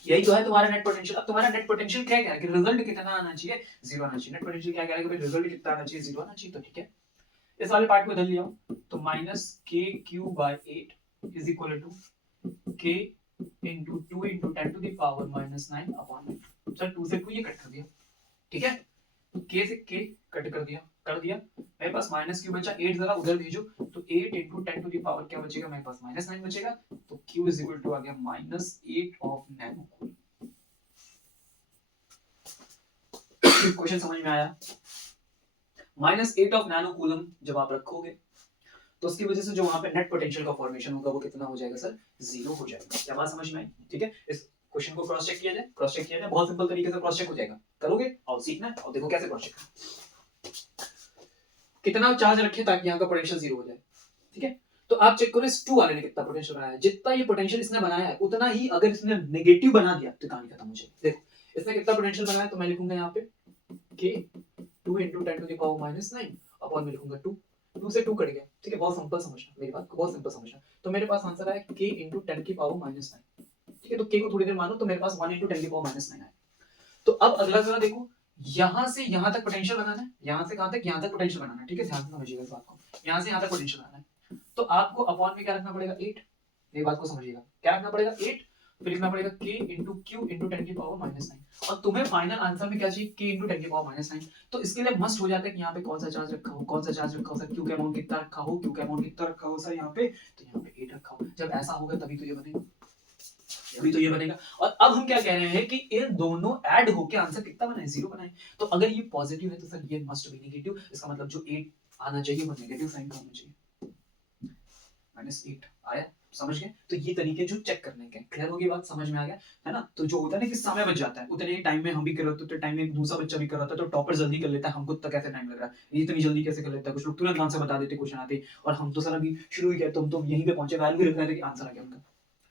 यही तो है तुम्हारा नेट पोटेंशियल। अब तुम्हारा नेट पोटेंशियल क्या कह रहा है कि रिजल्ट कितना आना चाहिए, 0 आना चाहिए। नेट पोटेंशियल क्या कह रहा है कि भाई रिजल्ट कितना आना चाहिए, 0 आना चाहिए। तो ठीक है, इस वाले पार्ट को इधर ले आओ, तो -KQ/8 is equal to K × 2 × 10⁻⁹ upon 9। Sir 2 से 2 ये कट कर दिया, ठीक है, K से K कट कर दिया, मेरे पास -Q बचा, 8 जरा उधर भेजो, तो 8 × 10⁻, क्या बचेगा मेरे पास, -9 बचेगा। तो Q इज इक्वल टू आ गया -8 ऑफ नैनो कूलम। क्वेश्चन समझ में आया? -8 ऑफ नैनो कूलम जब आप रखोगे तो उसकी वजह से जो वहां पे नेट पोटेंशियल का फॉर्मेशन होगा वो कितना हो जाएगा सर, 0 हो जाएगा। क्या बात समझ में आई? ठीक है, इस क्वेश्चन को क्रॉस चेक किया जाए, बहुत सिंपल तरीके से क्रॉस चेक हो जाएगा। करोगे और सीखना है, और देखो कैसे क्रॉस चेक करना। कितना चार्ज रखे ताकि यहाँ का पोटेंशियल 0 हो जाए, ठीक है। तो आप चेक करो इस 2 वाले ने कितना पोटेंशियल बनाया है। जितना ये पोटेंशियल इसने बनाया है उतना ही अगर इसने नेगेटिव बना दिया तो कहानी खत्म हो जाएगी। देखो इसने कितना पोटेंशियल बनाया, तो मैं लिखूंगा यहाँ पे K 2 × 10⁻⁹ अपॉन में लिखूंगा 2 से 2 कट गया, ठीक है। बहुत सिंपल समझना मेरी बात को, बहुत सिंपल समझना। तो मेरे पास आंसर आया K × 10⁻⁹, ठीक है। तो K को थोड़ी देर मानो, तो मेरे पास 1 × 10⁻⁹ आया। तो अब अगला जरा देखो, यहां से यहां तक पोटेंशियल बनाना है, यहां से कहां तक, यहां तक पोटेंशियल बनाना है, ठीक है। ध्यान से समझिएगा इस बात को, यहां से यहां तक पोटेंशियल बनाना है। तो आपको अपॉन में क्या रखना पड़ेगा, 8। ये बात को समझिएगा, क्या रखना पड़ेगा, 8। फिर लिखना पड़ेगा K × Q × 10⁻⁹, और तुम्हें फाइनल आंसर में क्या चाहिए, K × 10⁻⁹। तो इसके लिए मस्ट हो जाता है कि यहाँ पे कौन सा चार्ज रखा हो, कौन सा चार्ज रखा हो सर, Q का अमाउंट कितना रखा हो, Q का अमाउंट कितना रखा हो सर यहाँ पे, तो यहाँ पे 8 रखा हो। जब ऐसा होगा तभी तो ये बनेगा, अभी तो ये बनेगा। और अब हम क्या कह रहे हैं कि इन दोनों ऐड होके आंसर कितना बनाए, 0 बनाए। तो अगर ये पॉजिटिव है तो सर ये मस्ट बी नेगेटिव। इसका मतलब जो 8 आना चाहिए वो नेगेटिव साइन का होना चाहिए। -8 आया, समझ गए? तो ये तरीके जो चेक करने के, क्लियर होगी बात, समझ में आ गया है ना। तो जो होता है ना कि समय बच जाता है, उतने ही टाइम में हम भी कर रहे होते, तो टाइम में दूसरा बच्चा भी कर रहा था, तो टॉपर जल्दी कर लेता है, हमको तक कैसे टाइम लग रहा है, ये इतनी जल्दी कैसे कर लेता है। कुछ लोग तुरंत आंसर बता देते क्वेश्चन आते, और हम तो सर अभी शुरू ही किया, तो हम तो यहीं पे पहुंचे, वैल्यू भी रख रहे थे कि आंसर आ गया उनका।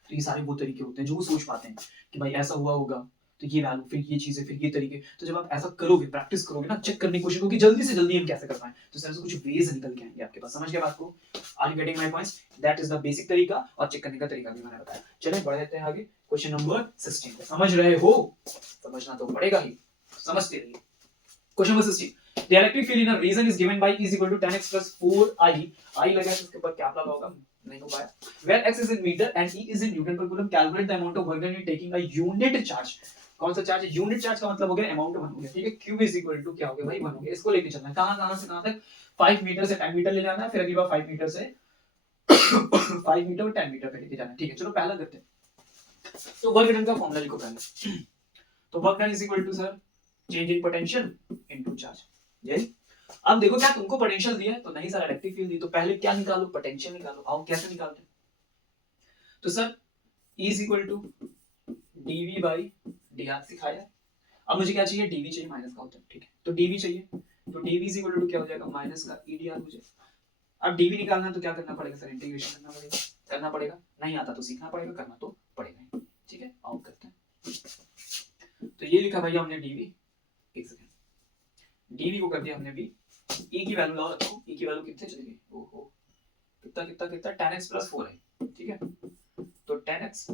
तो ये सारे वो तरीके होते हैं जो वो सोच पाते हैं कि भाई ऐसा हुआ होगा, तो ये वैल्यू, फिर ये चीजें, फिर ये तरीके। तो जब आप ऐसा करोगे, प्रैक्टिस करोगे ना, चेक करने की कोशिश करोगे जल्दी से जल्दी हम कैसे कर पाए, तो सर से कुछ वेज निकल के आएंगे आपके पास। समझ गए बात को? Are you getting my points? That is the basic तरीका, और चेक करने का तरीका भी मैंने बताया। चलिए बढ़ जाते हैं आगे, क्वेश्चन नंबर 16। समझ रहे हो? समझना तो पड़ेगा ही, समझते रहिए। Question number 16, the electric field in a region is given by E is equal to 10x plus 4i। i लगा है तो उसके ऊपर क्या लगा होगा, नहीं हो पाया। Where x is in meter and E is in Newton per coulomb, calculate the amount of work done in taking a unit charge। कौन सा चार्ज है, यूनिट चार्ज का मतलब हो गया अमाउंट 1 हो गया, ठीक है। Q is equal to क्या हो गया भाई, 1 हो गया। इसको लेके चलना है, कहां से कहां तक, 5 मीटर से 10 मीटर ले जाना है, फिर अगली बार 5 मीटर से 5 मीटर और 10 मीटर पे लेके जाना है, ठीक है। चलो पहला करते हैं। तो वर्क डन का फॉर्मूला लिखो पहले। तो work done is equal to sir change in potential into charge, यही। अब देखो क्या तुमको पोटेंशियल दिया है, तो नहीं सर इलेक्ट्रिक फील्ड दी, तो पहले क्या निकालो, पोटेंशियल निकालो। आओ कैसे निकालते हैं, तो sir E is equal to dv by dr सिखाया। अब मुझे क्या चाहिए, dv चाहिए, माइनस का होता है, ठीक है। तो dv चाहिए, तो dv इज इक्वल टू क्या हो जाएगा, माइनस का e dr हो जाएगा। अब dv निकालना तो क्या करना पड़ेगा सर, इंटीग्रेशन करना पड़ेगा। नहीं आता तो सीखना पड़ेगा, करना तो पड़ेगा, ठीक है। आओ करते हैं। तो ये लिखा भैया हमने dv, एक सेकंड, dv को कर दिया हमने b, e की वैल्यू लाओ, रखो e की वैल्यू कितने चली गई, ओहो कितना कितना कितना, 10x plus 4 है, ठीक है। तो 10x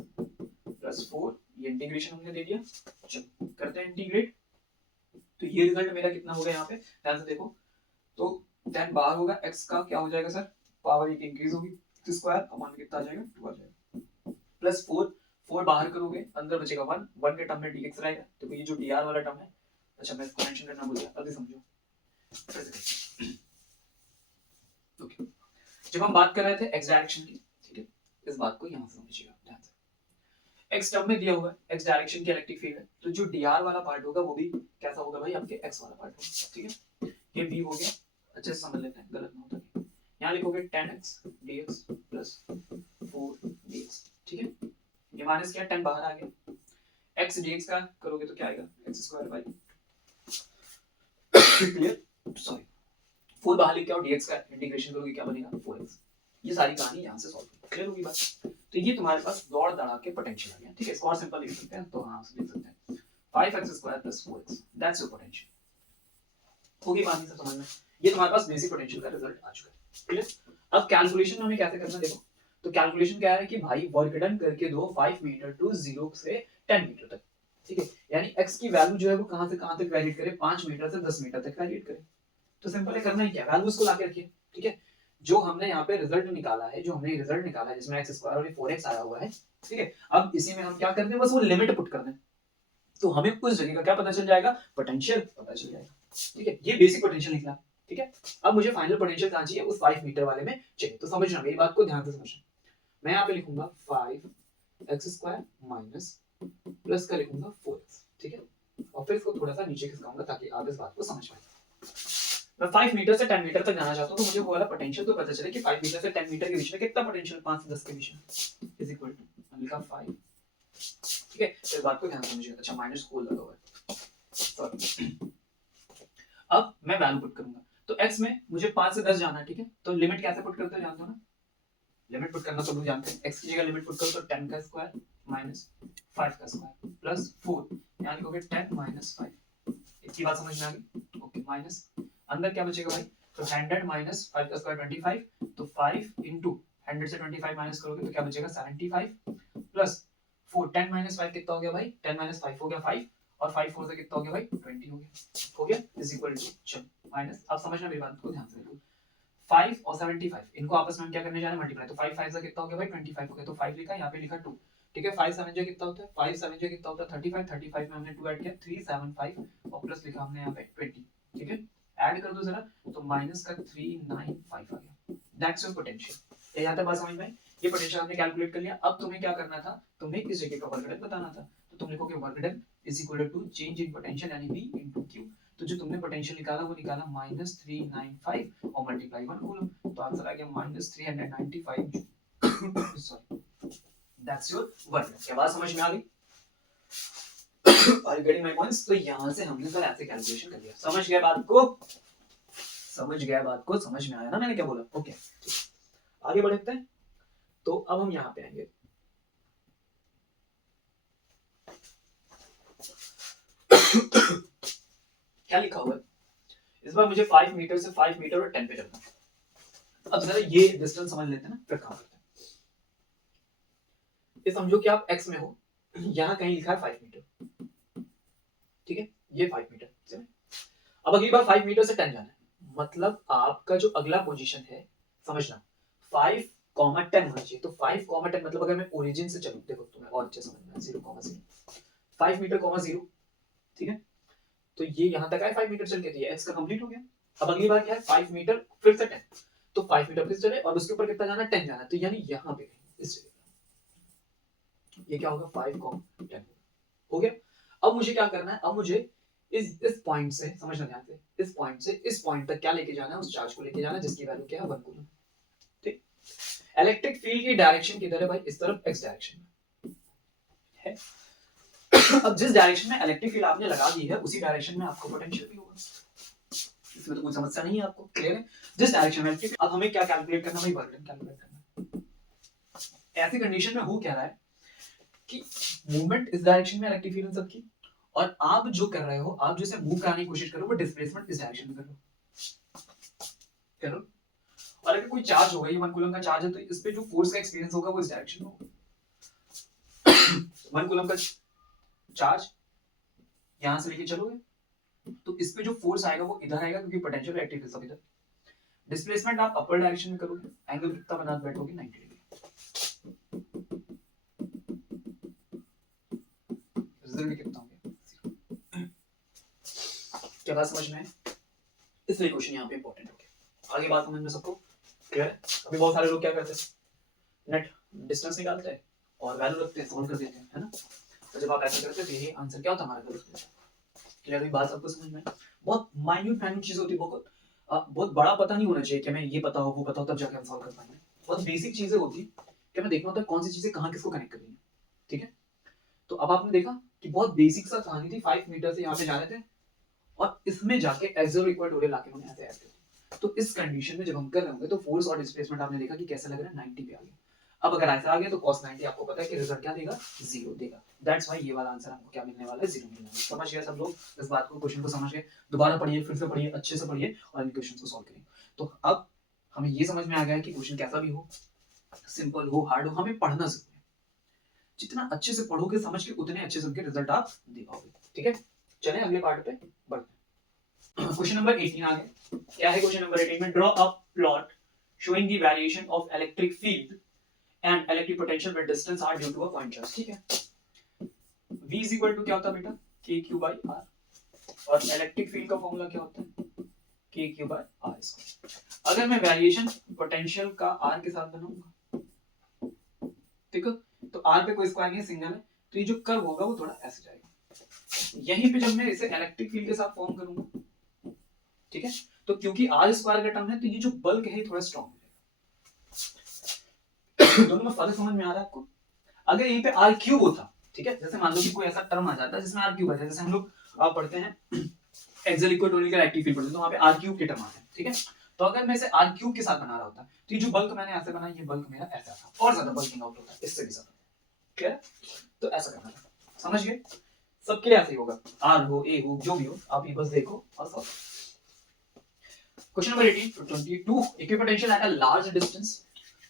plus 4 ये इंटीग्रेशन हमने दे दिया। चलो करते हैं इंटीग्रेट। तो ये रिजल्ट मेरा कितना हो गया यहाँ पे, ध्यान से देखो। तो 10 बाहर होगा, x का क्या हो जाएगा सर, पावर 1 इंक्रीज होगी, तो स्क्वायर अपॉन कितना आ जाएगा, 2 आ जाएगा, प्लस 4 बाहर करोगे, अंदर बचेगा 1 के टर्म में dx रहेगा। तो ये जो dr वाला टर्म है, अच्छा मैं इसको मेंशन करना भूल गया, अभी समझो। ओके, जब हम बात कर रहे थे x डायरेक्शन की, ठीक है, इस बात को यहां से समझिएगा ध्यान से। x टर्म में दिया हुआ है, x डायरेक्शन की इलेक्ट्रिक फील्ड है, तो जो dr वाला पार्ट होगा वो भी कैसा होगा भाई, आपके x वाला पार्ट होगा, ठीक है। ये b हो गया, अच्छे से समझ लेते हैं, गलत ना होता। यहां लिखोगे 10x dx plus 4 dx, ठीक है। ये माइनस क्या, 10 बाहर आ गया, x dx का करोगे तो क्या आएगा, x square by, clear, sorry 4 बाहर लेके आओ, dx का इंटीग्रेशन करोगे क्या बनेगा, 4x। ये सारी कहानी यहां से सॉल्व होगी, क्लियर होगी बात। तो ये तुम्हारे पास दौड़ दड़ा के पोटेंशियल आ गया, ठीक है। इसको और सिंपल लिख सकते हैं, तो हां लिख सकते हैं 5x² + 4x, that's your potential. होगी बात नहीं सब समझ में, ये तुम्हारे पास बेसिक पोटेंशियल का रिजल्ट आ चुका है। क्लियर? अब कैलकुलेशन में हमें कैसे करना है देखो। तो कैलकुलेशन क्या है कि भाई वर्क डन करके दो 5 मीटर टू 0 से 10 मीटर तक। ठीक है, यानी x की वैल्यू जो है वो कहां से कहां तक वेरी करे, 5 मीटर से 10 मीटर तक वेरी करे। तो सिंपल है, करना ही क्या, वैल्यूज को लाके रखिए। ठीक है, जो हमने यहाँ पे रिजल्ट निकाला है, जो हमने रिजल्ट निकाला है जिसमें x स्क्वायर और ये 4x आया हुआ है, ठीक है, अब इसी में हम क्या करते हैं, बस वो लिमिट पुट कर दें, तो हमें उस जगह का क्या पता चल जाएगा, पोटेंशियल पता चल जाएगा। ठीक है, ये बेसिक पोटेंशियल निकला। ठीक है, अब मुझे फाइनल पोटेंशियल कहां चाहिए, उस 5 मीटर वाले में चाहिए। तो समझना, मेरी बात को ध्यान से समझना। मैं यहाँ पे लिखूंगा 5x स्क्वायर माइनस प्लस का लिखूंगा 4x। ठीक है, और फिर इसको थोड़ा सा नीचे खिसकाऊंगा ताकि आप इस बात को समझ पाए। मैं 5 मीटर से 10 मीटर तक जाना चाहता हूं, तो मुझे वो वाला पोटेंशियल तो पता चले कि 5 मीटर से 10 मीटर के बीच में कितना पोटेंशियल, 5 से 10 के बीच में इज इक्वल टू लिखा 5। ठीक है, तो इस बात को ध्यान से समझिए। अच्छा, माइनस कोल लगा हुआ है, सॉरी। अब मैं वैल्यू पुट करूंगा, तो x में मुझे 5 से 10 जाना है। ठीक है, तो लिमिट कैसे पुट करते हो जानते हो ना, लिमिट पुट करना सब लोग जानते हैं। x की जगह लिमिट पुट करो तो 10 का स्क्वायर माइनस 5 का स्क्वायर प्लस 4, यानी लिखोगे 10 माइनस 5। इतनी बात समझ में आ गई? ओके, माइनस अंदर क्या बचेगा भाई, तो 100 माइनस 5 का स्क्वायर 25, तो 5 इंटू 100 से 25 माइनस करोगे तो क्या बचेगा 75 प्लस 4, 10 माइनस 5 कितना हो गया भाई, 10 माइनस 5 हो गया 5, और 5 4 से कितना हो गया भाई 20 हो गया इज इक्वल टू, चलो माइनस। अब समझना मेरी बात को ध्यान से देखो, 5 और 75 इनको आपस में हम क्या करने जा रहे हैं, मल्टीप्लाई। तो 5 5 से कितना हो गया भाई 25 हो गया, तो 5 लिखा, यहाँ पे लिखा 2। ठीक है, 5 7 जो कितना होता है, 5 7 जो कितना होता है 35, 35 में हमने 2 ऐड किया 375 और प्लस लिखा हमने यहाँ पे 20। ठीक है, ऐड कर दो जरा, तो माइनस का 395 आ गया। That's your potential. यहाँ तक बात समझ में आई? ये पोटेंशियल आपने कैलकुलेट कर लिया। अब तुम्हें क्या करना था, तुम्हें इस जगह का वर्क डन बताना था। तो तुम लिखोगे work done is equal to change in potential यानी v इनटू q। तो जो तुमने पोटेंशियल निकाला वो निकाला -395 और मल्टीप्लाई 1 कूलम, तो आंसर आ गया -395 sorry, that's your work done. क्या बात समझ में आ गई? Are you getting my points? तो यहाँ से हमने सर ऐसे कैलकुलेशन कर लिया। समझ गया बात को? समझ गया बात को? समझ में आया ना मैंने क्या बोला? ओके, आगे बढ़ते हैं। तो अब हम यहाँ पे आएंगे। क्या लिखा हुआ है इस बार, मुझे 5 मीटर से 5 मीटर और 10 पे चलना है। अब जरा ये डिस्टेंस समझ लेते हैं ना, फिर काम करते हैं। ये समझो कि आप x में हो, यहाँ कहीं लिखा है 5 मीटर। ठीक है, ये 5 मीटर चले। अब अगली बार 5 मीटर से 10 जाना है, मतलब आपका जो अगला पोजीशन है, समझना 5, 10 होना चाहिए। तो 5, 10 मतलब अगर मैं ओरिजिन से चलूं, देखो तुम्हें और अच्छे समझना है, 0, 5 मीटर, 0। ठीक है, तो ये यहां तक आए 5 मीटर चल के, तो ये x का कंप्लीट हो गया। अब अगली बार क्या है, 5 मीटर फिर से 10, तो 5 मीटर फिर चले और उसके ऊपर कितना जाना है, 10 जाना है। तो यानी यहां पे इस जगह ये क्या होगा, 5, 10 हो गया। अब मुझे क्या करना है, अब मुझे इस पॉइंट से, समझना ध्यान से, इस पॉइंट से इस पॉइंट तक क्या लेके जाना है, उस चार्ज को लेके जाना है जिसकी वैल्यू क्या है 1 कूलम। ठीक, इलेक्ट्रिक फील्ड की डायरेक्शन किधर है भाई, इस तरफ x डायरेक्शन में है। अब जिस डायरेक्शन में इलेक्ट्रिक फील्ड आपने लगा दी है उसी डायरेक्शन में आपको पोटेंशियल भी होगा, इसमें तो कोई समस्या नहीं है आपको, क्लियर है? जिस डायरेक्शन में इलेक्ट्रिक, अब हमें क्या कैलकुलेट करना भाई, वर्क डन कैलकुलेट करना। ऐसी कंडीशन में हो क्या रहा है कि मूवमेंट इस डायरेक्शन में इलेक्ट्रिक फील्ड सबकी, और आप जो कर रहे हो, आप जैसे मूव कराने की कोशिश कर रहे हो, वो डिस्प्लेसमेंट इस डायरेक्शन में करो। और अगर कोई चार्ज होगा, ये 1 कूलम का चार्ज है, तो इस पे जो फोर्स का एक्सपीरियंस होगा वो इस डायरेक्शन में होगा। 1 कूलम का चार्ज यहां से लेके चलोगे तो इस पे जो फोर्स आएगा वो इधर आएगा, क्योंकि पोटेंशियल इलेक्ट्रिक सब इधर। डिस्प्लेसमेंट आप अपर डायरेक्शन में करोगे, एंगल कितना बना बैठोगे, 90 डिग्री। रिजल्ट कितना हो गया, क्या बात समझ में है? इसलिए क्वेश्चन यहाँ पे इंपॉर्टेंट हो गया। आगे बात समझ में सबको क्लियर है? अभी बहुत सारे लोग क्या करते हैं, नेट डिस्टेंस निकालते हैं और वैल्यू रखते हैं, सॉल्व कर देते हैं, है ना? तो जब आप ऐसा करते हैं तो यही आंसर क्या होता है हमारा, गलत। क्लियर है बात सबको समझ में? बहुत माइन्यूट चीज होती है, बहुत बड़ा पता नहीं होना चाहिए कि हमें ये पता हो वो पता हो तब जाके हम सॉल्व कर पाएंगे। बहुत बेसिक चीजें होती कि हमें देखना होता है कौन सी चीजें कहाँ किसको कनेक्ट करनी है। ठीक है, तो अब आपने देखा कि बहुत बेसिक सा कहानी थी, 5 मीटर से यहाँ पे जा रहे थे और इसमें जाके एक्सो इक्वेटोरियल लाके हमने ऐसे ऐड कर दिया। तो इस कंडीशन में जब हम कर रहे होंगे तो फोर्स और डिस्प्लेसमेंट आपने देखा कि कैसा लग रहा है, 90 पे आ गया। अब अगर ऐसा आ गया तो cos 90 आपको पता है कि रिजल्ट क्या देगा, 0 देगा। दैट्स व्हाई ये वाला आंसर हमको क्या मिलने वाला है, 0 मिलने वाला है। समझ गए सब लोग इस बात को, क्वेश्चन को समझ गए? दोबारा पढ़िए, फिर से पढ़िए, अच्छे से पढ़िए और इन क्वेश्चंस को सॉल्व करिए। तो अब हमें ये समझ में आ गया है कि क्वेश्चन कैसा भी हो, सिंपल हो हार्ड हो, हमें पढ़ना जरूरी है। जितना अच्छे से पढ़ोगे समझ के उतने अच्छे से उनके रिजल्ट आप दे पाओगे। ठीक है, चलें अगले पार्ट पे बढ़ते हैं। क्वेश्चन नंबर 18 आ गया। क्या है क्वेश्चन नंबर 18 में? Draw a plot showing the variation of electric field and electric potential with distance r due to a point charge। ठीक है, v is equal to क्या होता है बेटा, k q by r, और इलेक्ट्रिक फील्ड का formula क्या होता है, k q by r square. अगर मैं वेरिएशन पोटेंशियल का r के साथ बनाऊंगा, ठीक है, तो r पे कोई स्क्वायर नहीं, सिंगल है, तो ये जो कर्व होगा वो थोड़ा ऐसे जाएगा। यहीं पे जब मैं इसे इलेक्ट्रिक फील्ड के साथ फॉर्म करूंगा, ठीक है, तो क्योंकि आर स्क्वायर का टर्म है तो ये जो बल्क है थोड़ा स्ट्रॉन्ग हो जाएगा। दोनों में फर्क समझ में आ रहा है आपको? अगर यहीं पे आर क्यूब होता, ठीक है, जैसे मान लो कि कोई ऐसा टर्म आ जाता है जिसमें आर क्यूब है, जैसे हम लोग पढ़ते हैं एक्सल इक्वल टू का इलेक्ट्रिक फील्ड पढ़ते हैं, तो वहां पे आर क्यूब के टर्म आते हैं। ठीक है, तो अगर मैं इसे आर क्यूब के साथ बना रहा होता तो ये जो बल्क मैंने ऐसे बनाया, ये बल्क मेरा ऐसा था, और ज्यादा बल्किंग आउट होता है, इससे भी ज्यादा। क्लियर? तो ऐसा करना था, समझ गए? सबके लिए ऐसे ही होगा, आर हो, ए हो, जो भी हो, आप ये बस देखो और solve. Question number 18 to 22. Equipotential at a large distance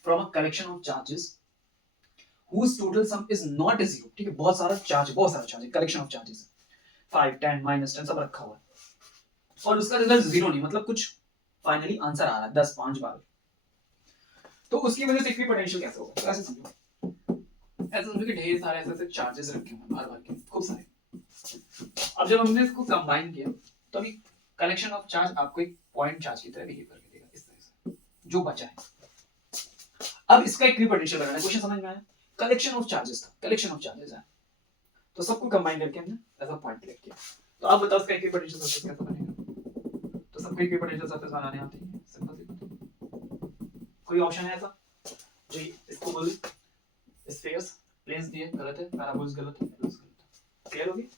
from a collection of charges whose total sum is not zero। ठीक है, बहुत सारा चार्ज है, कलेक्शन ऑफ चार्जेस 5 10 -10 सब रखा हुआ है, और उसका रिजल्ट जीरो नहीं, मतलब कुछ फाइनली आंसर आ रहा है 10 5 12, तो उसकी वजह से इक्विपोटेंशियल कैसे होगा? तो ऐसे समझो, कि ढेर सारे ऐसे चार्जेस रखे हुए हैं बार के, खूब सारे। अब जब हमने इसको कंबाइन किया तो अभी कलेक्शन ऑफ चार्ज आपको एक पॉइंट चार्ज की तरह बिहेव करके देगा, इस तरह से जो बचा है। अब इसका इक्विपोटेंशियल लगाना है। क्वेश्चन समझ में आया? कलेक्शन ऑफ चार्जेस था, कलेक्शन ऑफ चार्जेस है, तो सबको कंबाइन करके हमने ऐसा पॉइंट क्रिएट किया। तो अब बताओ इसका इक्विपोटेंशियल सरफेस कैसा बनेगा? तो सबको इक्विपोटेंशियल सरफेस बनाने आते हैं, सिंपल सी बात। कोई ऑप्शन है ऐसा जो इसको बोले स्फीयर्स, प्लेन्स दिए, गलत है, पैराबोल्स गलत है, गलत है। क्लियर होगी?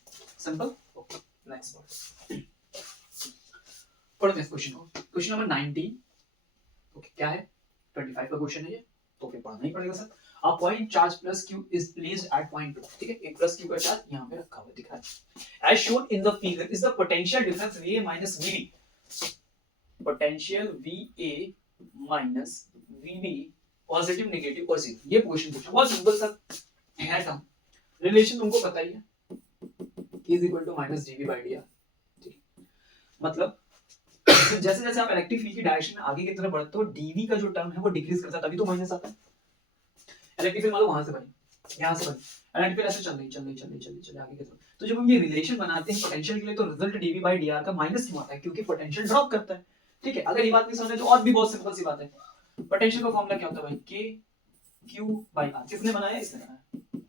सिंपल। ओके, नेक्स्ट पार्ट पढ़ते हैं क्वेश्चन को। Question number 19। ओके, क्या है? 25 का क्वेश्चन है ये, तो फिर पढ़ना ही पड़ेगा sir. A point charge plus q is placed at point 2। ठीक है, एक प्लस q का चार्ज यहाँ पे रखा हुआ दिख रहा है। As shown in the figure is the potential difference VA minus VB। Potential VA minus VB positive, negative और जीरो। ये क्वेश्चन पूछा, बहुत सिंपल सा है टर्म, रिलेशन तुमको पता ही है, K is equal to minus dV by dr। ठीक, मतलब जैसे जैसे आप इलेक्ट्रिक फील्ड की डायरेक्शन में आगे की तरफ बढ़ते हो, dV का जो टर्म है वो डिक्रीज करता है, तभी तो माइनस आता है। इलेक्ट्रिक फील्ड मान लो वहां से बनी, यहां से बनी, इलेक्ट्रिक फील्ड ऐसे चल रही आगे की तरफ, तो जब हम ये रिलेशन बनाते हैं पोटेंशियल के लिए, तो रिजल्ट dV by dr का माइनस क्यों आता है? क्योंकि पोटेंशियल ड्रॉप करता है। ठीक है, अगर ये बात नहीं समझे तो और भी बहुत सिंपल सी बात है। पोटेंशियल का फॉर्मूला क्या होता है भाई? K Q by R। किसने बनाया? इसने बनाया।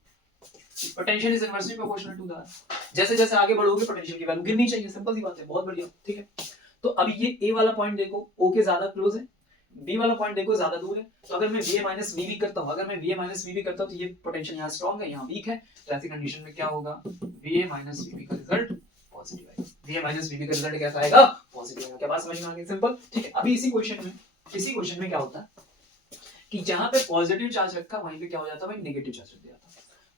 Potential is inversely proportional to the R। जैसे जैसे आगे बढ़ोगे पोटेंशियल की वैल्यू गिरनी चाहिए, सिंपल सी बात है, बहुत बढ़िया। ठीक है, तो अभी ये A वाला पॉइंट देखो, O के ज्यादा क्लोज है, B वाला पॉइंट देखो ज्यादा दूर है, तो अगर मैं VA minus VB करता हूं, तो ये पोटेंशियल यहाँ स्ट्रांग है, यहाँ वीक है, तो ऐसी कंडीशन में क्या होगा? VA minus VB का रिजल्ट पॉजिटिव आएगा। VA minus VB का रिजल्ट कैसा आएगा? पॉजिटिव आएगा। क्या बात समझ में आ गई? सिंपल। ठीक है, अभी इसी क्वेश्चन में क्या होता है कि जहां पे पॉजिटिव चार्ज रखा वहीं पे क्या हो जाता है भाई? नेगेटिव चार्ज रख दिया।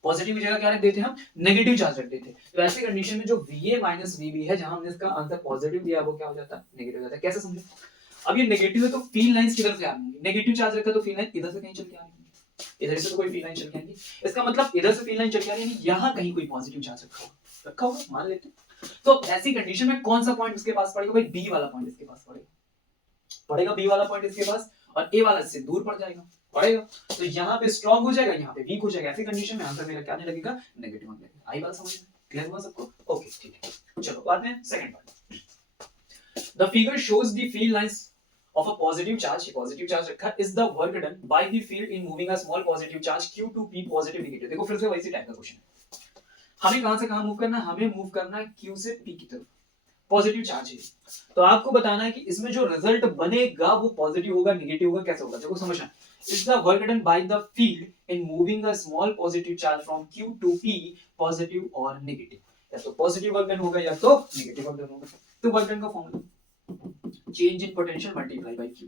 पॉजिटिव की जगह क्या रख देते हैं हम? नेगेटिव चार्ज रख देते हैं। तो ऐसी कंडीशन में जो VA minus VB है, जहां हमने इसका आंसर पॉजिटिव दिया, वो क्या हो जाता है? नेगेटिव हो जाता है। कैसे समझे? अब ये नेगेटिव है तो फील्ड लाइंस किधर से आ रही है? नेगेटिव चार्ज रखा तो फील्ड लाइन इधर से कहीं चल के आ रही है, इधर से तो कोई फील्ड लाइन चल के आएगी, इसका मतलब इधर से फील्ड लाइन चल के आ रही है, यहां कहीं कोई पॉजिटिव चार्ज रखा होगा, मान लेते हैं। तो ऐसी कंडीशन में कौन सा पॉइंट इसके पास पड़ेगा भाई? बी वाला पॉइंट इसके पास पड़ेगा, बी वाला पॉइंट इसके पास, और ए वाला इससे दूर पड़ जाएगा, पड़ेगा, तो यहाँ पे स्ट्रॉन्ग हो जाएगा, यहाँ पे वीक हो जाएगा। ऐसी कंडीशन में आंसर मेरा क्या आने लगेगा? नेगेटिव आने लगेगा। आई बात समझ में? क्लियर हुआ सबको? ओके, ठीक है, चलो बाद में second part. The figure shows the field lines of a positive charge, positive charge रखा, is the work done by the field in moving a small positive charge q to p positive negative। देखो फिर से वैसी type का question है, हमें कहां से कहां मूव करना है? हमें मूव करना है q से p की तरफ, पॉजिटिव चार्ज है, तो आपको बताना है कि इसमें जो रिजल्ट बनेगा वो पॉजिटिव होगा, नेगेटिव होगा, कैसे होगा? देखो समझना, is the work done by the field in moving a small positive charge from q to p, positive और नेगेटिव, या तो पॉजिटिव वर्क डन होगा या तो नेगेटिव वर्क डन होगा। तो वर्क डन का formula change in potential multiply bye q।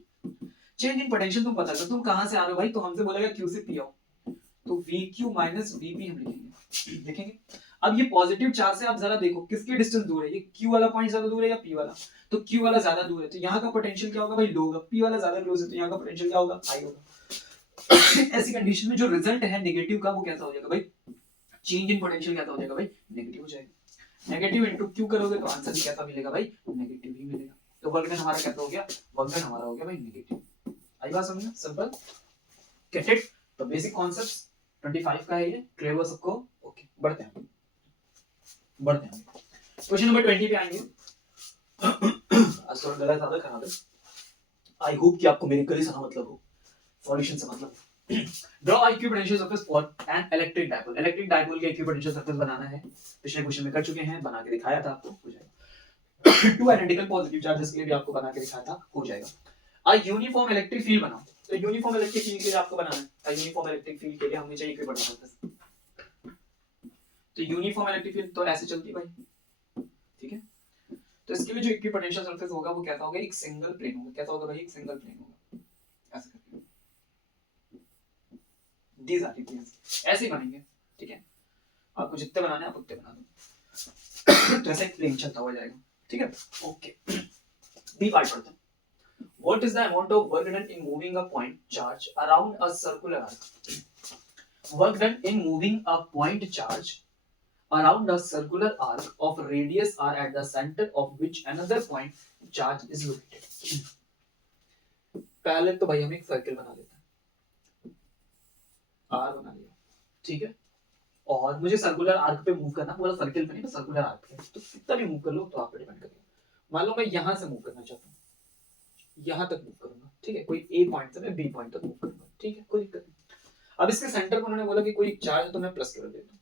Change in potential तुम पता कर, तुम कहां से आ रहे हो भाई, तो हमसे बोलेगा क्यू से पी आओ, तो VQ माइनस VP हम लिखेंगे, देखेंगे। अब ये पॉजिटिव चार्ज से आप जरा देखो किसकी डिस्टेंस दूर है, ये Q वाला पॉइंट ज्यादा दूर है या P वाला, तो Q वाला ज्यादा दूर है, तो यहाँ का पोटेंशियल क्या होगा भाई, लो होगा। P वाला ज्यादा क्लोज है, तो यहाँ का पोटेंशियल क्या होगा, हाई होगा। ऐसी कंडीशन में जो रिजल्ट है नेगेटिव का वो कैसा हो जाएगा भाई, चेंज इन पोटेंशियल कैसा हो जाएगा भाई, नेगेटिव हो जाएगा। नेगेटिव इनटू क्यू करोगे तो आंसर भी कैसा मिलेगा भाई, नेगेटिव ही मिलेगा। तो वर्क डन हमारा कैसा हो गया, वर्क डन हमारा हो गया भाई नेगेटिव। आई बात समझ में, सिंपल, गेट इट। तो बेसिक कॉन्सेप्ट्स 25 का है ये, क्लियर हुआ सबको, ओके बढ़ते हैं क्वेश्चन नंबर 20 पे आएंगे। आज थोड़ा गला ज्यादा खराब है, आई होप कि आपको मेरे गले से ना मतलब हो, सॉल्यूशन से मतलब। Draw equipotential surface for an electric dipole, electric dipole के इक्विपोटेंशियल सरफेस बनाना है, पिछले क्वेश्चन में कर चुके हैं, बना के दिखाया था आपको, हो जाएगा। टू आइडेंटिकल पॉजिटिव चार्जेस के लिए भी आपको बना के दिखाया था, हो जाएगा। अ यूनिफॉर्म इलेक्ट्रिक फील्ड बनाओ, तो यूनिफॉर्म इलेक्ट्रिक फील्ड के लिए आपको बनाना है, अ यूनिफॉर्म इलेक्ट्रिक फील्ड के लिए हमें चाहिए इक्विपोटेंशियल सरफेस। तो यूनिफॉर्म इलेक्ट्रिक फील्ड तो ऐसे चलती है भाई, ठीक है। तो इसके लिए जो इक्विपोटेंशियल सरफेस होगा वो कैसा होगा, एक सिंगल प्लेन होगा, कैसा होगा भाई, एक सिंगल प्लेन होगा, ऐसे करके दीज आर प्लेन्स, ऐसे ही बनेंगे, ठीक है। आपको जितने बनाने हैं आप उतने बना दो। तो ऐसे एक प्लेन चलता हुआ जाएगा, ठीक है, ओके। बी पार्ट पढ़ते हैं। What is the amount of work done in moving a point charge around a circular arc? Work done in moving a point charge around a circular arc of radius r at the center of which another point charge is located. पहले तो भाई हम एक circle बना लेते हैं, are बना लिया, ठीक है। और मुझे सर्कुलर आर्क पे मूव करना, पूरा सर्कल पे नहीं, तो सर्कुलर आर्क पे, तो कितना भी मूव कर लो तो आप पे डिपेंड करेगा। मान लो मैं यहाँ से मूव करना चाहता हूँ, यहाँ तक मूव करूंगा, ठीक है, कोई ए पॉइंट से मैं बी पॉइंट तक मूव करूंगा, ठीक है, कोई दिक्कत नहीं। अब इसके सेंटर को उन्होंने बोला कि कोई चार्ज है तो मैं प्लस कर देता हूँ,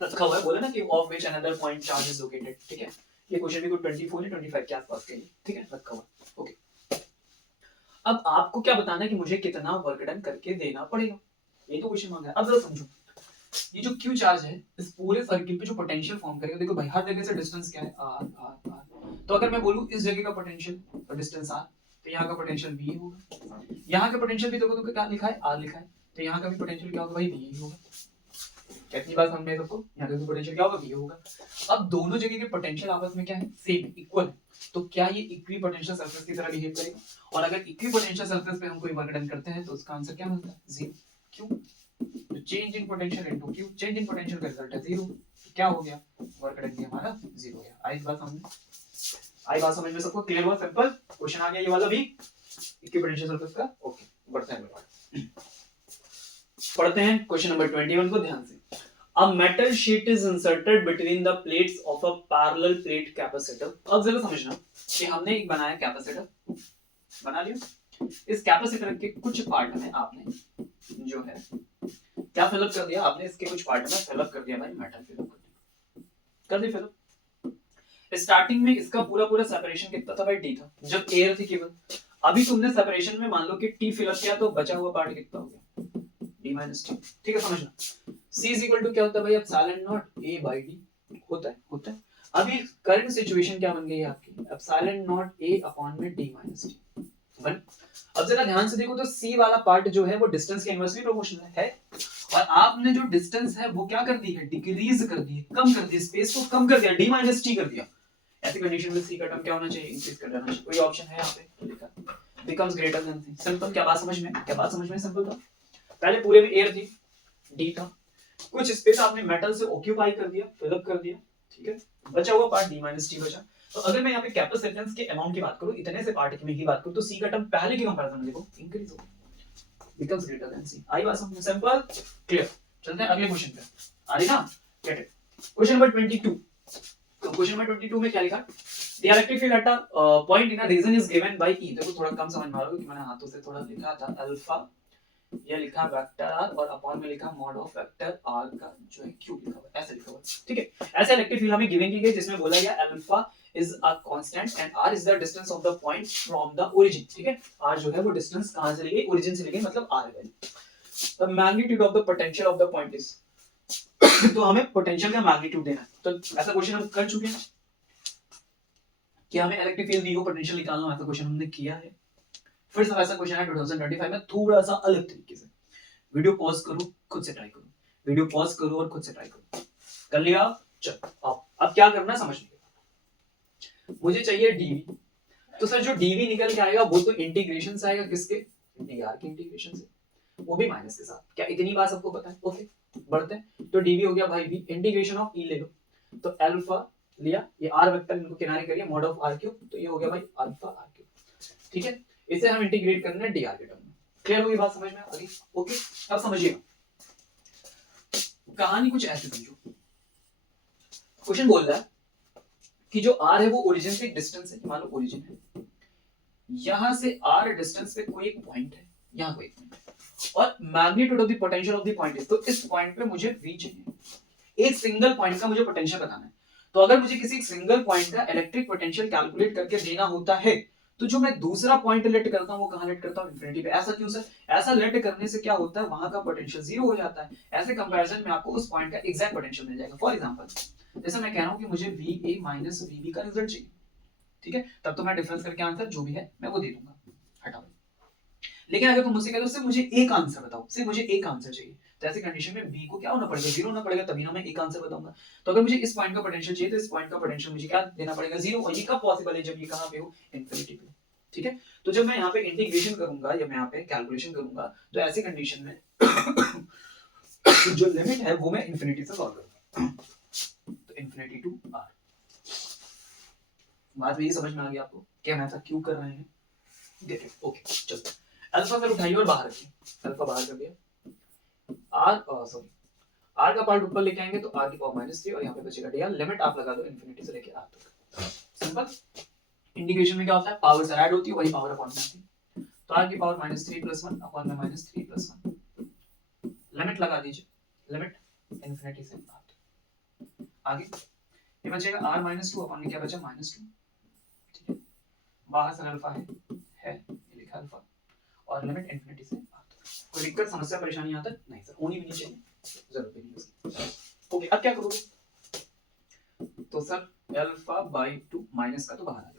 रखा हुआ है, बोला ना कि of which another point charge is located, ठीक है। ये क्वेश्चन भी कोई 24 या 25 के आसपास का है, ठीक है, रखा हुआ, ओके। अब आपको क्या बताना है कि मुझे कितना वर्क डन करके देना पड़ेगा, ये तो क्वेश्चन मांगा है। अब जरा समझो, ये जो क्यू चार्ज है इस पूरे सर्किल पे जो पोटेंशियल फॉर्म करेगा, देखो भाई हर जगह से डिस्टेंस क्या है, आर आर आर। तो अगर मैं बोलूं इस जगह का पोटेंशियल तो डिस्टेंस आर, तो यहाँ का पोटेंशियल V होगा, यहाँ का पोटेंशियल भी देखो तो क्या लिखा है, R लिखा है, तो यहाँ का भी पोटेंशियल क्या होगा भाई, V होगा। कितनी बार समझ में सबको, यहाँ का भी पोटेंशियल क्या होगा, V होगा। अब दोनों जगह के पोटेंशियल आपस में क्या है, सेम इक्वल है, तो क्या ये इक्विपोटेंशियल सरफेस की तरह बिहेव करेगा, और अगर इक्विपोटेंशियल सरफेस पे हम कोई वर्क डन करते हैं तो उसका आंसर क्या मिलता है, 0। क्यों, तो change in potential into Q, change in potential का रिजल्ट है 0, क्या हो गया, वर्क डन भी हमारा 0 हो गया। आई बात समझ में सबको, क्लियर हुआ, सिंपल क्वेश्चन आ गया ये वाला भी इक्विपोटेंशियल सरफेस का, ओके बढ़ते हैं, पढ़ते हैं क्वेश्चन नंबर 21 को ध्यान से। A metal sheet is inserted between the plates of a parallel plate capacitor. अब जरा समझना कि हमने एक बनाया कैपेसिटर, बना लिया, इस कैपेसिटर के कुछ पार्ट में आपने जो है क्या फिलअप कर दिया, आपने इसके कुछ पार्ट में फिलअप कर दिया भाई, मेटल फिलअप कर दी फिलअप। स्टार्टिंग में इसका पूरा सेपरेशन कितना था भाई, डी था, जब एयर थी केवल। अभी तुमने सेपरेशन में मान लो कि टी फिलअप किया तो बचा हुआ पार्ट कितना हो गया, डी माइनस टी, ठीक है, समझना। C इज इक्वल टू क्या होता है भाई, epsilon naught A by D होता है। अभी करंट सिचुएशन क्या बन गई है आपकी, एप्सिलॉन नॉट A अपॉन में D माइनस T बन। अब जरा ध्यान से देखो तो C वाला पार्ट जो है वो डिस्टेंस के इनवर्सली प्रोपोर्शनल है, और आपने जो डिस्टेंस है वो क्या कर दी है, डिक्रीज कर दी है, कम कर दी, स्पेस को कम कर दिया, D माइनस T कर दिया। ऐसी कंडीशन में C का टर्म क्या होना चाहिए, इंक्रीज कर देना चाहिए। कोई ऑप्शन है यहाँ पे लिखा, becomes greater than C। Simple, क्या बात समझ में सिंपल था। पहले पूरे में एयर थी, D था, कुछ स्पेस आपने मेटल से ऑक्यूपाई कर दिया, फिलअप कर दिया, ठीक है, बचा हुआ पार्ट D माइनस T बचा। तो अगर मैं यहाँ पे कैपेसिटेंस के अमाउंट की बात करूं, इतने से पार्ट की में ही बात करूं, तो C का टर्म पहले की कंपैरिजन में देखो इंक्रीज हो गया, बिकम्स ग्रेटर देन C। आई बात समझ में, सिंपल क्लियर। चलते हैं अगले क्वेश्चन पे, आ रही ना, गेट इट। Question number 22। तो क्वेश्चन नंबर 22 में क्या लिखा, the electric field at a point in a region is given by E। देखो थोड़ा कम समझ में आ रहा होगा कि मैंने हाथों से थोड़ा लिखा था, अल्फा ये लिखा वेक्टर r और अपॉन में लिखा मॉड ऑफ वेक्टर r का जो है क्यूब लिखा हुआ है, ऐसे लिखा हुआ है, ठीक है। ऐसे इलेक्ट्रिक फील्ड हमें गिवन की गई जिसमें बोला गया alpha is a constant and r is the distance of the point from the origin, ठीक है। r जो है वो डिस्टेंस कहां से ली गई, ओरिजिन से ली गई, मतलब r है। The magnitude of the potential of the point is तो हमें पोटेंशियल का मैग्नीट्यूड देना है। तो ऐसा क्वेश्चन हम कर चुके हैं कि हमें इलेक्ट्रिक फील्ड दी हो, पोटेंशियल निकालना, ऐसा क्वेश्चन हमने किया है, फिर से वैसा क्वेश्चन है 2025 में थोड़ा सा अलग तरीके से। वीडियो पॉज करो, खुद से ट्राई करो, वीडियो पॉज करो और खुद से ट्राई करो। कर लिया? चल आओ, अब क्या करना है समझ लीजिए। मुझे चाहिए डीवी, तो सर जो डीवी निकल के आएगा वो तो इंटीग्रेशन से आएगा, किसके? डीआर के इंटीग्रेशन से, वो भी माइनस के साथ। क्या इतनी बात सबको पता है? ओके बढ़ते हैं। तो डीवी हो गया भाई बी, इंटीग्रेशन ऑफ ई ले लो, तो अल्फा लिया, ये आर वेक्टर इनको किनारे करिए, मॉड ऑफ आर क्यूब, तो ये हो गया भाई अल्फा आर क्यूब। ठीक है, इसे हम इंटीग्रेट करना है डीआर के टर्म में। क्लियर होगी बात, समझ में आ गई? ओके अब समझिएगा, कहानी कुछ ऐसे समझो। क्वेश्चन बोल रहा है कि जो आर है वो ओरिजिन से डिस्टेंस है, मान लो ओरिजिन है, यहां से आर डिस्टेंस पे कोई एक पॉइंट है, यहां कोई पॉइंट है, और magnitude of the potential of the point is, तो इस पॉइंट पे मुझे वी चाहिए। एक सिंगल पॉइंट का मुझे पोटेंशियल बताना है। तो अगर मुझे किसी सिंगल पॉइंट का इलेक्ट्रिक पोटेंशियल कैलकुलेट करके देना होता है, तो जो मैं दूसरा पॉइंट लेट करता हूं वो कहां लेट करता हूं? इंफिनिटी पे। ऐसा क्यों सर? ऐसा लेट करने से क्या होता है, वहां का पोटेंशियल जीरो हो जाता है। ऐसे कंपैरिजन में आपको उस पॉइंट का एग्जैक्ट पोटेंशियल मिल जाएगा। फॉर एग्जांपल जैसे मैं कह रहा हूं कि मुझे VA माइनस VB का रिजल्ट चाहिए, ठीक है, तब तो मैं डिफरेंस करके आंसर जो भी है मैं वो दे दूंगा, हटाओ। लेकिन अगर तुम मुझसे कह दो सिर्फ मुझे एक आंसर बताओ, सिर्फ मुझे एक आंसर चाहिए, तो ऐसी कंडीशन में बी को क्या होना पड़ेगा? जीरो होना पड़ेगा, तभी ना मैं एक आंसर बताऊंगा। तो अगर मुझे इस पॉइंट का पोटेंशियल चाहिए, तो इस पॉइंट का पोटेंशियल मुझे क्या देना पड़ेगा? जीरो। और ये कब पॉसिबल है? जब ये कहां पे हो? इंफिनिटी पे। ठीक है, तो जब मैं यहाँ पे इंटीग्रेशन करूंगा या मैं यहाँ पे कैलकुलेशन करूंगा, तो ऐसी कंडीशन में जो लिमिट है वो मैं इंफिनिटी से सॉल्व करूंगा, तो इंफिनिटी टू आर। बात मेरी समझ में आ गई आपको क्या मैं ऐसा क्यों कर रहे हैं? Gate it? ओके चलो, अल्फा फिर उठाइए और बाहर रखिए, अल्फा बाहर कर दिया। आर सॉरी, आर का पार्ट ऊपर लेके आएंगे तो आर की पावर -3 और यहाँ पे बचेगा डी आर। लिमिट आप लगा दो इंफिनिटी से लेके आर तक, सिंपल। इंटीग्रेशन में क्या होता है? पावर से ऐड होती है, वही पावर अपॉन में आती है। तो आर की पावर -3 + 1 अपॉन में -3 + 1, लिमिट लगा दीजिए, लिमिट इंफिनिटी से आर तक। आगे ये बचेगा आर -2 अपॉन में क्या बचा? -2। ठीक है, बाहर से अल्फा है ये लिखा अल्फा, और लिमिट इंफिनिटी से आर तक। कोई दिक्कत, समस्या, परेशानी आता है? नहीं सर, होनी भी नहीं चाहिए, जरूरत भी नहीं उसकी। ओके अब क्या करोगे? तो सर α/2 माइनस का तो बाहर आ जाओ,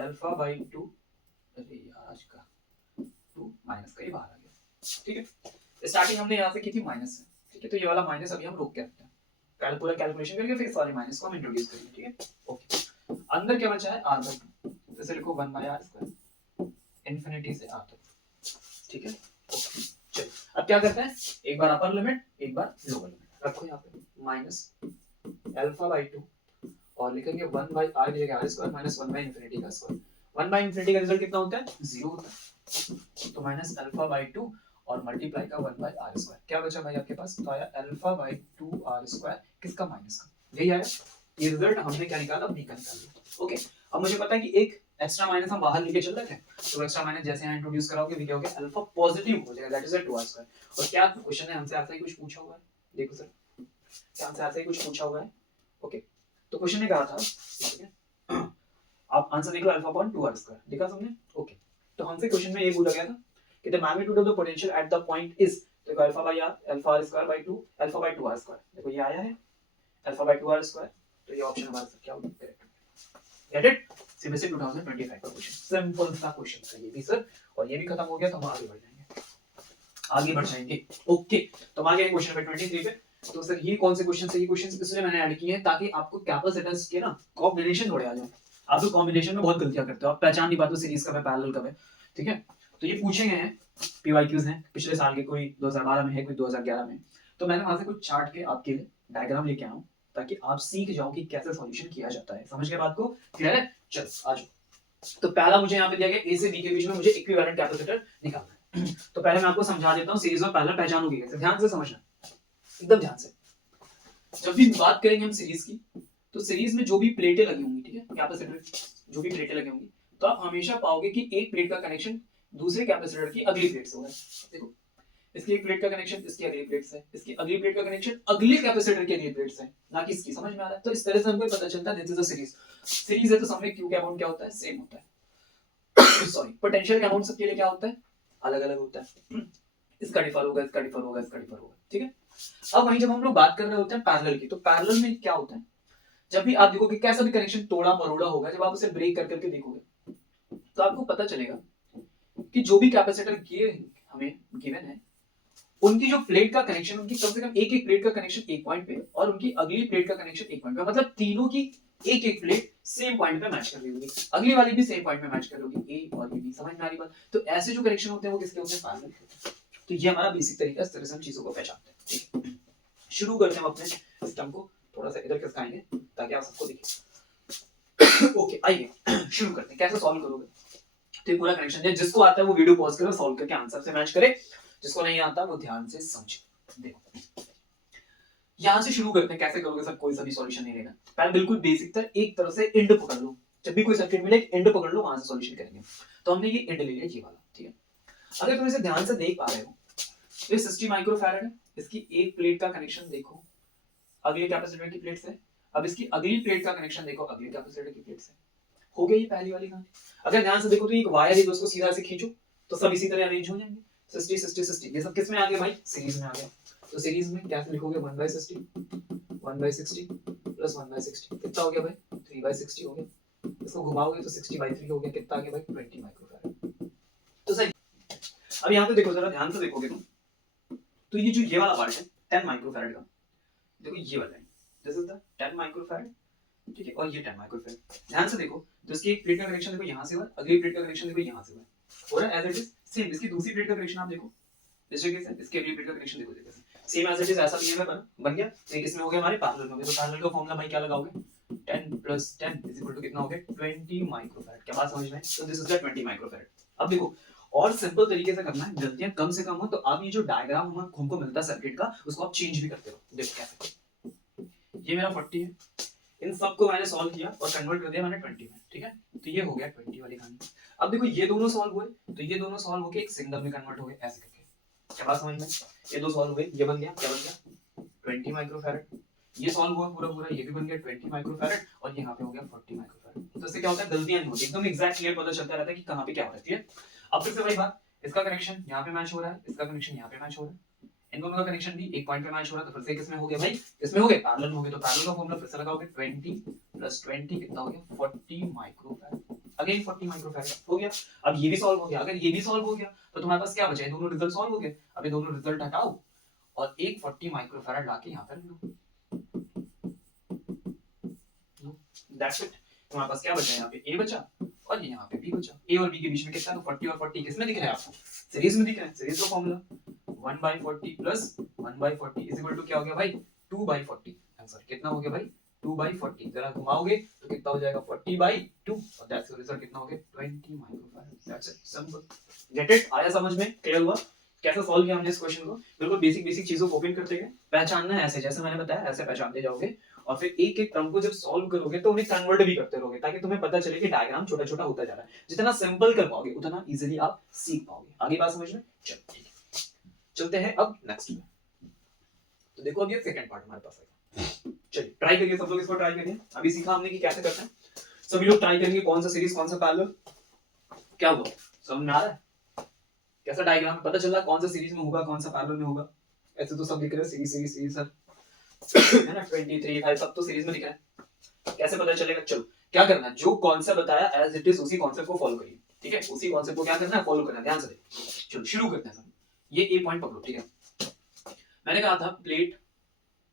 α/2, अरे यार आज का 2 माइनस का ये बाहर आ गया। ठीक है, स्टार्टिंग हमने यहाँ से की थी माइनस से, ठीक है, तो ये वाला माइनस अभी हम रोक के रखते हैं, पहले पूरा कैलकुलेशन करके फिर इस वाले माइनस को हम इंट्रोड्यूस करेंगे। ठीक है, ओके अंदर क्या बचा है? r/2, जैसे लिखो 1/r², इंफिनिटी से r तक। ठीक है, ओके चलो अब क्या करते हैं? एक बार अपर लिमिट, एक बार लोअर लिमिट रखो यहाँ पे, माइनस α/2 और लिखेंगे 1/r की जगह r² माइनस 1/इंफिनिटी का स्क्वायर। 1/इंफिनिटी का रिजल्ट कितना होता है? 0 होता है, तो माइनस α/2 और मल्टीप्लाई का 1/r²। क्या बचा भाई आपके पास? तो आया α/2r², किसका? माइनस का। यही आया, ये रिजल्ट हमने क्या निकाला? b का निकाल लिया। ओके अब मुझे पता है कि एक एक्स्ट्रा माइनस हम बाहर लेके चल रहे थे, तो एक्स्ट्रा माइनस जैसे यहाँ इंट्रोड्यूस कराओगे भी क्या हो गया? अल्फा पॉजिटिव हो जाएगा, दैट इज 2r²। और क्या क्वेश्चन है हमसे ऐसा ही कुछ पूछा हुआ है? देखो सर, क्या हमसे ऐसा ही कुछ पूछा हुआ है? ओके तो क्वेश्चन ने कहा था, ठीक है, आप आंसर देख लो, α/2r², देखा तुमने? ओके तो हमसे क्वेश्चन में ये बोला गया था कि the magnitude of the potential at the point is, देखो α/r, α/2 α/2r², देखो ये आया है α/2r², तो ये ऑप्शन हमारा सर क्या होगा? करेक्ट। Get it? सीबीएसई 2025 का क्वेश्चन, सिंपल सा क्वेश्चन था ये भी सर, और ये भी खत्म हो गया, तो हम आगे बढ़ जाएंगे, आगे बढ़ जाएंगे। ओके तो हम आ गए क्वेश्चन नंबर 23 पे। तो सर ये कौन से क्वेश्चन से? ये क्वेश्चन इसलिए मैंने ऐड किए हैं ताकि आपको कैपेसिटेंस के ना कॉम्बिनेशन थोड़े आ जाए। आप तो कॉम्बिनेशन में बहुत गलतियां करते हो, आप पहचान नहीं पाते सीरीज कब है, पैरेलल कब है। ठीक है, तो ये पूछे गए हैं, पीवाईक्यूज हैं पिछले साल के, कोई 2012 में है, कोई 2011 में। तो मैंने वहां से कुछ चार्ट के आपके लिए डायग्राम लेके आया हूं ताकि आप सीख जाओ कि कैसे सॉल्यूशन किया जाता है। समझ गए बात को? क्लियर है? चलो आ जाओ। तो पहला मुझे यहाँ पे दिया गया ए से बी के बीच में मुझे इक्विवेलेंट कैपेसिटर निकालना है। तो पहले मैं आपको समझा देता हूँ सीरीज में पैरेलल पहचानोगे कैसे, ध्यान से समझना, एकदम ध्यान से। जब भी बात करेंगे हम सीरीज की, तो सीरीज में जो भी प्लेटें लगी होंगी, ठीक है, कैपेसिटर जो भी प्लेटें लगी होंगी, तो आप हमेशा पाओगे कि एक प्लेट का कनेक्शन दूसरे कैपेसिटर की अगली प्लेट से हो रहा है। देखो इसकी एक प्लेट का कनेक्शन इसकी अगली प्लेट से, इसकी अगली प्लेट का कनेक्शन अगले कैपेसिटर की अगली प्लेट से, ना कि इसकी। समझ में आ रहा है? तो इस तरह से हमको पता चलता है this is a series. Series है तो सब में क्यू का अमाउंट क्या होता है? सेम होता है। सॉरी, पोटेंशियल का अमाउंट सबके लिए क्या होता है? अलग अलग होता है। इसका डिफर होगा, इसका डिफर होगा, इसका डिफर होगा। ठीक है, अब वहीं जब हम लोग बात कर रहे होते हैं पैरेलल की, तो पैरेलल में क्या होता है? जब भी आप देखोगे कैसा भी कनेक्शन तोड़ा मरोड़ा होगा, जब आप उसे ब्रेक कर करके देखोगे तो आपको पता चलेगा कि जो भी कैपेसिटर ये हमें गिवन है उनकी जो प्लेट का कनेक्शन, उनकी कम से कम एक एक प्लेट का कनेक्शन एक पॉइंट पे और उनकी अगली प्लेट का कनेक्शन एक पॉइंट पे, मतलब तीनों की एक एक प्लेट सेम पॉइंट पे मैच कर रही होगी, अगली वाली भी सेम पॉइंट पे मैच कर रही होगी, ए और बी। समझ में आ रही बात? तो ऐसे जो कनेक्शन होते हैं वो किसके होते हैं? पैरेलल होते हैं। तो ये हमारा बेसिक तरीका है, इस तरह से हम चीजों को पहचानते हैं। ठीक है, शुरू करते हैं अपने सिस्टम को, थोड़ा सा इधर खिसकाएंगे ताकि आप सबको दिखे। ओके, आइए शुरू करते हैं। कैसे सॉल्व करोगे? तो ये पूरा कनेक्शन है, जिसको आता है वो वीडियो पॉज करे, सॉल्व करके आंसर से मैच करे, जिसको नहीं आता वो ध्यान से समझे। देखो यहां से शुरू करते हैं, कैसे करोगे सब, कोई सा भी सॉल्यूशन नहीं लेना। पहले बिल्कुल बेसिक था, एक तरह से एंड पकड़ लो, जब भी कोई सर्किट मिले एंड पकड़ लो, वहां से सॉल्यूशन करेंगे। तो हमने ये एंड ले लिया, ये वाला। ठीक है, अगर तुम इसे ध्यान से देख पा रहे हो, ये 60 माइक्रोफैराड है, इसकी एक प्लेट का कनेक्शन देखो अगले कैपेसिटर की प्लेट से, अब इसकी अगली प्लेट का कनेक्शन देखो अगले कैपेसिटर की प्लेट से। हो गई ये पहली वाली कहानी। अगर ध्यान से देखो तो एक वायर है, उसको सीधा से खींचो तो सब इसी तरह अरेंज हो जाएंगे। 60 60 60 ये सब किस में आ गया भाई? सीरीज में आ गया। तो सीरीज में क्या लिखोगे? 1/60 1/60 प्लस 1/60 कितना हो गया भाई? 3/60 हो गया। इसको घुमाओगे तो 60/3 हो गया, कितना आ गया भाई? 20 माइक्रोफैराड। तो सही। अब यहां पे देखो, जरा ध्यान से देखोगे तुम, तो ये जो ये वाला पार्ट है 10 माइक्रोफैराड का, देखो ये वाला है, दिस इज द 10 माइक्रोफैराड। ठीक है, और ये 10 माइक्रोफैराड। ध्यान से देखो तो इसकी एक प्लेट का कनेक्शन देखो यहां से हुआ, अगली प्लेट का कनेक्शन देखो यहां से हुआ, हो रहा है एज इट इज सेम। इसकी दूसरी प्लेट का कनेक्शन आप देखो इस जगह से, इसके अगली प्लेट का कनेक्शन देखो जगह से सेम एज इट इज, ऐसा बीएम में बन गया। तो किसमें हो गया? हमारे पैरेलल में हो गया। तो पैरेलल का फार्मूला भाई क्या लगाओगे? 10 + 10 = कितना हो गया? 20 माइक्रोफैराड। क्या बात समझ में? तो दिस इज द 20 माइक्रोफैराड। अब देखो और सिंपल तरीके से करना है, गलतियां कम से कम हो, तो आप ये जो डायग्राम हमको मिलता है सर्किट का, उसको आप चेंज भी करते हो। देखो कैसे, ये मेरा 40 है, इन सबको मैंने सॉल्व किया और कन्वर्ट कर दिया मैंने 20 में। ठीक है, तो ये हो गया 20 वाली कहानी। अब देखो ये दोनों सॉल्व हुए, तो ये दोनों सॉल्व होके एक सिंगल में कन्वर्ट हो गए, ऐसे करके। क्या बात समझ में? ये दो सॉल्व हुए, ये बन गया, क्या बन गया? 20 माइक्रोफैराड। ये सॉल्व हुआ पूरा पूरा, ये भी बन गया 20 माइक्रोफैराड, और यहाँ पे हो गया 40 माइक्रोफैराड। तो इससे क्या होता है? गलतियां नहीं होती, एकदम एग्जैक्ट क्लियर पता चलता रहता है कि कहाँ पे क्या हो रहा है। ठीक है, अब फिर से वही बात, इसका कनेक्शन यहाँ पे मैच हो रहा है, इसका कनेक्शन यहाँ पे मैच हो रहा है, इन दोनों का कनेक्शन भी एक पॉइंट पे मैच हो रहा है, तो फिर से किसमें हो गया भाई? इसमें हो गया, पैरेलल में हो गया। तो पैरेलल का फार्मूला फिर से लगाओगे, 20 + 20 कितना हो गया? 40 माइक्रोफैराड। अगेन 40 माइक्रोफैराड हो गया। अब ये भी सॉल्व हो गया। अगर ये भी सॉल्व हो गया तो तुम्हारे पास क्या बचा? ये दोनों रिजल्ट सॉल्व हो गए। अब ये दोनों रिजल्ट हटाओ और एक 40 माइक्रोफैराड लाके यहाँ पर लो, दैट्स इट। तुम्हारे पास क्या बचा? यहाँ पे ए बचा और ये यहाँ पे बी बचा। ए और बी के बीच में कितना? तो 40 और 40 किसमें दिख रहा है आपको? सीरीज में दिख रहा है। सीरीज का फार्मूला 1/40 + 1/40 = क्या हो गया भाई? 2/40। आंसर कितना हो गया भाई? 2/40। जरा घुमाओगे तो कितना हो जाएगा? 40/2, और दैट्स द रिजल्ट। कितना हो गया? 20 microfarad. That's it, simple. Get it? आया समझ में? क्लियर हुआ कैसे सॉल्व किया हमने इस क्वेश्चन को? बिल्कुल बेसिक बेसिक चीजों को ओपन करते गए, पहचानना है ऐसे, जैसे मैंने बताया ऐसे पहचानते जाओगे, और फिर एक एक टर्म को जब सॉल्व करोगे तो उन्हें कन्वर्ट भी करते रहोगे, ताकि तुम्हें पता चले कि डायग्राम छोटा छोटा होता जा रहा है। जितना सिंपल कर पाओगे उतना इजीली आप सीख पाओगे। आगे बात समझ में? चलो ठीक है, चलते हैं अब नेक्स्ट में। तो देखो अब ये सेकंड पार्ट हमारे पास है। चलिए ट्राई करिए सब लोग, इसको ट्राई करिए। अभी सीखा हमने कि कैसे करते हैं, सभी लोग ट्राई करेंगे। कौन सा सीरीज कौन सा पैरेलल, क्या हुआ समझ में आ रहा है? कैसा डायग्राम पता चल रहा है? कौन सा सीरीज में होगा, कौन सा पैरेलल में होगा? ऐसे तो सब दिख रहे हैं, सीरीज सीरीज सीरीज सर है ना, 23 5 सब तो सीरीज में दिख रहा है। कैसे पता चलेगा? चलो क्या करना है, जो कॉन्सेप्ट बताया एज इट इज उसी कॉन्सेप्ट को फॉलो करिए। ठीक है, उसी कॉन्सेप्ट को क्या करना है? फॉलो करना है। ध्यान से देखिए, चलो शुरू करते हैं। ये ए पॉइंट पकड़ो। ठीक है, मैंने कहा था प्लेट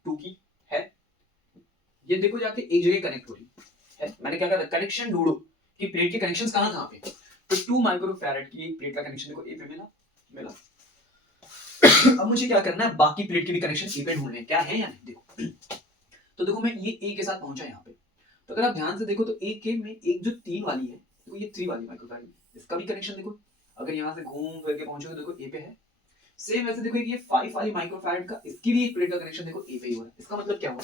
2 की है, ये देखो जाके एक जगह कनेक्ट हो रही है। मैंने क्या कहा? कनेक्शन ढूंढो कि प्लेट के कनेक्शंस कहां पे। तो 2 माइक्रोफैराड की एक प्लेट का कनेक्शन देखो ए पे मिला। अब मुझे क्या करना है? बाकी प्लेट के भी कनेक्शन ए पे ढूंढने हैं, क्या है या नहीं। देखो तो देखो मैं ये ए के साथ पहुंचा यहाँ पे, तो अगर आप ध्यान से देखो तो ए के में एक जो 3 वाली है, तो ये 3 वाली माइक्रोफैराड, इसका भी कनेक्शन देखो, अगर यहाँ से घूम फिर के पहुंचोगे देखो ए पे है। सेम ऐसे देखो ये 5 वाली माइक्रोफैराड का, इसकी भी एक प्लेट का कनेक्शन देखो ए पे ही हो रहा है। इसका मतलब क्या हुआ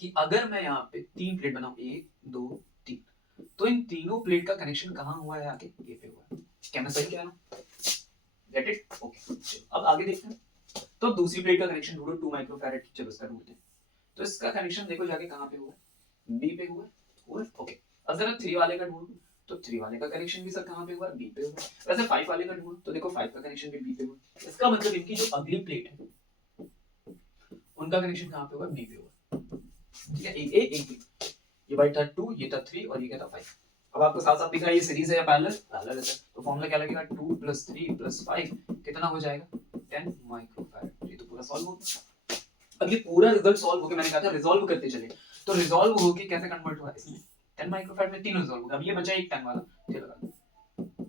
कि अगर मैं यहाँ पे 3 प्लेट बनाऊं, 1 2 3, तो इन तीनों प्लेट का कनेक्शन कहाँ हुआ है? आके ए पे हुआ है। क्या मैं सही कह रहा हूँ? Gate it? ओके, अब आगे देखते हैं। तो दूसरी प्लेट का कनेक्शन ढूंढो 2 माइक्रोफैराड, चलो इसका ढूंढते हैं। तो इसका कनेक्शन देखो जाके कहाँ पे हुआ है? बी पे हुआ है। ओके, अब जरा 3 वाले का ढूंढो, तो 3 वाले का कनेक्शन भी सर कहाँ पे हुआ है? बी पे हुआ है। वैसे 5 वाले का ढूंढो, तो देखो 5 का कनेक्शन भी बी पे हुआ है। इसका मतलब इनकी जो अगली प्लेट है उनका कनेक्शन कहाँ पे हुआ? बी पे हुआ। ठीक है, एक ए एक बी। ये बाई था 2, ये था 3 और ये क्या था 5। अब आपको साफ साफ दिख रहा है ये सीरीज है या पैरेलल, पैरेलल है। तो फॉर्मूला क्या लगेगा, 2 + 3 + 5 कितना हो जाएगा, 10 माइक्रोफैराड। ये तो पूरा सॉल्व हो गया। अब ये पूरा रिजल्ट सॉल्व होके मैंने कहा था रिजॉल्व करते चले, तो रिजॉल्व होके कैसे कन्वर्ट हुआ इसमें, 10 माइक्रोफैराड में तीनों रिजॉल्व हो गया। अब ये बचा एक 10 वाला, ये लगा दो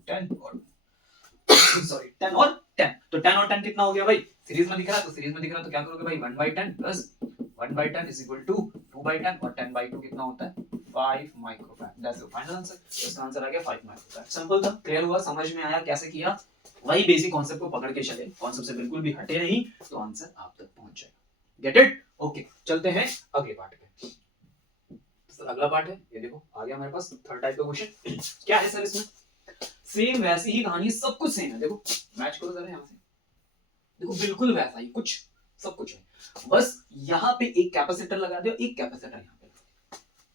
10 और सॉरी 10 और 10, तो 10 और 10 कितना हो गया भाई, सीरीज में दिख रहा है, तो सीरीज में दिख रहा है तो क्या करोगे भाई, 1/10 प्लस 1/10 इज इक्वल टू 2/10 और 10/2 कितना होता है 5 microfarad. That's the final answer. इसका आंसर आ गया 5 माइक्रोफैराड। सिंपल था, क्लियर हुआ, समझ में आया कैसे किया, वही बेसिक कॉन्सेप्ट को पकड़ के चले, कॉन्सेप्ट से बिल्कुल भी हटे नहीं तो आंसर आप तक पहुंच जाएगा। Gate it? ओके, चलते हैं अगले पार्ट पे। सर अगला पार्ट है ये, देखो आ गया हमारे पास थर्ड टाइप का क्वेश्चन। क्या है सर इसमें, सेम वैसी ही कहानी, सब कुछ सेम है। देखो मैच करो जरा यहाँ से, देखो बिल्कुल वैसा ही कुछ, सब कुछ है, बस यहाँ पे एक कैपेसिटर लगा दो, एक कैपेसिटर यहाँ पे।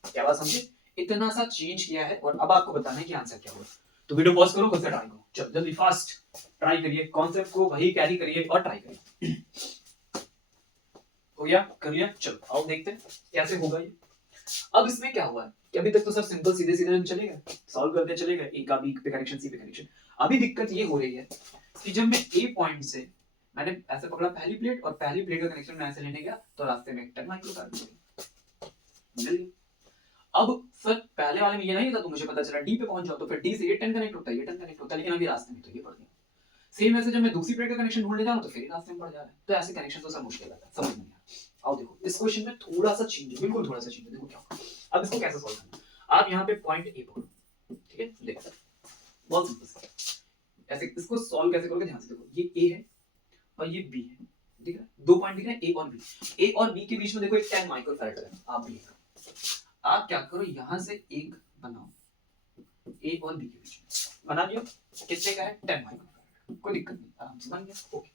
क्या बात समझे, इतना सा चेंज किया है और अब आपको बताना है कि आंसर क्या होगा। तो वीडियो पॉज करो, खुद से ट्राई करो, चलो जल्दी फास्ट ट्राई करिए, कॉन्सेप्ट को वही कैरी करिए और ट्राई करिए। हो गया, कर लिया, चलो आओ देखते हैं कैसे होगा ये। अब इसमें क्या हुआ है कि अभी तक तो सब सिंपल सीधे सीधे हम चले गए, सॉल्व करते चले गए, ए का बी पे कनेक्शन, सी पे कनेक्शन। अभी दिक्कत ये हो रही है कि जब मैं ए पॉइंट से मैंने ऐसे पकड़ा पहली प्लेट और पहली प्लेट का कनेक्शन मैं ऐसे लेने गया तो रास्ते में 10 माइक्रोफैराड मिल गया। अब सर पहले वाले में ये नहीं था तो मुझे पता चला डी पे पहुंच जाओ तो फिर डी से ये 10 कनेक्ट होता है, ये 10 कनेक्ट होता है, लेकिन अभी रास्ते में तो ये पड़ गया। सेम ऐसे जब मैं दूसरी प्लेट का कनेक्शन ढूंढने जा रहा हूं तो फिर रास्ते में पड़ जा रहा है। तो ऐसे कनेक्शन तो सब मुश्किल आता है, समझ नहीं आ रहा। आओ देखो इस क्वेश्चन में थोड़ा सा चेंज है, बिल्कुल थोड़ा सा चेंज है। देखो क्या होगा, अब इसको कैसे सॉल्व करना है। आप यहाँ पे पॉइंट ए पकड़ो, ठीक है, देखो बहुत सिंपल। ऐसे इसको सॉल्व कैसे करोगे, ध्यान से देखो, ये ए है और ये बी है, दिख रहा है, दो पॉइंट दिख रहे हैं ए और बी। ए और बी के बीच में देखो एक 10 माइक्रोफैराड है, आप भी आप क्या करो यहां से एक बनाओ, ए और बी के बीच में बना दिया, कितने का है 10 माइक्रोफैराड, कोई दिक्कत नहीं, आराम से बन गया। ओके,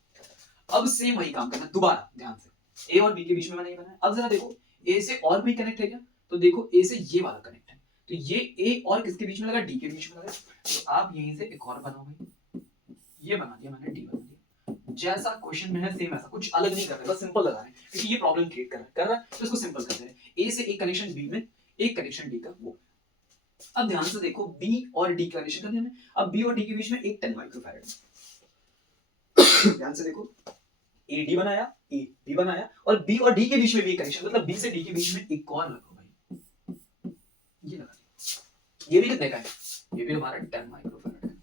अब सेम वही काम करना दोबारा, ध्यान से ए और बी के बीच में मैंने ये बनाया। अब जरा देखो ए से और बी कनेक्ट है क्या, तो देखो ए से ये वाला कनेक्ट है, तो ये ए और किसके बीच में लगा, डी के बीच में लगा। तो आप यहीं से एक और बनाओ भाई, ये बना दिया मैंने, डी बना दिया। जैसा क्वेश्चन में है सेम ऐसा, कुछ अलग नहीं कर रहे, बस सिंपल लगा रहे हैं क्योंकि ये प्रॉब्लम क्रिएट कर रहा है तो इसको सिंपल कर दे रहे हैं। ए से एक कनेक्शन बी में, एक कनेक्शन डी का वो। अब ध्यान से देखो बी और डी कनेक्शन करने में, अब बी और डी के बीच में एक 10 माइक्रोफैराड। ध्यान से देखो, ए डी बनाया, ए बी बनाया, और बी और डी के बीच में भी कनेक्शन, मतलब बी से डी के बीच में एक और लगाओ भाई, ये लगा दिया। ये भी कितने का है, ये भी हमारा 10 माइक्रोफैराड है।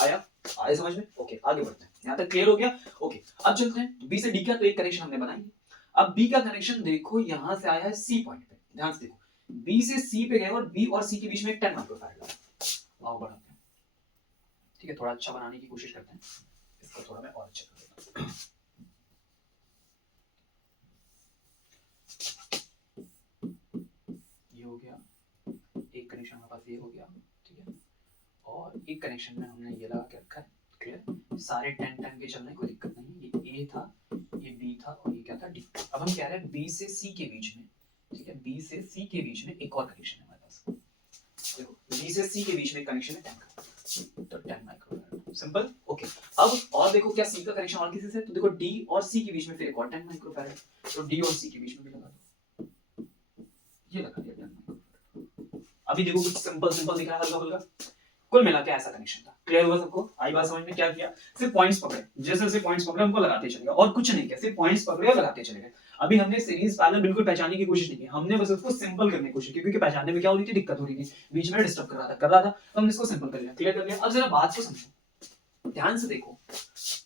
आया आया समझ में? ओके आगे बढ़ते हैं, यहां तक क्लियर हो गया। ओके अब चलते हैं बी से डी का, तो एक कनेक्शन हमने बनाई। अब बी का कनेक्शन देखो यहां से आया है सी पॉइंट पे, ध्यान से देखो बी से सी पे गए और बी और सी के बीच में एक 10 माइक्रोफैराड लगा। आओ बढ़ाते हैं, ठीक है, थोड़ा अच्छा बनाने की कोशिश करते हैं, इसको थोड़ा मैं और अच्छा कर देता हूं। ये हो गया एक कनेक्शन, हमारे पास ये हो गया, ठीक है, और एक कनेक्शन में हमने ये लगा के रखा है, क्लियर। सारे 10 10 के चलने कोई दिक्कत नहीं, ये ए था, ये बी था और ये क्या था, डी। अब हम कह रहे हैं बी से सी के बीच में, ठीक है, बी से सी के बीच में एक और कनेक्शन है हमारे पास। देखो बी से सी के बीच में कनेक्शन है 10 का, तो 10 माइक्रोफैराड, सिंपल। ओके अब और देखो क्या सी का कनेक्शन और किसी से, तो देखो डी और सी के बीच में फिर एक और 10 माइक्रोफैराड, तो डी और सी के बीच में भी लगा दो, ये लगा दिया 10 माइक्रोफैराड। अभी देखो कुछ सिंपल सिंपल दिख रहा है, हल्का हल्का। कुल मिला के ऐसा कनेक्शन था, क्लियर हुआ सबको? आई बात समझ में? क्या किया, सिर्फ पॉइंट्स पकड़े, जैसे जैसे पॉइंट्स पकड़े उनको लगाते चले गए, और कुछ नहीं किया, सिर्फ पॉइंट्स पकड़े और लगाते चले गए। अभी हमने सीरीज पैरेलल बिल्कुल पहचानने की कोशिश नहीं की, हमने बस उसको सिंपल करने की कोशिश की, क्योंकि पहचानने में क्या हो रही थी, दिक्कत हो रही थी, बीच में डिस्टर्ब कर रहा था, तो हमने इसको सिंपल कर लिया, क्लियर कर लिया। अब जरा बात को समझो, ध्यान से देखो,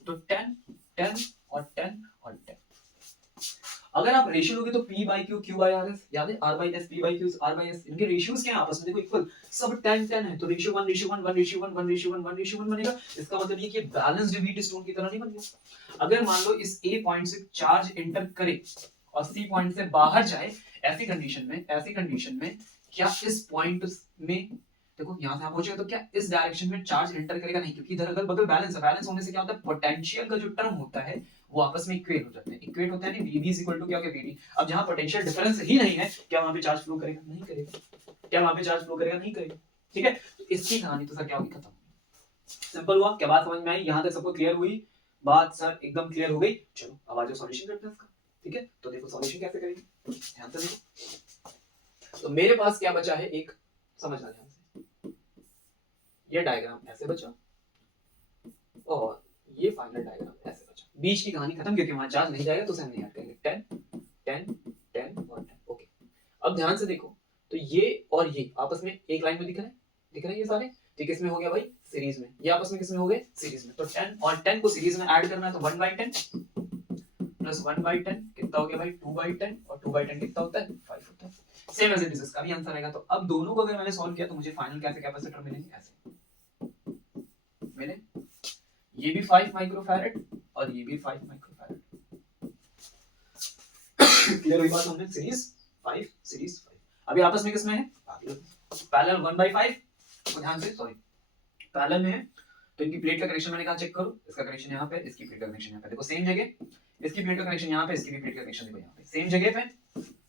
तो 10 10 और 10 और 10, अगर आप रेशियो लोगे तो p by q q by r s, याद है r by s p by q r by s, इनके रेशियोज क्या हैं आपस में, देखो इक्वल, सब 10 10 है, तो ratio 1 ratio 1 1 ratio 1 1 ratio 1 1 ratio 1 बनेगा। इसका मतलब ये कि बैलेंस्ड व्हीट स्टोन की तरह नहीं बन गया। अगर मान लो इस a पॉइंट से चार्ज एंटर करे और c पॉइंट से बाहर जाए, ऐसी कंडीशन में क्या इस पॉइंट में, देखो यहां से आप पहुंचेगा तो क्या इस डायरेक्शन में चार्ज एंटर करेगा, नहीं, क्योंकि इधर अगल बगल बैलेंस है, बैलेंस होने से क्या होता है, पोटेंशियल का जो टर्म होता है वो आपस में इक्वेट हो जाते हैं, इक्वेट होते हैं, VB = क्या, VD। अब जहां पोटेंशियल डिफरेंस ही नहीं है, क्या वहां पे चार्ज फ्लो करेगा, नहीं करेगा, क्या वहां पे चार्ज फ्लो करेगा, नहीं करेगा, ठीक है। तो इसकी कहानी तो सर क्या होगी, खत्म। सिंपल हुआ, क्या बात समझ में आई, यहां तक सबको क्लियर हुई बात, सर एकदम क्लियर हो गई। चलो अब आज सॉल्यूशन करते हैं इसका, ठीक है। तो देखो सॉल्यूशन कैसे करेंगे, ध्यान से देखो। तो मेरे पास क्या बचा है, एक, समझना ध्यान से, ये डायग्राम ऐसे बचा और ये फाइनल डायग्राम ऐसे बचा। बीच की कहानी खत्म, क्योंकि वहां चार्ज नहीं जाएगा तो उसे हम नहीं ऐड करेंगे। 10 10 10 और 10। ओके, अब ध्यान से देखो, तो ये और ये आपस में एक लाइन में दिख रहे हैं ये सारे। तो किसमें हो गया भाई? सीरीज में। ये आपस में किसमें हो गए? सीरीज में। तो 10 और 10 को सीरीज में ऐड करना है, तो 1/10 प्लस 1/10 कितना हो गया भाई? 2/10 और 2/10 कितना होता है? 5 होता है। सेम एज इट इज इसका भी आंसर आएगा। तो अब दोनों को अगर मैंने सॉल्व किया तो मुझे फाइनल कैसे कैपेसिटर मिलेंगे? ऐसे मिले, ये भी 5 माइक्रोफैरेड और ये भी 5 माइक्रोफैरेड। क्लियर हुई बात? हमने सीरीज 5 सीरीज 5 अभी आपस में किसमें है? पैरेलल 1/5 को ध्यान से, सॉरी पैरेलल में है। तो इनकी प्लेट का कनेक्शन मैंने कहा चेक करो, इसका कनेक्शन यहाँ पे, इसकी प्लेट का कनेक्शन यहाँ पे। देखो सेम जगह, इसकी प्लेट का कनेक्शन यहाँ पे, इसकी भी प्लेट का कनेक्शन देखो यहाँ पे सेम जगह पे।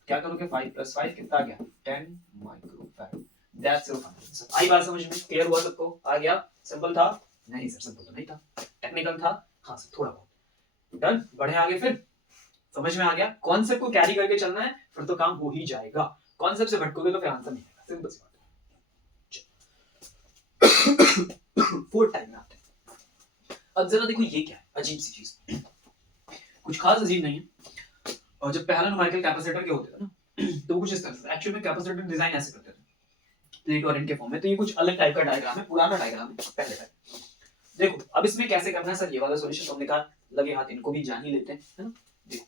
क्या करोगे? 5 + 5 कितना आ गया? 10 microfarad. That's your final answer. आई बात समझ में? क्लियर हुआ सबको? आ गया? सिंपल था? नहीं सर सिंपल तो नहीं था, टेक्निकल था। हाँ सर थोड़ा बहुत। डन, बढ़े आगे फिर। समझ में आ गया? कॉन्सेप्ट को कैरी करके चलना है, फिर तो काम हो ही जाएगा। कॉन्सेप्ट से भटकोगे तो फिर आंसर नहीं आएगा। सिंपल सी बात है। फोर्थ टाइम में आते हैं। अब जरा देखो ये क्या है, अजीब सी चीज, कुछ खास अजीब नहीं है। और जब पहला न्यूमेरिकल कैपेसिटर के होते थे ना, तो कुछ इस तरह से एक्चुअली में कैपेसिटर डिजाइन ऐसे करते थे प्लेट और इनके फॉर्म में। तो ये कुछ अलग टाइप का डायग्राम है, पुराना डायग्राम है, पहले टाइप। देखो अब इसमें कैसे करना है सर, ये वाला सॉल्यूशन तो हमने कहा लगे हाथ इनको भी जान ही लेते हैं, है ना। देखो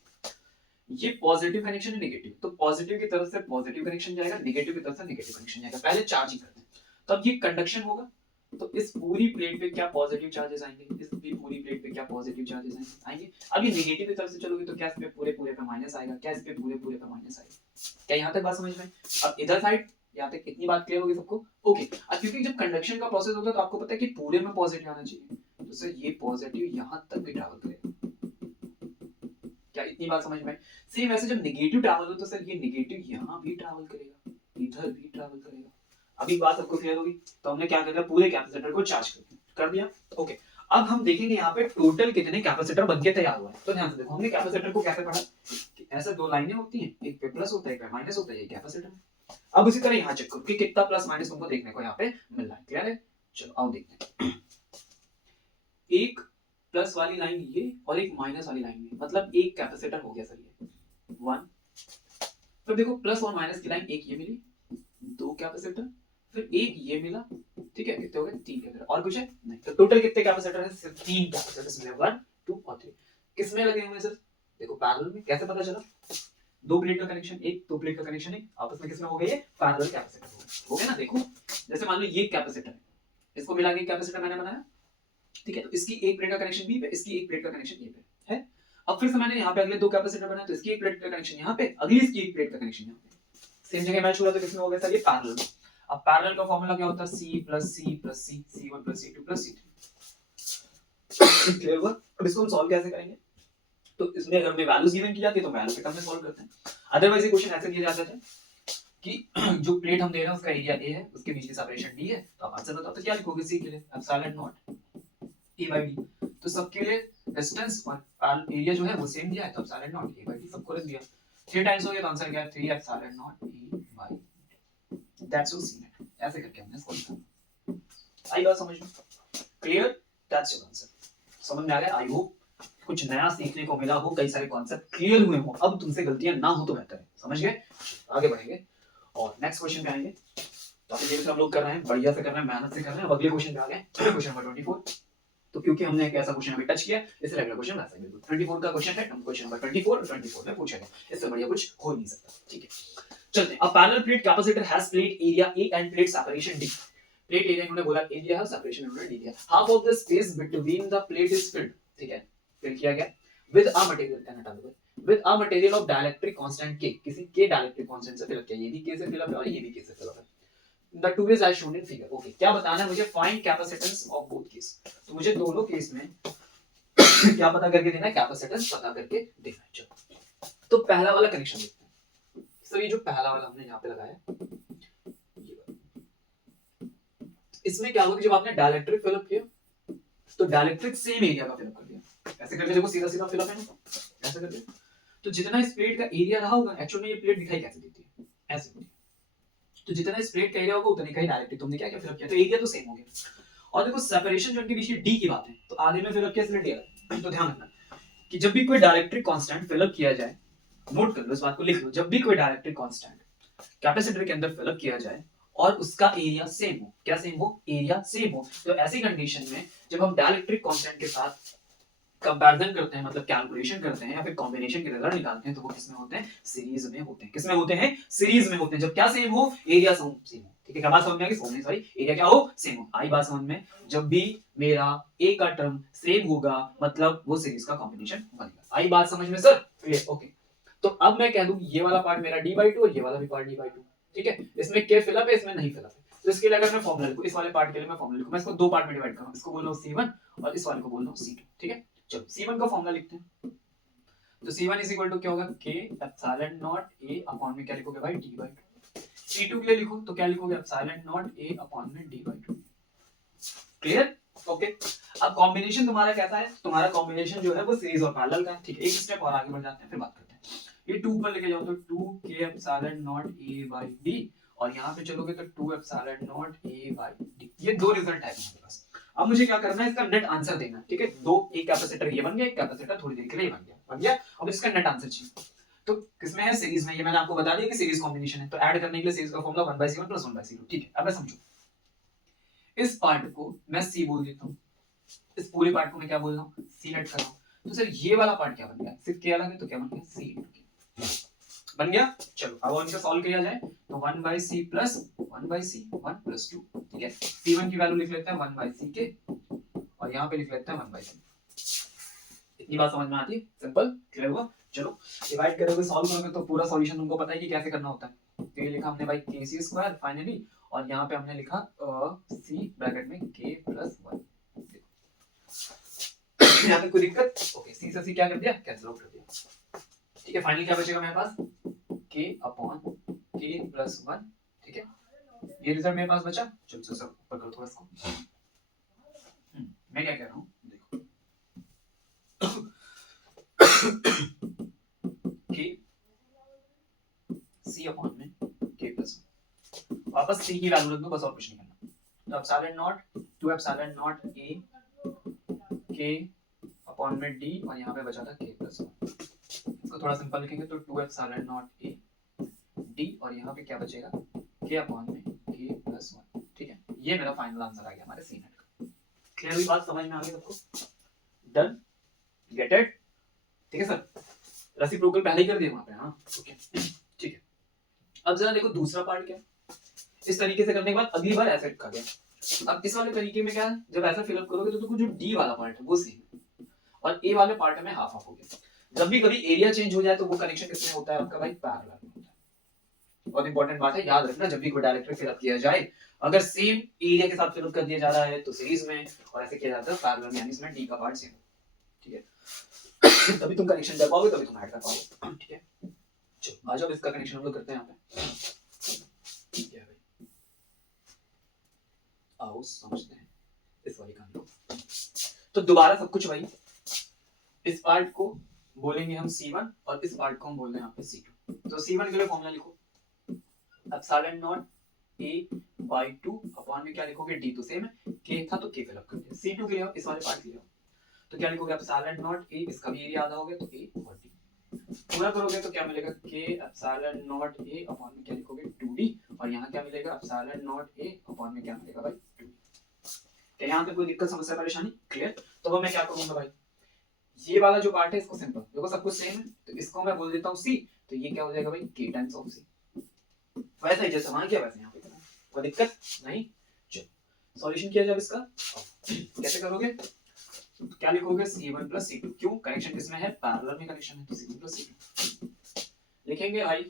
ये पॉजिटिव कनेक्शन है, नेगेटिव, तो पॉजिटिव की तरफ से पॉजिटिव कनेक्शन जाएगा, नेगेटिव की तरफ से नेगेटिव कनेक्शन जाएगा। पहले चार्जिंग करते हैं, तब ये कंडक्शन होगा। तो इस पूरी प्लेट पे क्या पॉजिटिव चार्जेस आएंगे, इस पूरी प्लेट पे क्या पॉजिटिव चार्जेस आएंगे। अब ये नेगेटिव की तरफ से चलोगे तो क्या इस पे पूरे पूरे पे माइनस आएगा, क्या इस पे पूरे पूरे पे माइनस आएगा। क्या यहाँ तक बात समझ में? अब इधर साइड यहाँ तक इतनी बात क्लियर होगी सबको? ओके। अब क्योंकि जब कंडक्शन का प्रोसेस होता है तो आपको पता है कि पूरे में पॉजिटिव आना चाहिए, तो सर ये पॉजिटिव यहाँ तक भी ट्रैवल करेगा। क्या इतनी बात समझ में? सेम ऐसे जब नेगेटिव ट्रैवल हो तो सर ये नेगेटिव यहाँ भी ट्रैवल करेगा, इधर भी ट्रैवल करेगा। अभी बात सबको क्लियर होगी? तो हमने क्या किया, पूरे कैपेसिटर को चार्ज कर दिया। ओके, अब हम देखेंगे यहाँ पे टोटल कितने कैपेसिटर बनके तैयार हुआ है। तो ध्यान से देखो, हमने कैपेसिटर को कैसे पढ़ा कि ऐसे दो लाइनें होती हैं, एक पे प्लस होता है एक पे माइनस होता है, ये कैपेसिटर है। अब उसी तरह यहाँ चेक करो कि कितना प्लस माइनस तुमको देखने को यहाँ पे मिल रहा है। क्लियर है? चलो आओ देखते हैं। एक प्लस वाली लाइन ये और एक माइनस वाली लाइन ये, मतलब एक कैपेसिटर हो गया सर ये 1। फिर देखो प्लस और माइनस की लाइन, एक ये मिली, दो कैपेसिटर, फिर एक ये मिला, ठीक है, कितने हो गए? 3 कैपेसिटर। और कुछ है नहीं। तो टोटल कितने कैपेसिटर है? सिर्फ 3 कैपेसिटर मिले, 1 2 और 3। किसमें लगे हुए सर? देखो पैरेलल में। कैसे पता चला? दो प्लेट का कनेक्शन, एक दो प्लेट का कनेक्शन है, आपस में किसमें हो गए? ये पैरेलल कैपेसिटर हो गए ना। देखो जैसे मान लो ये कैपेसिटर है, इसको मिला के कैपेसिटर मैंने बनाया, ठीक है। तो इसकी एक प्लेट का कनेक्शन बी पे, इसकी एक प्लेट का कनेक्शन ए पे है। अब फिर से मैंने यहाँ पे अगले दो कैपेसिटर बनाए, तो इसकी एक प्लेट का कनेक्शन यहाँ पे, अगली इसकी एक प्लेट का कनेक्शन यहाँ पे, सेम जगह मैच हुआ तो किसमें हो गया सर? ये पैरेलल। अब पैरेलल का फॉर्मूला क्या होता है? C plus C plus C, C1 plus C2 plus C3। Clear हुआ? अब इसको हम सॉल्व कैसे करेंगे? तो इसमें अगर हमें वैल्यूज गिवन की जाती है तो वैल्यू के टर्म में सॉल्व करते हैं। अदरवाइज ये क्वेश्चन ऐसे दिया जाता है कि जो प्लेट हम दे रहे हैं उसका एरिया A है, उसके बीच की सेपरेशन D है, तो आप आंसर बताओ तो क्या लिखोगे? C के लिए एप्सिलॉन नॉट A/D। तो सबके लिए डिस्टेंस और एरिया जो है वो सेम दिया है, तो एप्सिलॉन नॉट A/D सबको रख दिया। 3 टाइम्स हो गया तो आंसर क्या है? 3 epsilon not A/D। That's so simple. ऐसे करके हमने सॉल्व किया। आई बात समझ में? क्लियर? That's your answer. समझ में आ गया? आई होप कुछ नया सीखने को मिला हो, कई सारे कॉन्सेप्ट क्लियर हुए हो। अब तुमसे गलतियां ना हो तो बेहतर है। समझ गए? आगे बढ़ेंगे और नेक्स्ट क्वेश्चन पे आएंगे। तो अभी देर से हम लोग कर रहे हैं, बढ़िया से कर रहे हैं, मेहनत से कर रहे हैं। अब अगले क्वेश्चन पे आ गए, क्वेश्चन नंबर 24। तो क्योंकि हमने एक ऐसा क्वेश्चन अभी टच किया, इससे रेगुलर क्वेश्चन वैसा ही बिल्कुल 24 का क्वेश्चन है। क्वेश्चन नंबर 24 और 24 में पूछा गया, इससे बढ़िया कुछ हो ही नहीं सकता। ठीक है, चलते हैं। A parallel plate capacitor has plate area A end plate separation D। Plate area इन्होंने बोला A दिया है, सेपरेशन इन्होंने D दिया। Half of the space between the plate is filled, ठीक है, फिल किया गया विद अ मटेरियल, क्या हटा दो, with a material of dielectric constant K, किसी K डाइलेक्ट्रिक कांस्टेंट से फिल किया। ये भी K से फिल अप है और ये भी K से फिल अप है। The two ways as shown in figure। Okay, क्या बताना है मुझे? Find capacitance of both case. तो मुझे दोनों केस में क्या पता करके देना है? कैपेसिटेंस पता करके देना है। चलो तो पहला वाला कनेक्शन देखते हैं। सर ये जो पहला वाला हमने यहाँ पे लगाया, इसमें क्या होगा? जब आपने डाइलेक्ट्रिक फिल अप किया तो डाइलेक्ट्रिक सेम एरिया का फिल अप कर दिया। ऐसे करके देखो, सीधा सीधा फिल अप है ना, ऐसे करके। तो जितना इस प्लेट का एरिया रहा होगा, एक्चुअली में ये प्लेट दिखाई कैसे देती है? ऐसे होती है। तो जितना स्प्रेड का एरिया होगा उतने का ही डायरेक्टली तुमने क्या क्या फिलअप किया, तो एरिया तो सेम हो गया। और देखो सेपरेशन जो इनके बीच डी की बात है, तो आधे में फिलअप किया इसलिए डी आया। तो ध्यान रखना कि जब भी कोई डायरेक्ट्रिक कांस्टेंट फिलअप किया जाए, नोट कर लो इस बात को, लिख लो, जब भी कोई डायरेक्ट्रिक कांस्टेंट कैपेसिटर के अंदर फिलअप किया जाए और उसका एरिया सेम हो, क्या सेम हो, एरिया सेम हो, तो ऐसी कंडीशन में जब हम डायरेक्ट्रिक कांस्टेंट के साथ कंपैरिजन करते हैं, मतलब कैलकुलेशन करते हैं या फिर कॉम्बिनेशन के रिजल्ट निकालते हैं, तो वो किसमें होते हैं, सीरीज में होते हैं। किसमें होते हैं, सीरीज में होते हैं। जब क्या सेम हो, एरिया सेम हो। ठीक है, क्या बात समझ में आ गई, सॉरी एरिया क्या हो, सेम हो। आई बात समझ में, जब भी मेरा ए का टर्म सेम होगा मतलब वो सीरीज का कॉम्बिनेशन बनेगा। आई बात समझ में सर, क्लियर, ओके। तो अब मैं कह दूं ये वाला पार्ट मेरा d/2 और ये वाला भी पार्ट d/2, ठीक है। इसमें के फिलअप है, इसमें नहीं फिलअप है, तो इसके लिए अगर मैं फॉर्मूला लिखूं, इस वाले पार्ट के लिए मैं फॉर्मूला लिखूं, मैं इसको दो पार्ट में डिवाइड कर रहा हूं, इसको बोल रहा हूं c1 और इस वाले को बोल रहा हूं c2, ठीक है। चलो c1 का फॉर्मूला लिखते हैं। तो c1 इज इक्वल टू क्या होगा, k epsilon naught a upon में क्या लिखोगे भाई, d/2। c2 के लिए लिखो तो क्या लिखोगे, एप्सिलॉन नॉट a अपॉन में d/2। Clear, okay. अब कॉम्बिनेशन तुम्हारा कैसा है, तुम्हारा कॉम्बिनेशन जो है वो सीरीज और पैरेलल का है, ठीक है। एक स्टेप और आगे बढ़ जाते हैं, फिर बात करते हैं। ये 2 पर लेके जाओ तो 2k एप्सिलॉन नॉट a/d, और यहाँ पे चलोगे तो 2 एप्सिलॉन नॉट a/d। ये दो रिजल्ट है हमारे पास। अब मुझे क्या करना है, इसका नेट आंसर देना है, ठीक है। दो, एक कैपेसिटर ये बन गया, एक कैपेसिटर थोड़ी देर के लिए बन गया। अब इसका नेट आंसर चाहिए, तो किसमें है, सीरीज में। ये मैंने आपको बता दिया कि सीरीज कॉम्बिनेशन है, तो ऐड करने के लिए सीरीज का फॉर्मूला 1/c1 + 1/c2, ठीक है। अब मैं समझो, इस पार्ट को मैं c बोल देता हूँ, इस पूरे पार्ट को मैं क्या बोल रहा हूँ, c नेट कर रहा हूँ। तो सर ये वाला पार्ट क्या बन गया, सिर्फ के अलग है, तो क्या बन गया, c into k बन गया। चलो अब इनका सॉल्व किया जाए तो 1/c + 1/c 1 + 2, ठीक है। c1 की वैल्यू लिख लेते हैं 1/c के, और यहाँ पे लिख लेते हैं 1/c। इतनी बात समझ में आती है, सिंपल, क्लियर हुआ। चलो डिवाइड करोगे, सॉल्व करोगे तो पूरा सॉल्यूशन तुमको पता है कि कैसे करना होता है। तो ये लिखा हमने भाई kc² फाइनली, और यहाँ पे हमने लिखा c ब्रैकेट में k + 1। यहाँ पे कोई दिक्कत, ओके। c से c क्या कर दिया, कैंसिल आउट कर दिया, ठीक है। फाइनली क्या बचेगा मेरे पास, k अपॉन k + 1, ठीक है। ये रिजल्ट मेरे पास बचा। चलो सर ऊपर करो थोड़ा इसको। मैं क्या कह रहा हूँ, देखो k c अपॉन में k + 1, वापस c की वैल्यू रख दो, बस और कुछ नहीं करना। तो epsilon not 2 epsilon naught a k upon में d, और यहाँ पे बचा था k + 1। इसको थोड़ा सिंपल लिखेंगे तो 2 एप्सिलॉन नॉट a d, और यहाँ पे क्या बचेगा, k अपॉन में k + 1, ठीक है। ये मेरा फाइनल आंसर आ गया हमारे सी नेट का। क्लियर हुई बात, समझ में आ गई सबको, डन, गेट इट, ठीक है सर। रेसिप्रोकल पहले ही कर दिया वहां पे, हाँ ओके, ठीक है। अब जरा देखो दूसरा पार्ट क्या है। इस तरीके से करने के बाद अगली बार ऐसे लिखा गया। अब इस वाले तरीके में क्या है, जब ऐसा फिलअप करोगे तो जो डी वाला पार्ट है वो सेम है, और ए वाले पार्ट में हाफ हाफ हो गया। जब भी कभी एरिया चेंज हो जाए तो वो कनेक्शन किसमें होता है आपका भाई, पैरेलल में होता है। बहुत इंपॉर्टेंट बात है, याद रखना, जब भी कोई डायरेक्टली फिलअप किया जाए, अगर सेम एरिया के साथ फिलअप कर दिया जा रहा है तो सीरीज में, और ऐसे किया जाता है पैरेलल में, यानी इसमें डी का पार्ट सेम, ठीक है। तभी तुम कनेक्शन कर पाओगे, तभी तुम ऐड कर पाओगे, ठीक है। चलो आ जाओ, इसका कनेक्शन हम लोग करते हैं यहाँ पे, ठीक है भाई। आओ समझते हैं इस वाली कहानी को। तो दोबारा सब कुछ वही, इस पार्ट को बोलेंगे हम c1 और इस पार्ट को हम बोल रहे हैं यहाँ पे c2। तो c1 के लिए फॉर्मूला लिखो, एप्सिलॉन नॉट a/2 अपॉन में क्या लिखोगे, d तो सेम है, k था तो k फिल अप कर दिया। c2 के लिए इस वाले पार्ट के लिए तो क्या लिखोगे, एप्सिलॉन नॉट a, इसका भी एरिया आधा हो गया तो a और d पूरा करोगे तो क्या मिलेगा, k epsilon naught a upon में क्या लिखोगे 2d, और यहाँ क्या मिलेगा, एप्सिलॉन नॉट a अपॉन में क्या मिलेगा भाई 2d। क्या यहाँ पे कोई दिक्कत समस्या परेशानी, क्लियर। तो अब मैं क्या करूंगा भाई, ये वाला जो पार्ट है इसको सिंपल, देखो सब कुछ सेम है, तो इसको मैं बोल देता हूँ c, तो ये क्या हो जाएगा भाई k टाइम्स ऑफ c। वैसा ही जैसे वहां किया वैसे यहाँ पे करना, कोई दिक्कत नहीं। चलो सॉल्यूशन किया जाए इसका, कैसे करोगे, क्या लिखोगे c1 + c2, क्यों, कनेक्शन किसमें है, पैरेलल में कनेक्शन है, तो c1 + c2 लिखेंगे भाई।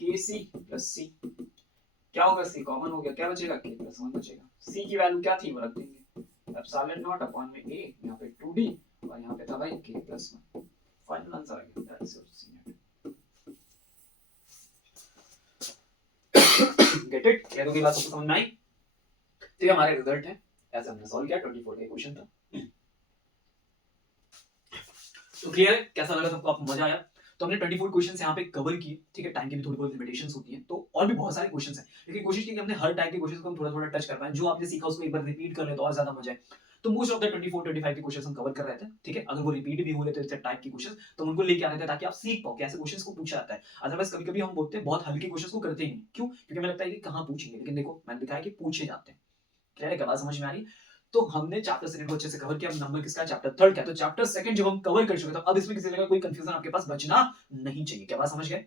kc + c क्या होगा, c कॉमन हो गया, क्या बचेगा, k + 1 बचेगा। c की वैल्यू क्या थी वो रख देंगे, एप्सिलॉन नॉट अपॉन में a, यहाँ पे 2d, और यहाँ पे था भाई k + 1। फाइनल आंसर आ गया, that's your C net. Get it, clear हो गई बात, सबको समझ में आई। तो ये हमारे रिजल्ट है, ऐसे हमने सॉल्व किया, 24 का क्वेश्चन था। तो क्लियर है, कैसा लगा सबको, आपको मजा आया। तो हमने 24 क्वेश्चंस यहाँ पे कवर किए, ठीक है, टाइम की भी थोड़ी बहुत लिमिटेशंस होती हैं, तो और भी बहुत सारे क्वेश्चंस हैं, लेकिन कोशिश की कि हमने हर टाइप के क्वेश्चंस को हम थोड़ा थोड़ा टच कर पाए, जो आपने सीखा उसको एक बार रिपीट कर ले तो और ज्यादा मजा है। तो मोस्ट ऑफ द 24-25 के क्वेश्चंस हम कवर कर रहे थे, ठीक है, अगर वो रिपीट भी हो रहे थे इस टाइप के क्वेश्चंस तो हम उनको लेके आ रहे थे ताकि आप सीख पाओ कि ऐसे क्वेश्चंस को पूछा जाता है। अदरवाइज कभी कभी हम बोलते हैं बहुत हल्के क्वेश्चंस को करते ही नहीं, क्यों? क्योंकि हमें लगता है कि कहाँ पूछेंगे, लेकिन देखो मैंने दिखाया कि पूछे जाते हैं। क्लियर है? क्या बात समझ में आ रही? तो हमने चैप्टर सेकंड को अच्छे से कवर किया। अब नंबर किसका? चैप्टर थर्ड का। तो चैप्टर सेकंड जब हम कवर कर चुके तो अब इसमें किसी तरह का कोई कंफ्यूजन आपके पास बचना नहीं चाहिए। क्या बात समझ गए?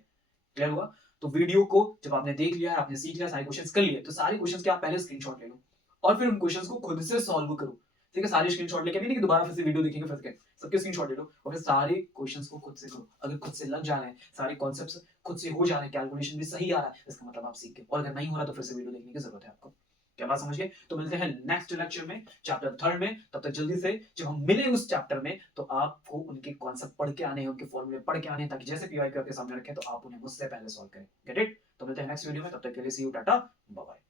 क्लियर हुआ? तो वीडियो को जब आपने देख लिया है, आपने सीख लिया, सारे क्वेश्चंस कर लिए, तो सारे क्वेश्चंस के आप पहले स्क्रीनशॉट ले लो और फिर उन क्वेश्चंस को खुद से सॉल्व करो। ठीक है? सारे स्क्रीनशॉट लेके भी नहीं कि दोबारा फिर से वीडियो देखेंगे फिर से, सबके स्क्रीनशॉट ले लो और फिर सारे क्वेश्चंस को खुद से करो। अगर खुद से लग जा रहे हैं, सारे कॉन्सेप्ट्स खुद से हो जा रहे हैं, कैलकुलेशन भी सही आ रहा है, इसका मतलब आप सीख गए। और अगर नहीं हो रहा तो फिर से वीडियो देखने की जरूरत है आपको। क्या बात समझ गए? तो मिलते हैं नेक्स्ट लेक्चर में, चैप्टर थर्ड में। तब तक जल्दी से जब हम मिले उस चैप्टर में तो आपको उनके कॉन्सेप्ट पढ़ के आने हैं, उनके फॉर्मूले पढ़ के आने हैं, ताकि जैसे पीवाई आपके सामने रखें तो आप उन्हें मुझसे पहले सॉल्व करें। Get it? तो मिलते हैं नेक्स्ट वीडियो में, तब तक के लिए सी यू, टाटा, बाय बाय।